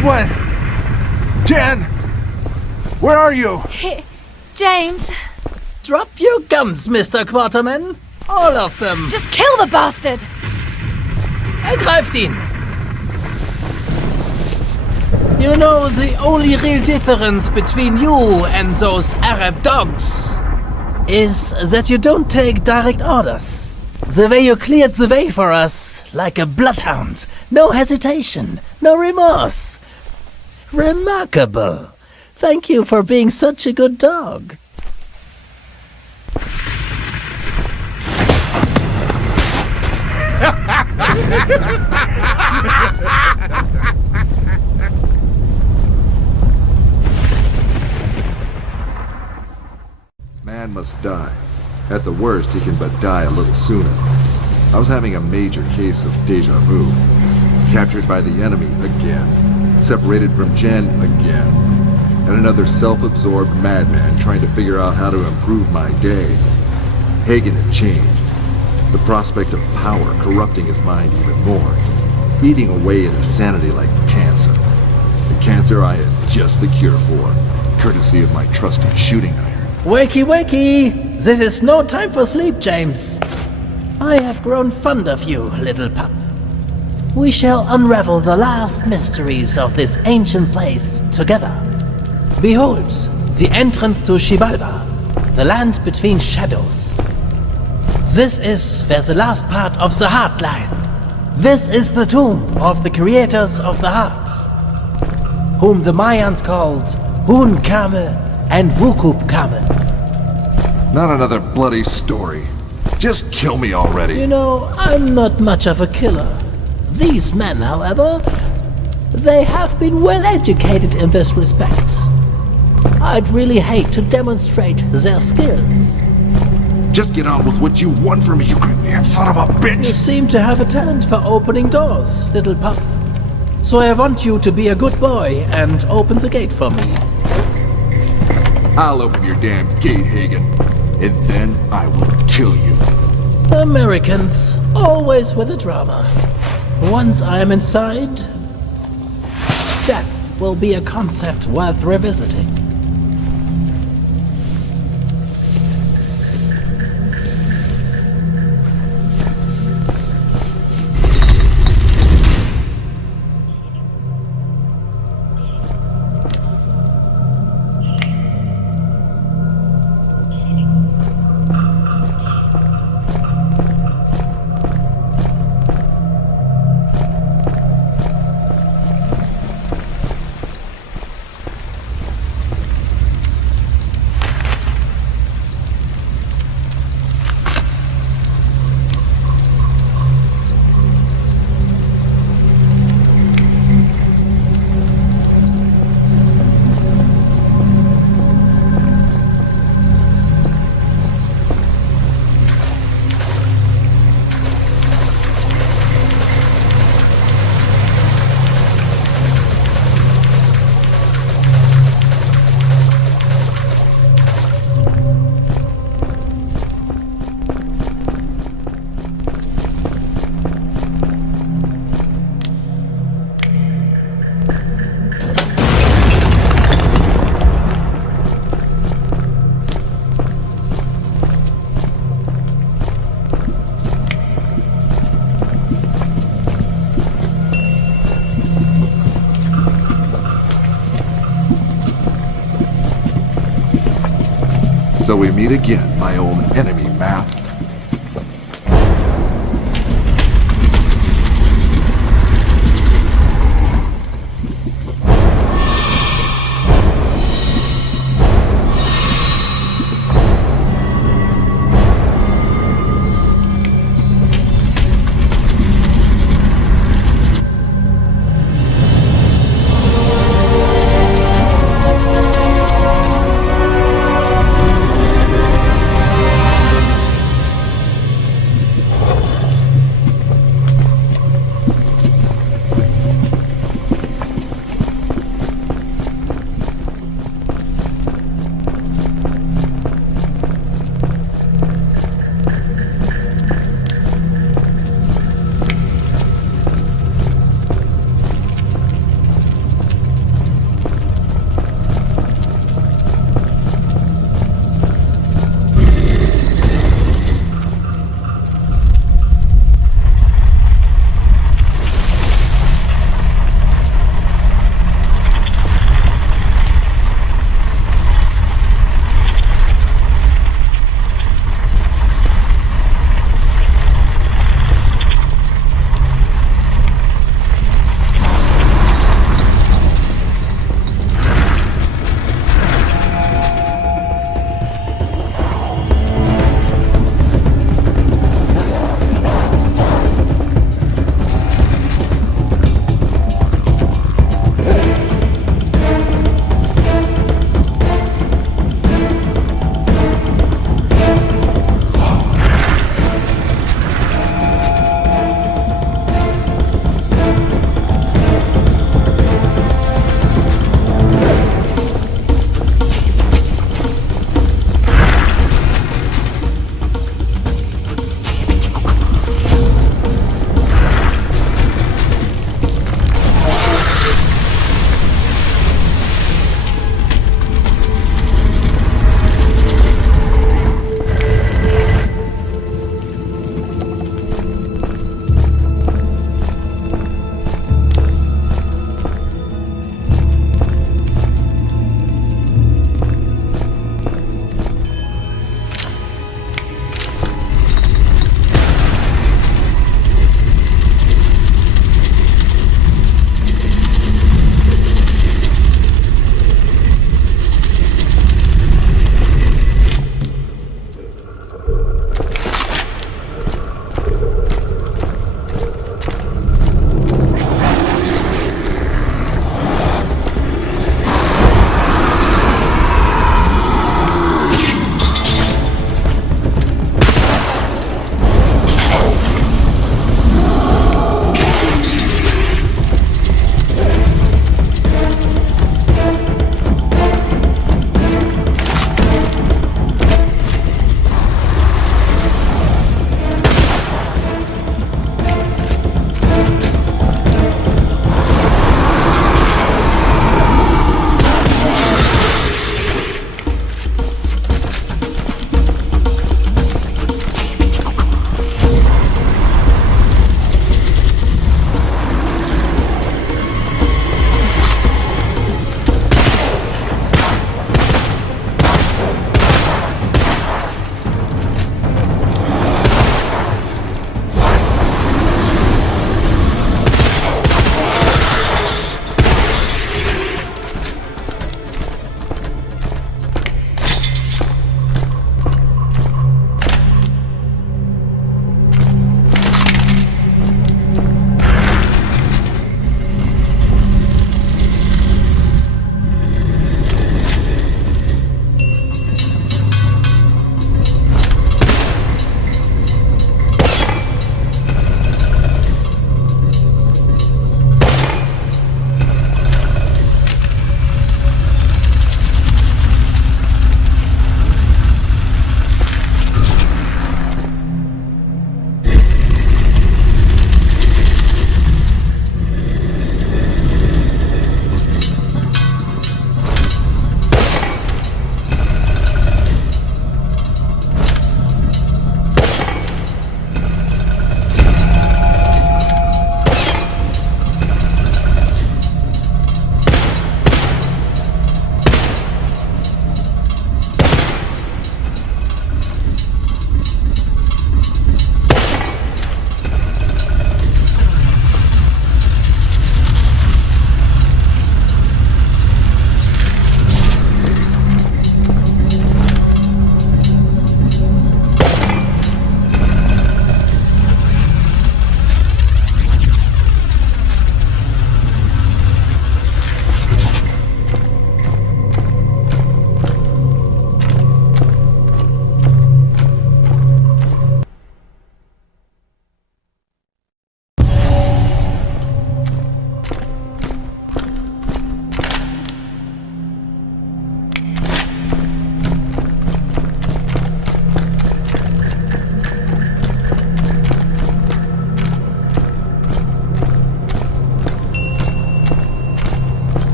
Good one! Jan! Where are you? James, Drop your guns, Mr. Quatermain. All of them. just kill the bastard! Ergreift ihn! You know, the only real difference between you and those Arab dogs is that you don't take direct orders. The way you cleared the way for us, like a bloodhound. No hesitation, no remorse. Remarkable. Thank you for being such a good dog. Man must die. At the worst, he can but die a little sooner. I was having a major case of deja vu. Captured by the enemy again. Separated from Jen again. And another self-absorbed madman trying to figure out how to improve my day. Hagen had changed. The prospect of power corrupting his mind even more. Eating away at his sanity like cancer. The cancer I had just the cure for. Courtesy of my trusty shooting iron. Wakey, wakey! This is no time for sleep, James. I have grown fond of you, little pup. We shall unravel the last mysteries of this ancient place together. Behold, the entrance to Xibalba, the land between shadows. This is where the last part of the heart lies. This is the tomb of the creators of the heart, whom the Mayans called Hun Kame and Wukub Kame. Not another bloody story. Just kill me already. You know, I'm not much of a killer. These men, however, they have been well educated in this respect. I'd really hate to demonstrate their skills. Just get on with what you want from me, you damn son of a bitch! You seem to have a talent for opening doors, little pup. So I want you to be a good boy and open the gate for me. I'll open your damn gate, Hagen. And then I will kill you. Americans, always with the drama. Once I am inside, death will be a concept worth revisiting. So we meet again, my old enemy, Math.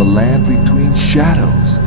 of a land between shadows.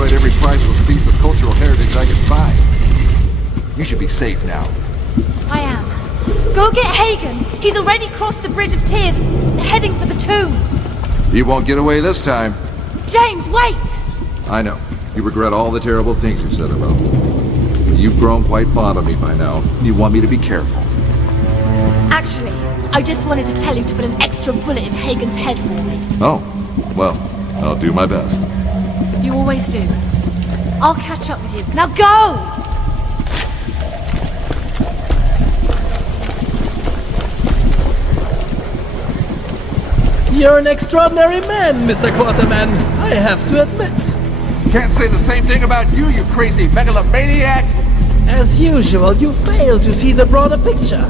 destroyed every priceless piece of cultural heritage I could find. You should be safe now. I am. Go get Hagen. He's already crossed the Bridge of Tears, heading for the tomb. You won't get away this time. James, wait! I know. You regret all the terrible things you said about me. But you've grown quite fond of me by now. You want me to be careful. Actually, I just wanted to tell you to put an extra bullet in Hagen's head for me. Oh, well, I'll do my best. You always do. I'll catch up with you. Now go! You're an extraordinary man, Mr. Quatermain, I have to admit. Can't say the same thing about you, you crazy megalomaniac! As usual, you fail to see the broader picture.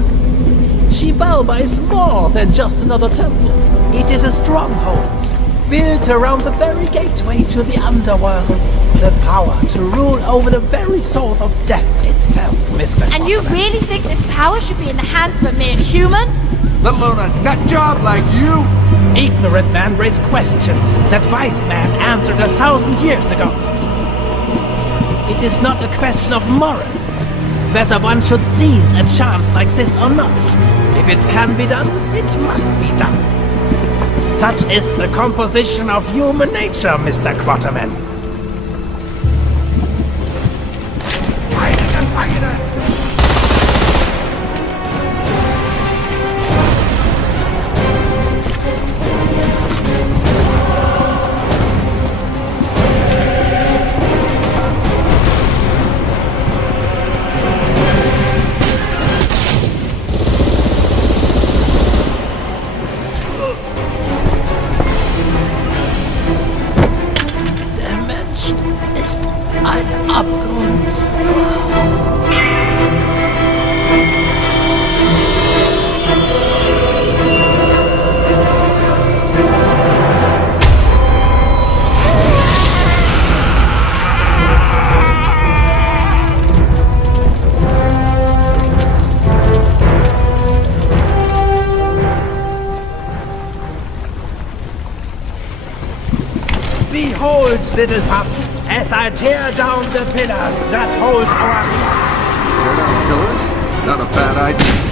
Xibalba is more than just another temple. It is a stronghold, built around the very gateway to the underworld. The power to rule over the very soul of death itself, Mr. And you really think this power should be in the hands of a mere human? Let alone a nut job like you? Ignorant man raised questions that wise man answered 1,000 years ago. It is not a question of moral, whether one should seize a chance like this or not. If it can be done, it must be done. Such is the composition of human nature, Mr. Quatermain. Behold, little pup, as I tear down the pillars that hold our field. Tear down pillars? Not a bad idea.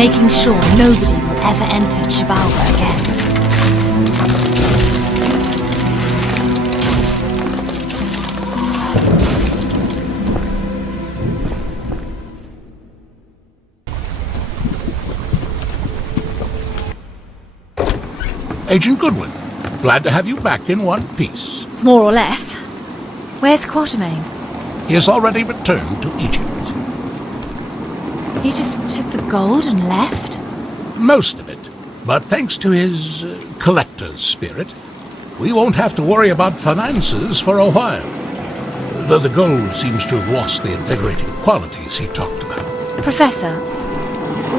making sure nobody will ever enter Chivalva again. Agent Goodwin, glad to have you back in one piece. More or less. Where's Quatermain? He has already returned to Egypt. He just took the gold and left? Most of it. But thanks to his collector's spirit, we won't have to worry about finances for a while. Though the gold seems to have lost the invigorating qualities he talked about. Professor,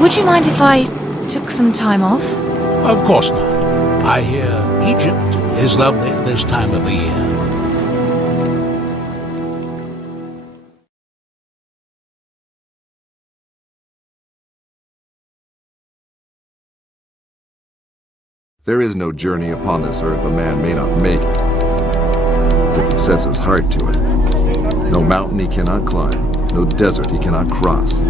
would you mind if I took some time off? Of course not. I hear Egypt is lovely this time of the year. There is no journey upon this earth a man may not make it, if he sets his heart to it. No mountain he cannot climb, no desert he cannot cross.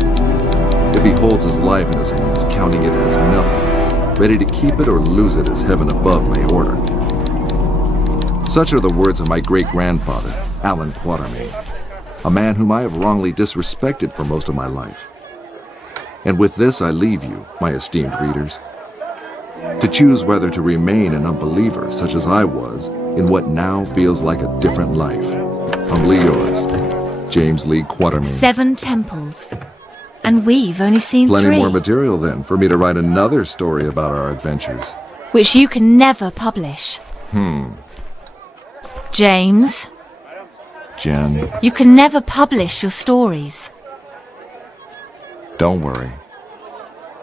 If he holds his life in his hands, counting it as nothing, ready to keep it or lose it as heaven above may order. Such are the words of my great-grandfather, Allan Kwotermeind, a man whom I have wrongly disrespected for most of my life. And with this I leave you, my esteemed readers, to choose whether to remain an unbeliever such as I was in what now feels like a different life. Humbly yours, James Li Kwotermeind. 7 temples. And we've only seen 3. Plenty more material then for me to write another story about our adventures. Which you can never publish. James, Jen, you can never publish your stories. don't worry.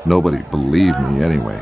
Nobody believed me anyway.